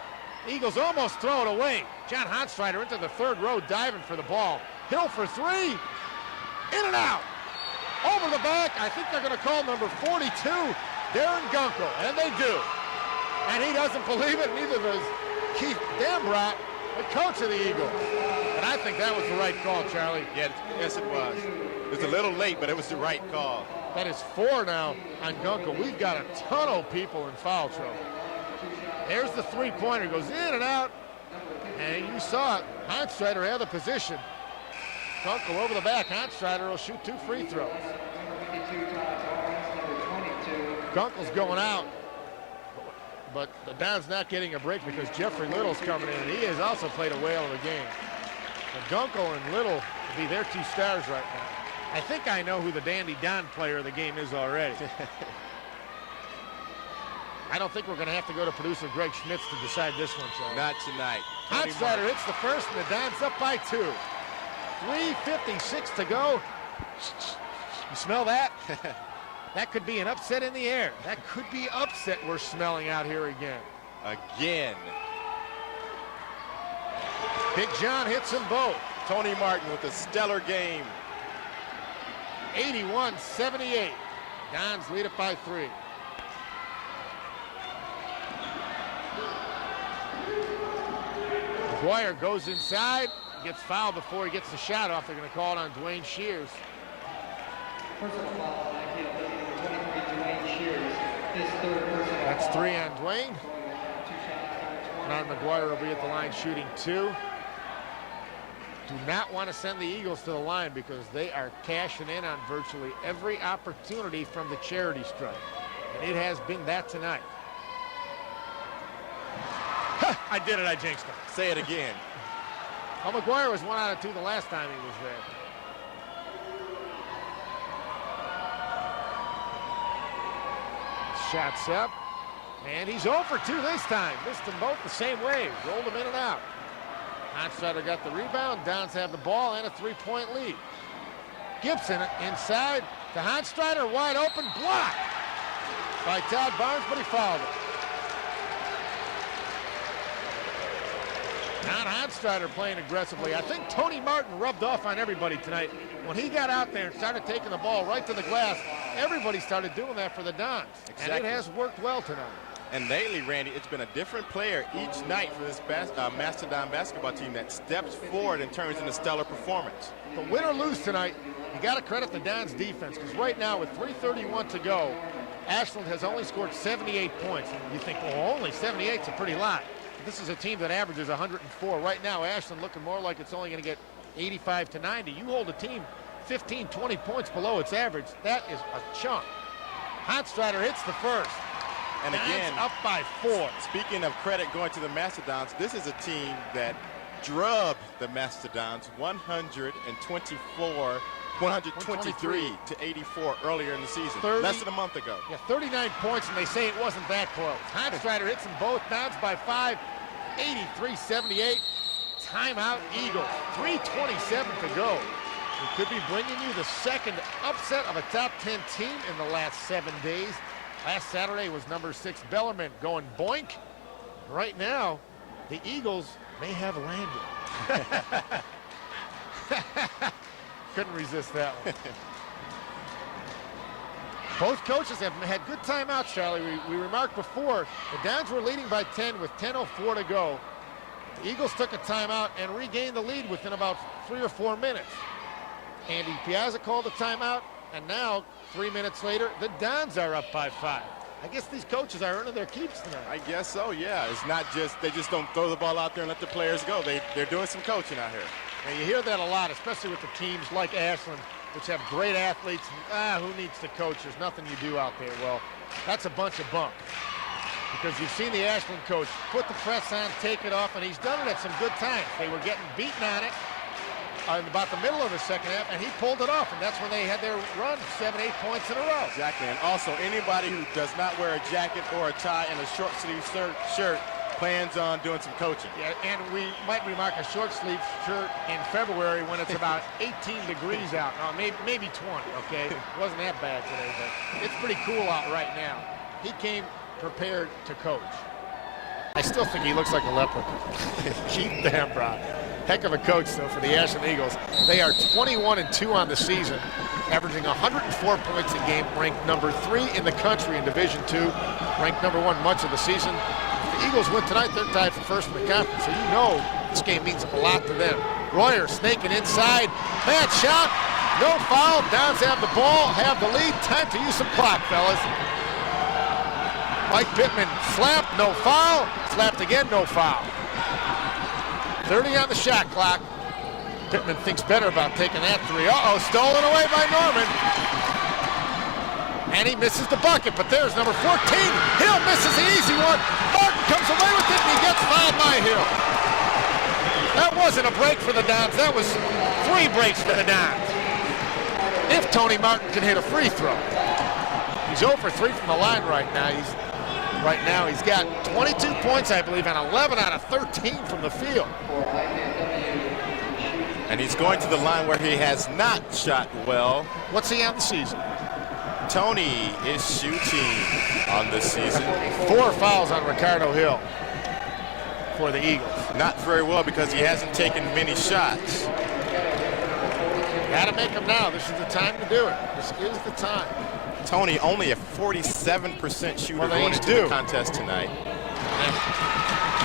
Eagles almost throw it away. John Hanstrider into the 3rd row, diving for the ball. Hill for 3. In and out. Over the back. I think they're going to call number 42, Darren Gunkel, and they do. And he doesn't believe it, neither does Keith Dambrot, the coach of the Eagles. And I think that was the right call, Charlie. Yes, it was. It was a little late, but it was the right call. That is 4 now on Gunkel. We've got a ton of people in foul trouble. There's the 3-pointer, goes in and out. And you saw it. Hanstrider had the position. Gunkel over the back. Hanstrider will shoot 2 free throws. Gunkel's going out. But the Dons not getting a break because Jeffrey Little's coming in, and he has also played a whale of a game. And Gunkel and Little will be their 2 stars right now. I think I know who the Dandy Don player of the game is already. I don't think we're going to have to go to producer Greg Schmitz to decide this one, Charlie. Not tonight. Hanstrider hits the first, and the Dons up by 2. 3:56 to go. You smell that? That could be an upset in the air. That could be upset we're smelling out here again. Again. Big John hits them both. Tony Martin with a stellar game. 81-78. Dons lead it by 3. McGuire goes inside, gets fouled before he gets the shot off. They're going to call it on Dwayne Shears. That's 3 on Dwayne. Bernard McGuire will be at the line shooting 2. Do not want to send the Eagles to the line because they are cashing in on virtually every opportunity from the charity strike. And it has been that tonight. I did it, I jinxed him. Say it again. Well, McGuire was 1 out of 2 the last time he was there. Shots up, and he's 0 for 2 this time. Missed them both the same way. Rolled them in and out. Honstrader got the rebound. Dons have the ball and a 3-point lead. Gibson inside to Honstrader, wide open, block by Todd Barnes, but he fouled it. Not Honstrader playing aggressively. I think Tony Martin rubbed off on everybody tonight. When he got out there and started taking the ball right to the glass, everybody started doing that for the Dons. Exactly. And it has worked well tonight. And lately, Randy, it's been a different player each night for this Mastodon basketball team that steps forward in terms of the stellar performance. But win or lose tonight, you got to credit the Dons defense, because right now with 3:31 to go, Ashland has only scored 78 points. And you think, well, only 78's a pretty lot. This is a team that averages 104. Right now, Ashland looking more like it's only going to get 85 to 90. You hold a team 15, 20 points below its average. That is a chunk. Honstrader hits the first. And again, up by 4. Speaking of credit going to the Mastodons, this is a team that drubbed the Mastodons 123 to 84 earlier in the season, less than a month ago. Yeah, 39 points, and they say it wasn't that close. Honstrader hits them both, Dons by 5, 83-78. Timeout Eagles, 3:27 to go. We could be bringing you the second upset of a top 10 team in the last 7 days. Last Saturday was number 6 Bellarmine going boink. Right now, the Eagles may have landed. Couldn't resist that one. Both coaches have had good timeouts, Charlie. We remarked before, the Dons were leading by 10 with 10:04 to go. The Eagles took a timeout and regained the lead within about 3 or 4 minutes. Andy Piazza called a timeout, and now 3 minutes later, the Dons are up by 5. I guess these coaches are earning their keeps tonight. I guess so, yeah. It's not just, they just don't throw the ball out there and let the players go. They're doing some coaching out here. And you hear that a lot, especially with the teams like Ashland, which have great athletes. Who needs to coach? There's nothing you do out there. Well, that's a bunch of bunk. Because you've seen the Ashland coach put the press on, take it off, and he's done it at some good times. They were getting beaten on it in about the middle of the second half, and he pulled it off, and that's when they had their run 7, 8 points in a row. Exactly, and also anybody who does not wear a jacket or a tie and a short sleeve shirt plans on doing some coaching. Yeah, and we might remark a short sleeve shirt in February when it's about 18 degrees out. No, maybe 20, okay? It wasn't that bad today, but it's pretty cool out right now. He came prepared to coach. I still think he looks like a leopard. Keith Dambrot. Heck of a coach, though, for the Ashland Eagles. They are 21-2 on the season, averaging 104 points a game, ranked number 3 in the country in Division II, ranked number 1 much of the season. If the Eagles win tonight, they're tied for first in the conference, so you know this game means a lot to them. Royer snaking inside. Bad shot. No foul. Dons have the ball, have the lead. Time to use some clock, fellas. Mike Pittman slapped, no foul. Slapped again, no foul. 30 on the shot clock. Pittman thinks better about taking that 3. Uh-oh, stolen away by Norman. And he misses the bucket, but there's number 14. Hill misses the easy one. Martin comes away with it, and he gets fouled by Hill. That wasn't a break for the Dons. That was 3 breaks for the Dons. If Tony Martin can hit a free throw. He's 0 for 3 from the line right now. He's got 22 points, I believe, and 11 out of 13 from the field. And he's going to the line where he has not shot well. What's he on the season? Tony is shooting on this season. 4 fouls on Ricardo Hill for the Eagles. Not very well because he hasn't taken many shots. Got to make them now. This is the time to do it. This is the time. Tony only a 47% shooter going into the contest tonight.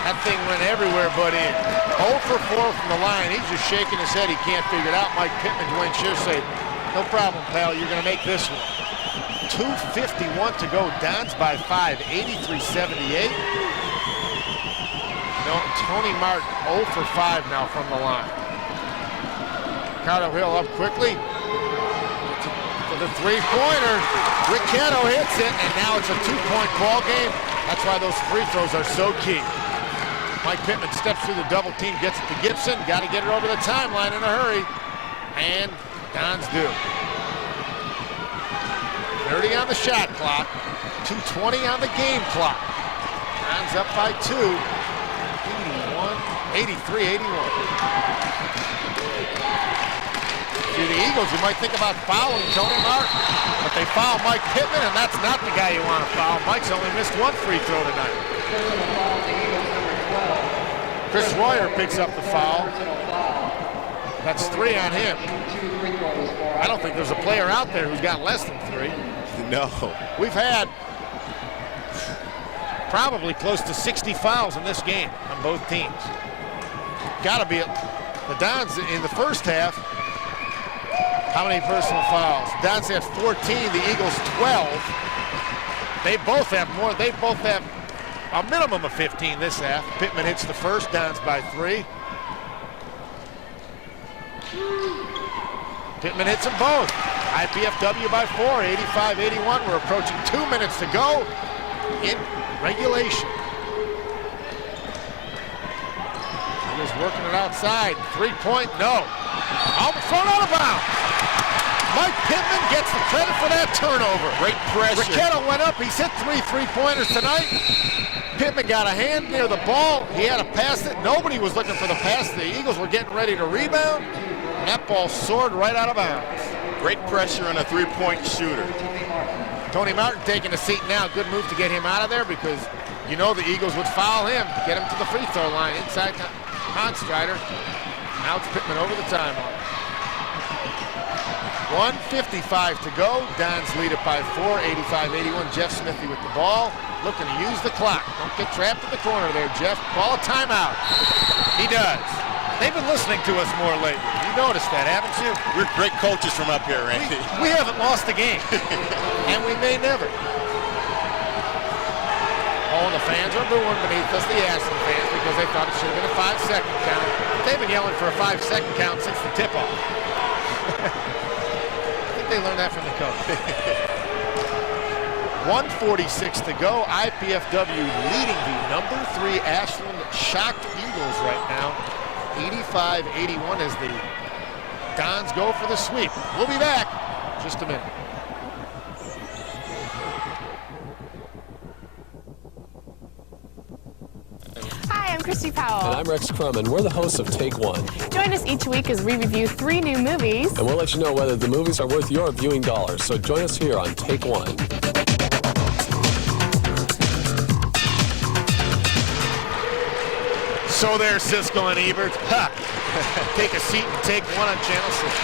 That thing went everywhere but in. 0 for 4 from the line. He's just shaking his head. He can't figure it out. Mike Pittman, Dwayne Shear say, no problem, pal. You're going to make this one. 2:51 to go. Dons by 5, 83-78. No, Tony Martin 0 for 5 now from the line. Ricardo Hill up quickly for the three-pointer. Ricardo hits it, and now it's a 2-point ball game. That's why those free throws are so key. Mike Pittman steps through the double team, gets it to Gibson. Got to get it over the timeline in a hurry. And Dons do. 30 on the shot clock. 2:20 on the game clock. Dons up by 2. 83-81. See, the Eagles, you might think about fouling Tony Martin, but they foul Mike Pittman, and that's not the guy you want to foul. Mike's only missed 1 free throw tonight. Chris Royer picks up the foul. That's 3 on him. I don't think there's a player out there who's got less than 3. No. We've had probably close to 60 fouls in this game on both teams. Got to be the Dons in the first half. How many personal fouls? Dons have 14, the Eagles 12. They both have more. They both have a minimum of 15 this half. Pittman hits the first, Dons by 3. Pittman hits them both. IPFW by 4, 85-81. We're approaching 2 minutes to go in regulation. Eagles working it outside. 3-point, no. Thrown out of bounds. Mike Pittman gets the credit for that turnover. Great pressure. Ricketto went up. He's hit 3 3-pointers tonight. Pittman got a hand near the ball. He had to pass it. Nobody was looking for the pass. The Eagles were getting ready to rebound. And that ball soared right out of bounds. Great pressure on a 3-point shooter. Tony Martin taking a seat now. Good move to get him out of there because you know the Eagles would foul him, get him to the free throw line inside Honstrider. Now it's Pittman over the timeline. 1:55 to go. Dons lead it by 4, 85-81. Jeff Smithy with the ball, looking to use the clock. Don't get trapped in the corner there, Jeff. Call a timeout. He does. They've been listening to us more lately. You noticed that, haven't you? We're great coaches from up here, Randy. We haven't lost a game, and we may never. Oh, and the fans are booing beneath us, the Ashland fans, because they thought it should have been a 5-second count. They've been yelling for a 5-second count since the tip-off. I think they learned that from the coach. 1:46 to go. IPFW leading the number 3 Ashland Shocked Eagles right now. 85-81 as the Dons go for the sweep. We'll be back in just a minute. Hi, I'm Christy Powell. And I'm Rex Crum, and we're the hosts of Take One. Join us each week as we review 3 new movies. And we'll let you know whether the movies are worth your viewing dollars. So join us here on Take One. So there's Cisco and Ebert. Ha! Take a seat and take one on Channel 6.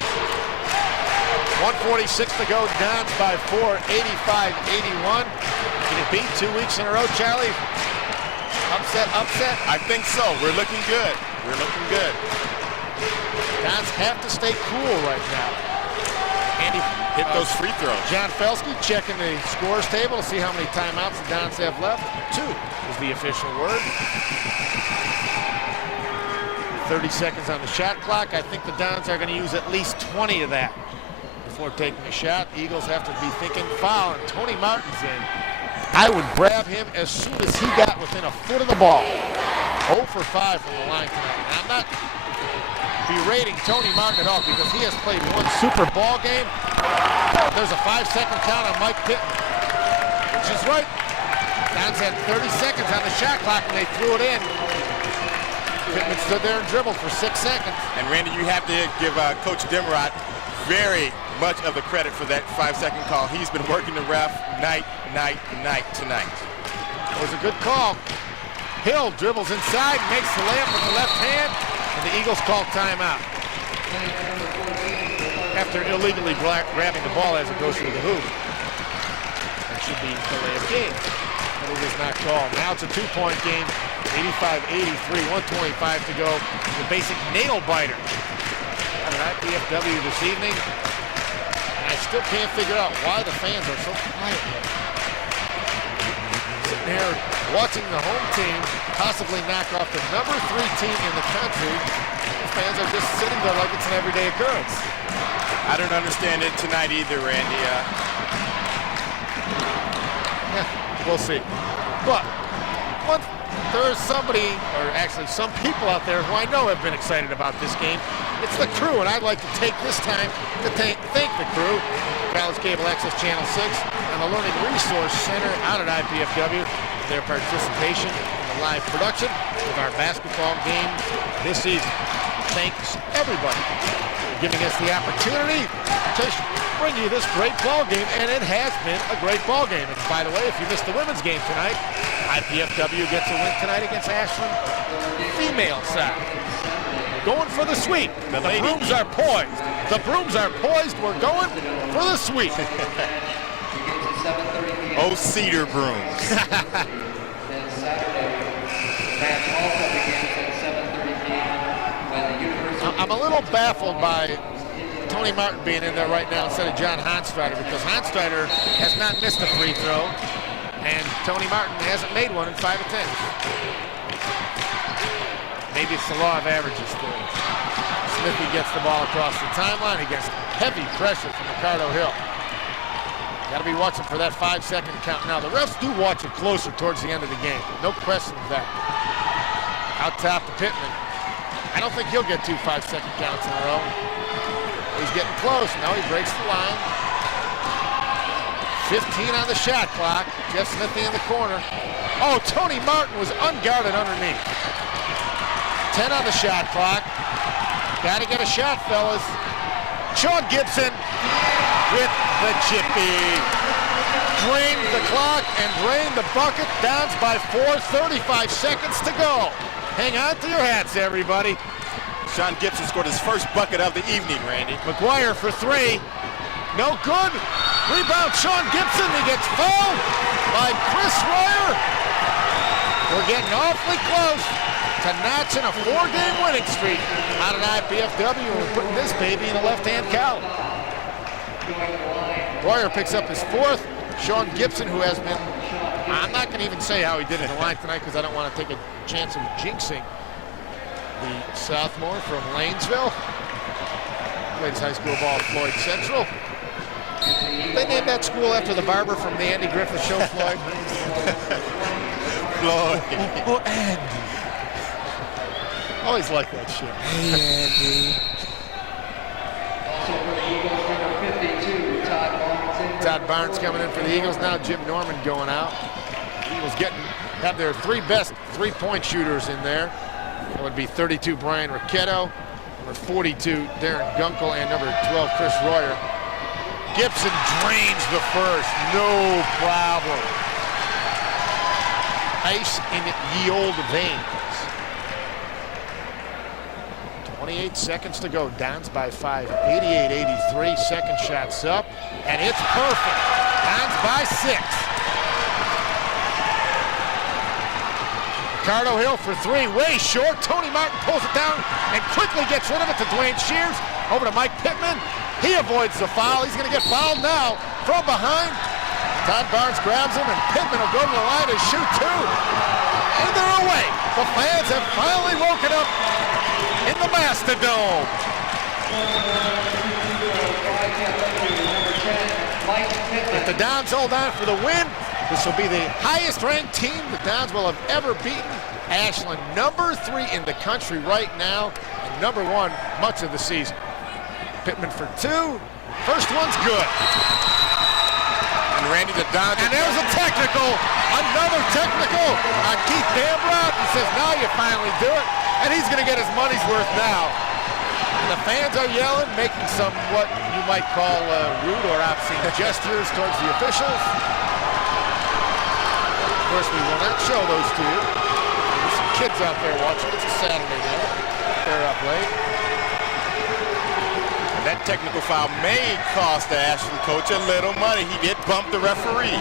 1:46 to go. Dons by 4, 85-81. Can it beat 2 weeks in a row, Charlie? Upset? I think so. We're looking good. Dons have to stay cool right now. Andy hit those free throws. John Felsky checking the scores table to see how many timeouts the Dons have left. 2 is the official word. 30 seconds on the shot clock. I think the Dons are going to use at least 20 of that before taking a shot. The Eagles have to be thinking foul, and Tony Martin's in. I would grab him as soon as he got within a foot of the ball. 0 for 5 from the line tonight. And I'm not berating Tony Martin at all because he has played 1 super ball game. There's a 5-second count on Mike Pittman, which is right. Dons had 30 seconds on the shot clock and they threw it in. Pittman stood there and dribbled for 6 seconds. And Randy, you have to give Coach Demerott very much of the credit for that 5-second call. He's been working the ref night tonight. It was a good call. Hill dribbles inside, makes the layup with the left hand, and the Eagles call timeout. After illegally grabbing the ball as it goes through the hoop. That should be the layup game. But it is not called. Now it's a two-point game. 85-83, 125 to go. The basic nail-biter on an IPFW this evening. And I still can't figure out why the fans are so quiet. Sitting here watching the home team possibly knock off the number 3 team in the country. The fans are just sitting there like it's an everyday occurrence. I don't understand it tonight either, Randy. Yeah, we'll see. But there's somebody, or actually some people out there who I know have been excited about this game. It's the crew, and I'd like to take this time to thank the crew, College Cable Access Channel 6, and the Learning Resource Center out at IPFW, their participation in the live production of our basketball game this season. Thanks, everybody, for giving us the opportunity to bring you this great ball game, and it has been a great ball game. And by the way, if you missed the women's game tonight, IPFW gets a win tonight against Ashland. Female side going for the sweep. The brooms are poised. The brooms are poised. We're going for the sweep. Oh, cedar brooms. I'm a little baffled by Tony Martin being in there right now instead of John Honstrider, because Honstrider has not missed a free throw, and Tony Martin hasn't made one in 5 attempts. Maybe it's the law of averages for him. Smithy gets the ball across the timeline. He gets heavy pressure from Ricardo Hill. Got to be watching for that 5-second count. Now, the refs do watch it closer towards the end of the game. No question of that. Out top to Pittman. I don't think he'll get 2 5-second counts in a row. He's getting close. Now he breaks the line. 15 on the shot clock. Jeff Smithy in the corner. Oh, Tony Martin was unguarded underneath. 10 on the shot clock. Got to get a shot, fellas. Sean Gibson with the chippy. Drained the clock and drained the bucket. Downs by 4, 35 seconds to go. Hang on to your hats, everybody. Sean Gibson scored his first bucket of the evening, Randy. McGuire for 3. No good. Rebound, Sean Gibson. He gets fouled by Chris Royer. We're getting awfully close to notching a 4-game winning streak out of IPFW. We're putting this baby in the left-hand column. Royer picks up his 4th. Sean Gibson, who has been, I'm not going to even say how he did in the line tonight because I don't want to take a chance of jinxing the sophomore from Lanesville. Played his high school ball at Floyd Central. They named that school after the barber from the Andy Griffith Show, Floyd. Floyd. Oh, Andy. Always like that shit. Hey, Andy. Todd Barnes coming in for the Eagles now. Jim Norman going out. Eagles have their 3 best 3-point shooters in there. That would be 32 Brian Ricchetto, number 42 Darren Gunkel, and number 12 Chris Royer. Gibson drains the first, no problem. Ice in ye old veins. 28 seconds to go. Downs by 5, 88-83. Second shot's up, and it's perfect. Downs by 6. Ricardo Hill for 3, way short. Tony Martin pulls it down and quickly gets rid of it to Dwayne Shears. Over to Mike Pittman. He avoids the foul. He's going to get fouled now from behind. Todd Barnes grabs him, and Pittman will go to the line and shoot 2. And they're away. The fans have finally woken up in the Mastodons. If the Dons hold on for the win, this will be the highest ranked team the Dons will have ever beaten. Ashland, number 3 in the country right now, and number 1 much of the season. Pittman for 2. First one's good. And Randy, the Dons. And there's a technical, another technical on Keith Dambrot. He says, now you finally do it. And he's going to get his money's worth now. The fans are yelling, making some what you might call rude or obscene gestures towards the officials. Of course, we will not show those to you. There's some kids out there watching. It's a Saturday night. They're up late. And that technical foul may cost the Ashland coach a little money. He did bump the referee.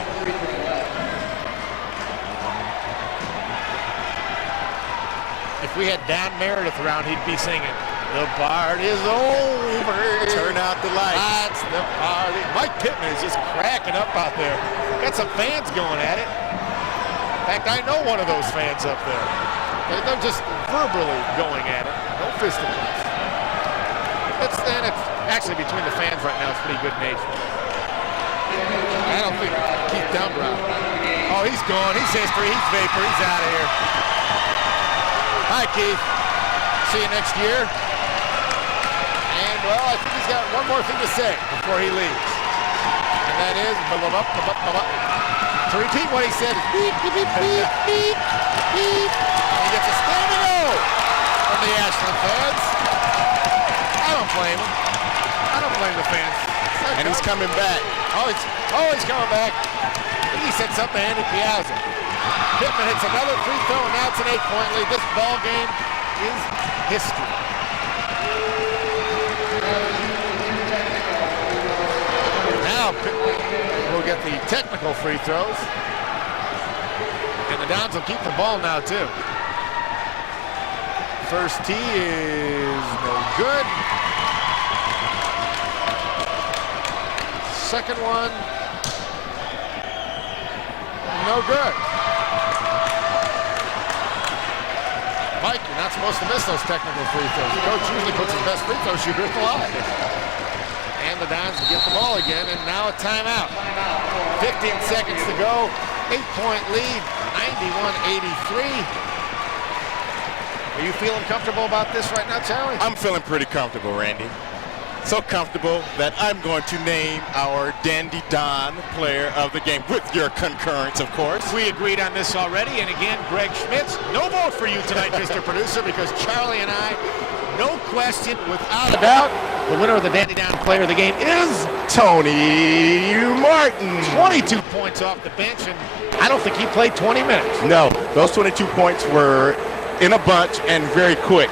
If we had Don Meredith around, he'd be singing, "The party's over. Turn out the lights." That's the party. Mike Pittman is just cracking up out there. Got some fans going at it. In fact, I know one of those fans up there. They're just verbally going at it. No fisticuffs. It's actually between the fans right now. It's pretty good nature. I don't think Keith Dunbrow. Oh, he's gone. He's history. He's vapor. He's out of here. Hi, Keith. See you next year. And, well, I think he's got one more thing to say before he leaves. And that is, to repeat what he said, beep, beep, beep, beep, beep, beep. And he gets a standing O from the Ashland fans. I don't blame him. I don't blame the fans. And he's coming back. Oh, he's coming back. I think he said something to Andy Piazza. Pittman hits another free throw, and now it's an 8-point lead. This ball game is history. Now Pittman will get the technical free throws. And the Dons will keep the ball now, too. First tee is no good. Second one, no good. Mike, you're not supposed to miss those technical free throws. The coach usually puts his best free throw shooter at the line. And the Dons get the ball again, and now a timeout. 15 seconds to go. 8-point lead, 91-83. Are you feeling comfortable about this right now, Charlie? I'm feeling pretty comfortable, Randy. So comfortable that I'm going to name our Dandy Don player of the game, with your concurrence, of course. We agreed on this already, and again, Greg Schmitz, no vote for you tonight, Mr. Producer, because Charlie and I, no question, without a doubt, the winner of the Dandy Don player of the game is Tony Martin. 22 points off the bench, and I don't think he played 20 minutes. No, those 22 points were in a bunch and very quick.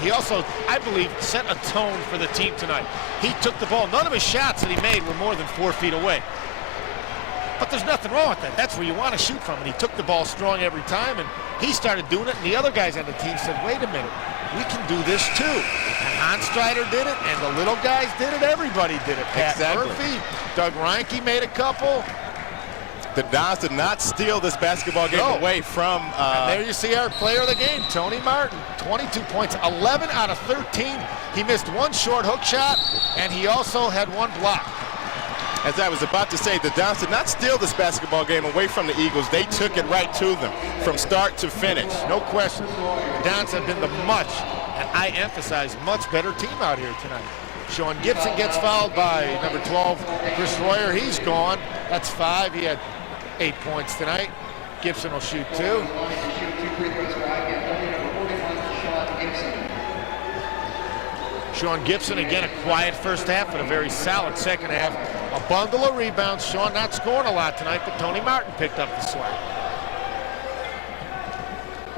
He also, I believe, set a tone for the team tonight. He took the ball. None of his shots that he made were more than 4 feet away. But there's nothing wrong with that. That's where you want to shoot from. And he took the ball strong every time, and he started doing it, and the other guys on the team said, wait a minute, we can do this too. And Hans Strider did it, and the little guys did it. Everybody did it. Pat Murphy, Doug Reinke made a couple. The Dons did not steal this basketball game away from... and there you see our player of the game, Tony Martin. 22 points, 11 out of 13. He missed one short hook shot, and he also had one block. As I was about to say, the Dons did not steal this basketball game away from the Eagles. They took it right to them from start to finish. No question. The Dons have been the much, and I emphasize, much better team out here tonight. Sean Gibson gets fouled by number 12, Chris Royer. He's gone. That's 5. He had 8 points tonight. Gibson will shoot 2. Sean Gibson, again, a quiet first half, but a very solid second half. A bundle of rebounds. Sean not scoring a lot tonight, but Tony Martin picked up the slack.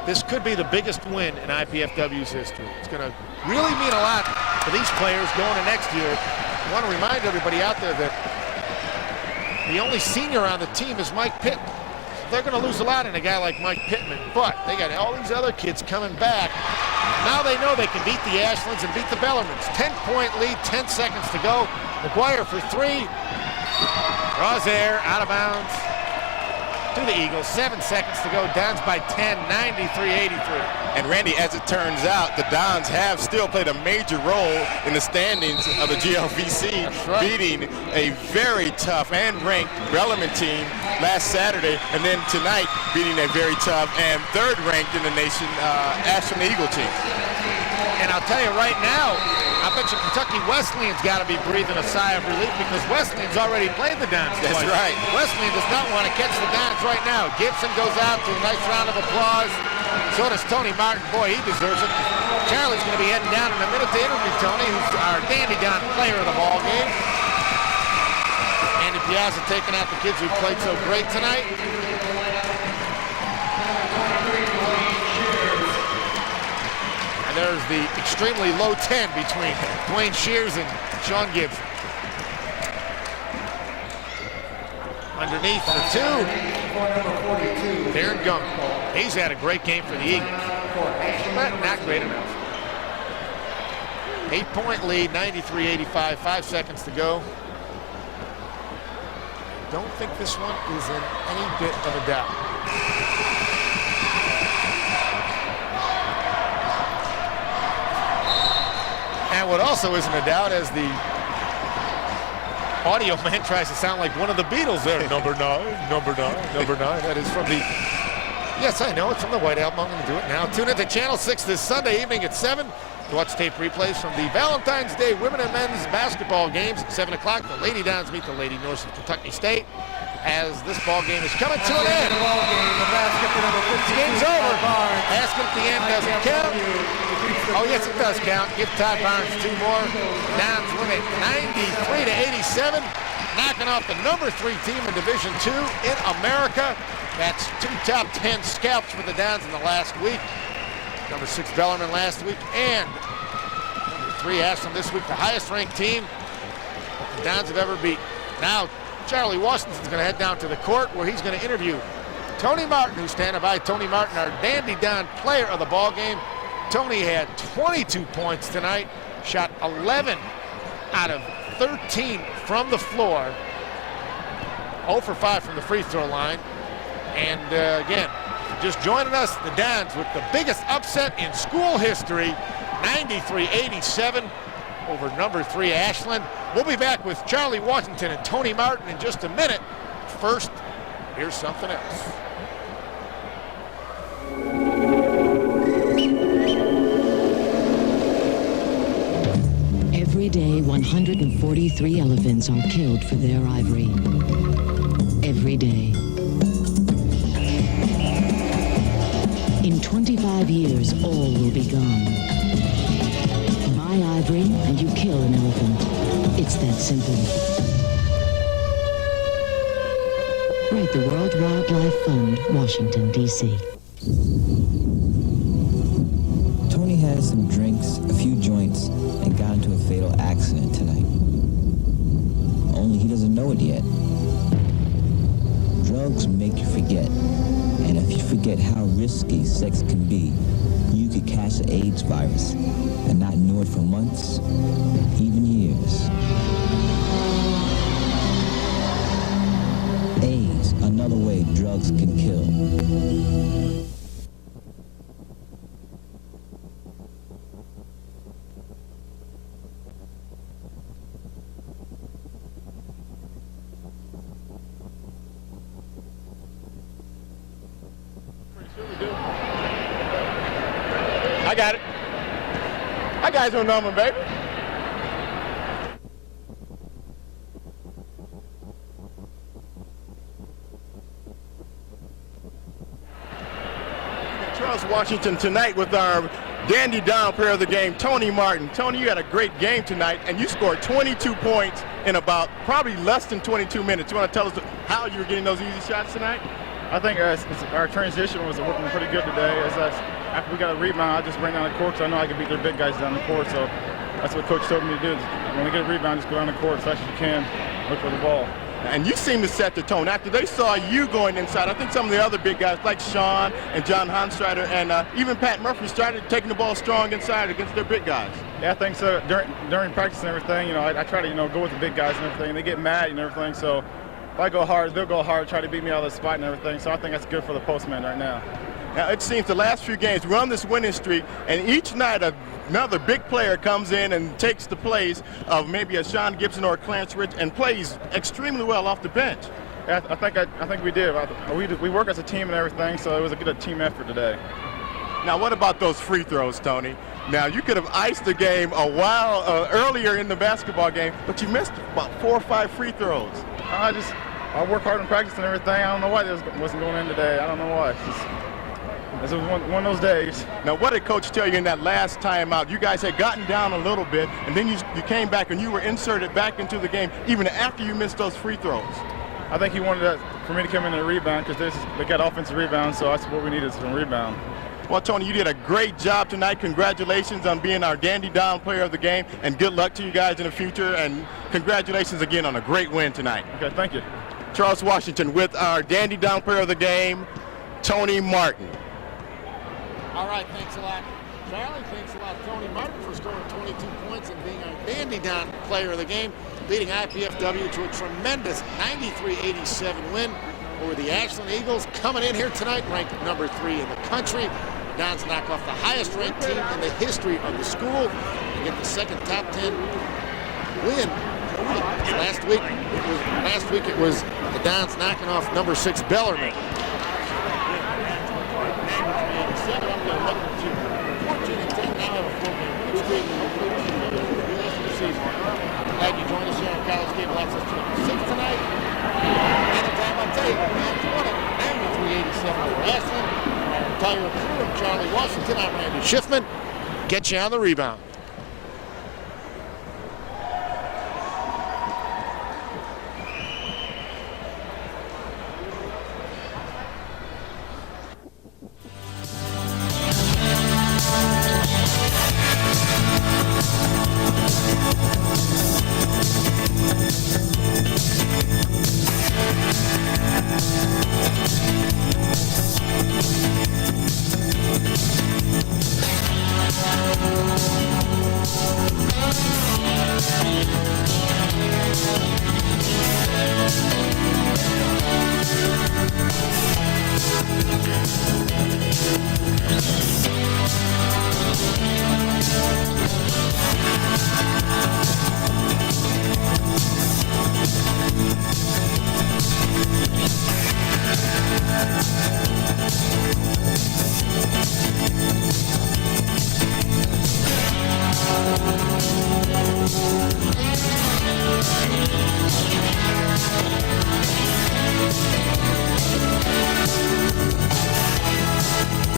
This could be the biggest win in IPFW's history. It's going to really mean a lot for these players going to next year. I want to remind everybody out there that the only senior on the team is Mike Pittman. They're going to lose a lot in a guy like Mike Pittman, but they got all these other kids coming back. Now they know they can beat the Ashlands and beat the Bellarmins. 10-point lead, 10 seconds to go. McGuire for 3. Rosaire out of bounds to the Eagles. 7 seconds to go. Dons by 10, 93-83. And Randy, as it turns out, the Dons have still played a major role in the standings of the GLVC, beating a very tough and ranked Bellarmine team last Saturday, and then tonight beating a very tough and third ranked in the nation Ashland Eagle team. And I'll tell you right now, I bet you Kentucky Wesleyan's got to be breathing a sigh of relief, because Wesleyan's already played the Dons twice. That's right. Wesleyan does not want to catch the Dons right now. Gibson goes out to a nice round of applause. So does Tony Martin. Boy, he deserves it. Charlie's going to be heading down in a minute to interview Tony, who's our dandy-don player of the ball game. Andy Piazza taking out the kids who played so great tonight. And there's the extremely low 10 between Dwayne Shears and Sean Gibson. Underneath for two, Darren Gunk. He's had a great game for the Eagles, but not great enough. 8-point lead, 93-85, 5 seconds to go. I don't think this one is in any bit of a doubt. And what also isn't a doubt, as the audio man tries to sound like one of the Beatles there. Number 9, number 9, number 9. That is from the, yes, I know, it's from the White Album. I'm going to do it now. Tune in to Channel 6 this Sunday evening at 7 to watch tape replays from the Valentine's Day women and men's basketball games at 7 o'clock. The Lady Dons meet the Lady Norse of Kentucky State as this ball game is coming to an end. The game's over. Asking if the end doesn't count. Oh, yes, it does count. Give Todd Barnes 2 more. Dons win it 93-87, knocking off the number 3 team in Division II in America. That's 2 top 10 scalps for the Dons in the last week. Number 6 Bellarmine last week, and number 3 Ashland this week, the highest ranked team the Dons have ever beat. Now, Charlie Washington's going to head down to the court where he's going to interview Tony Martin, who's standing by. Tony Martin, our dandy-don player of the ball game. Tony had 22 points tonight, shot 11 out of 13 from the floor, 0 for 5 from the free throw line. And again, just joining us, the Dons with the biggest upset in school history, 93-87 over number 3 Ashland. We'll be back with Charlie Washington and Tony Martin in just a minute. First, here's something else. Every day, 143 elephants are killed for their ivory. Every day. In 25 years, all will be gone. Buy ivory and you kill an elephant. It's that simple. Write the World Wildlife Fund, Washington, D.C. Tony had some drinks, a few joints, and got into a fatal accident tonight. Only he doesn't know it yet. Drugs make you forget. And if you forget how risky sex can be, you could catch the AIDS virus and not know it for months, even years. AIDS, another way drugs can kill. I got it. I got your number, baby. Charles Washington tonight with our dandy-don player of the game, Tony Martin. Tony, you had a great game tonight, and you scored 22 points in about probably less than 22 minutes. You want to tell us how you were getting those easy shots tonight? I think our transition was working pretty good today. After we got a rebound, I just bring down the court, so I know I can beat their big guys down the court. So that's what Coach told me to do. When we get a rebound, just go down the court as fast as you can, look for the ball. And you seem to set the tone. After they saw you going inside, I think some of the other big guys like Sean and John Hanstrider and even Pat Murphy started taking the ball strong inside against their big guys. Yeah, I think so. During practice and everything, I try to go with the big guys and everything. They get mad and everything, so if I go hard, they'll go hard, try to beat me out of the spot and everything. So I think that's good for the postman right now. Now, it seems the last few games, we're on this winning streak, and each night another big player comes in and takes the place of maybe a Sean Gibson or a Clarence Rich and plays extremely well off the bench. Yeah, I think we did. We work as a team and everything, so it was a good team effort today. Now, what about those free throws, Tony? Now, you could have iced the game a while earlier in the basketball game, but you missed about 4 or 5 free throws. I work hard in practice and everything. I don't know why this wasn't going in today. I don't know why. This was one of those days. Now, what did Coach tell you in that last timeout? You guys had gotten down a little bit, and then you came back and you were inserted back into the game even after you missed those free throws. I think he wanted for me to come in and rebound because they got offensive rebounds, so that's what we needed, some rebound. Well, Tony, you did a great job tonight. Congratulations on being our Dandy Down player of the game, and good luck to you guys in the future, and congratulations again on a great win tonight. Okay, thank you. Charles Washington with our Dandy Down player of the game, Tony Martin. All right, thanks a lot, Charlie. Thanks a lot, Tony Martin, for scoring 22 points and being our Dandy Down player of the game, leading IPFW to a tremendous 93-87 win over the Ashland Eagles, coming in here tonight ranked number 3 in the country. Dons knock off the highest-ranked team in the history of the school and get the second top 10 win. Last week it was the Dons knocking off number 6 Bellarmine. Glad you joined us here on College Cable Access Channel 6 tonight. Anytime I'll tell you, the Dons won it 93-87 over Ashland. Our entire crew of Charlie Washington, I'm Randy Schiffman. Get you on the rebound.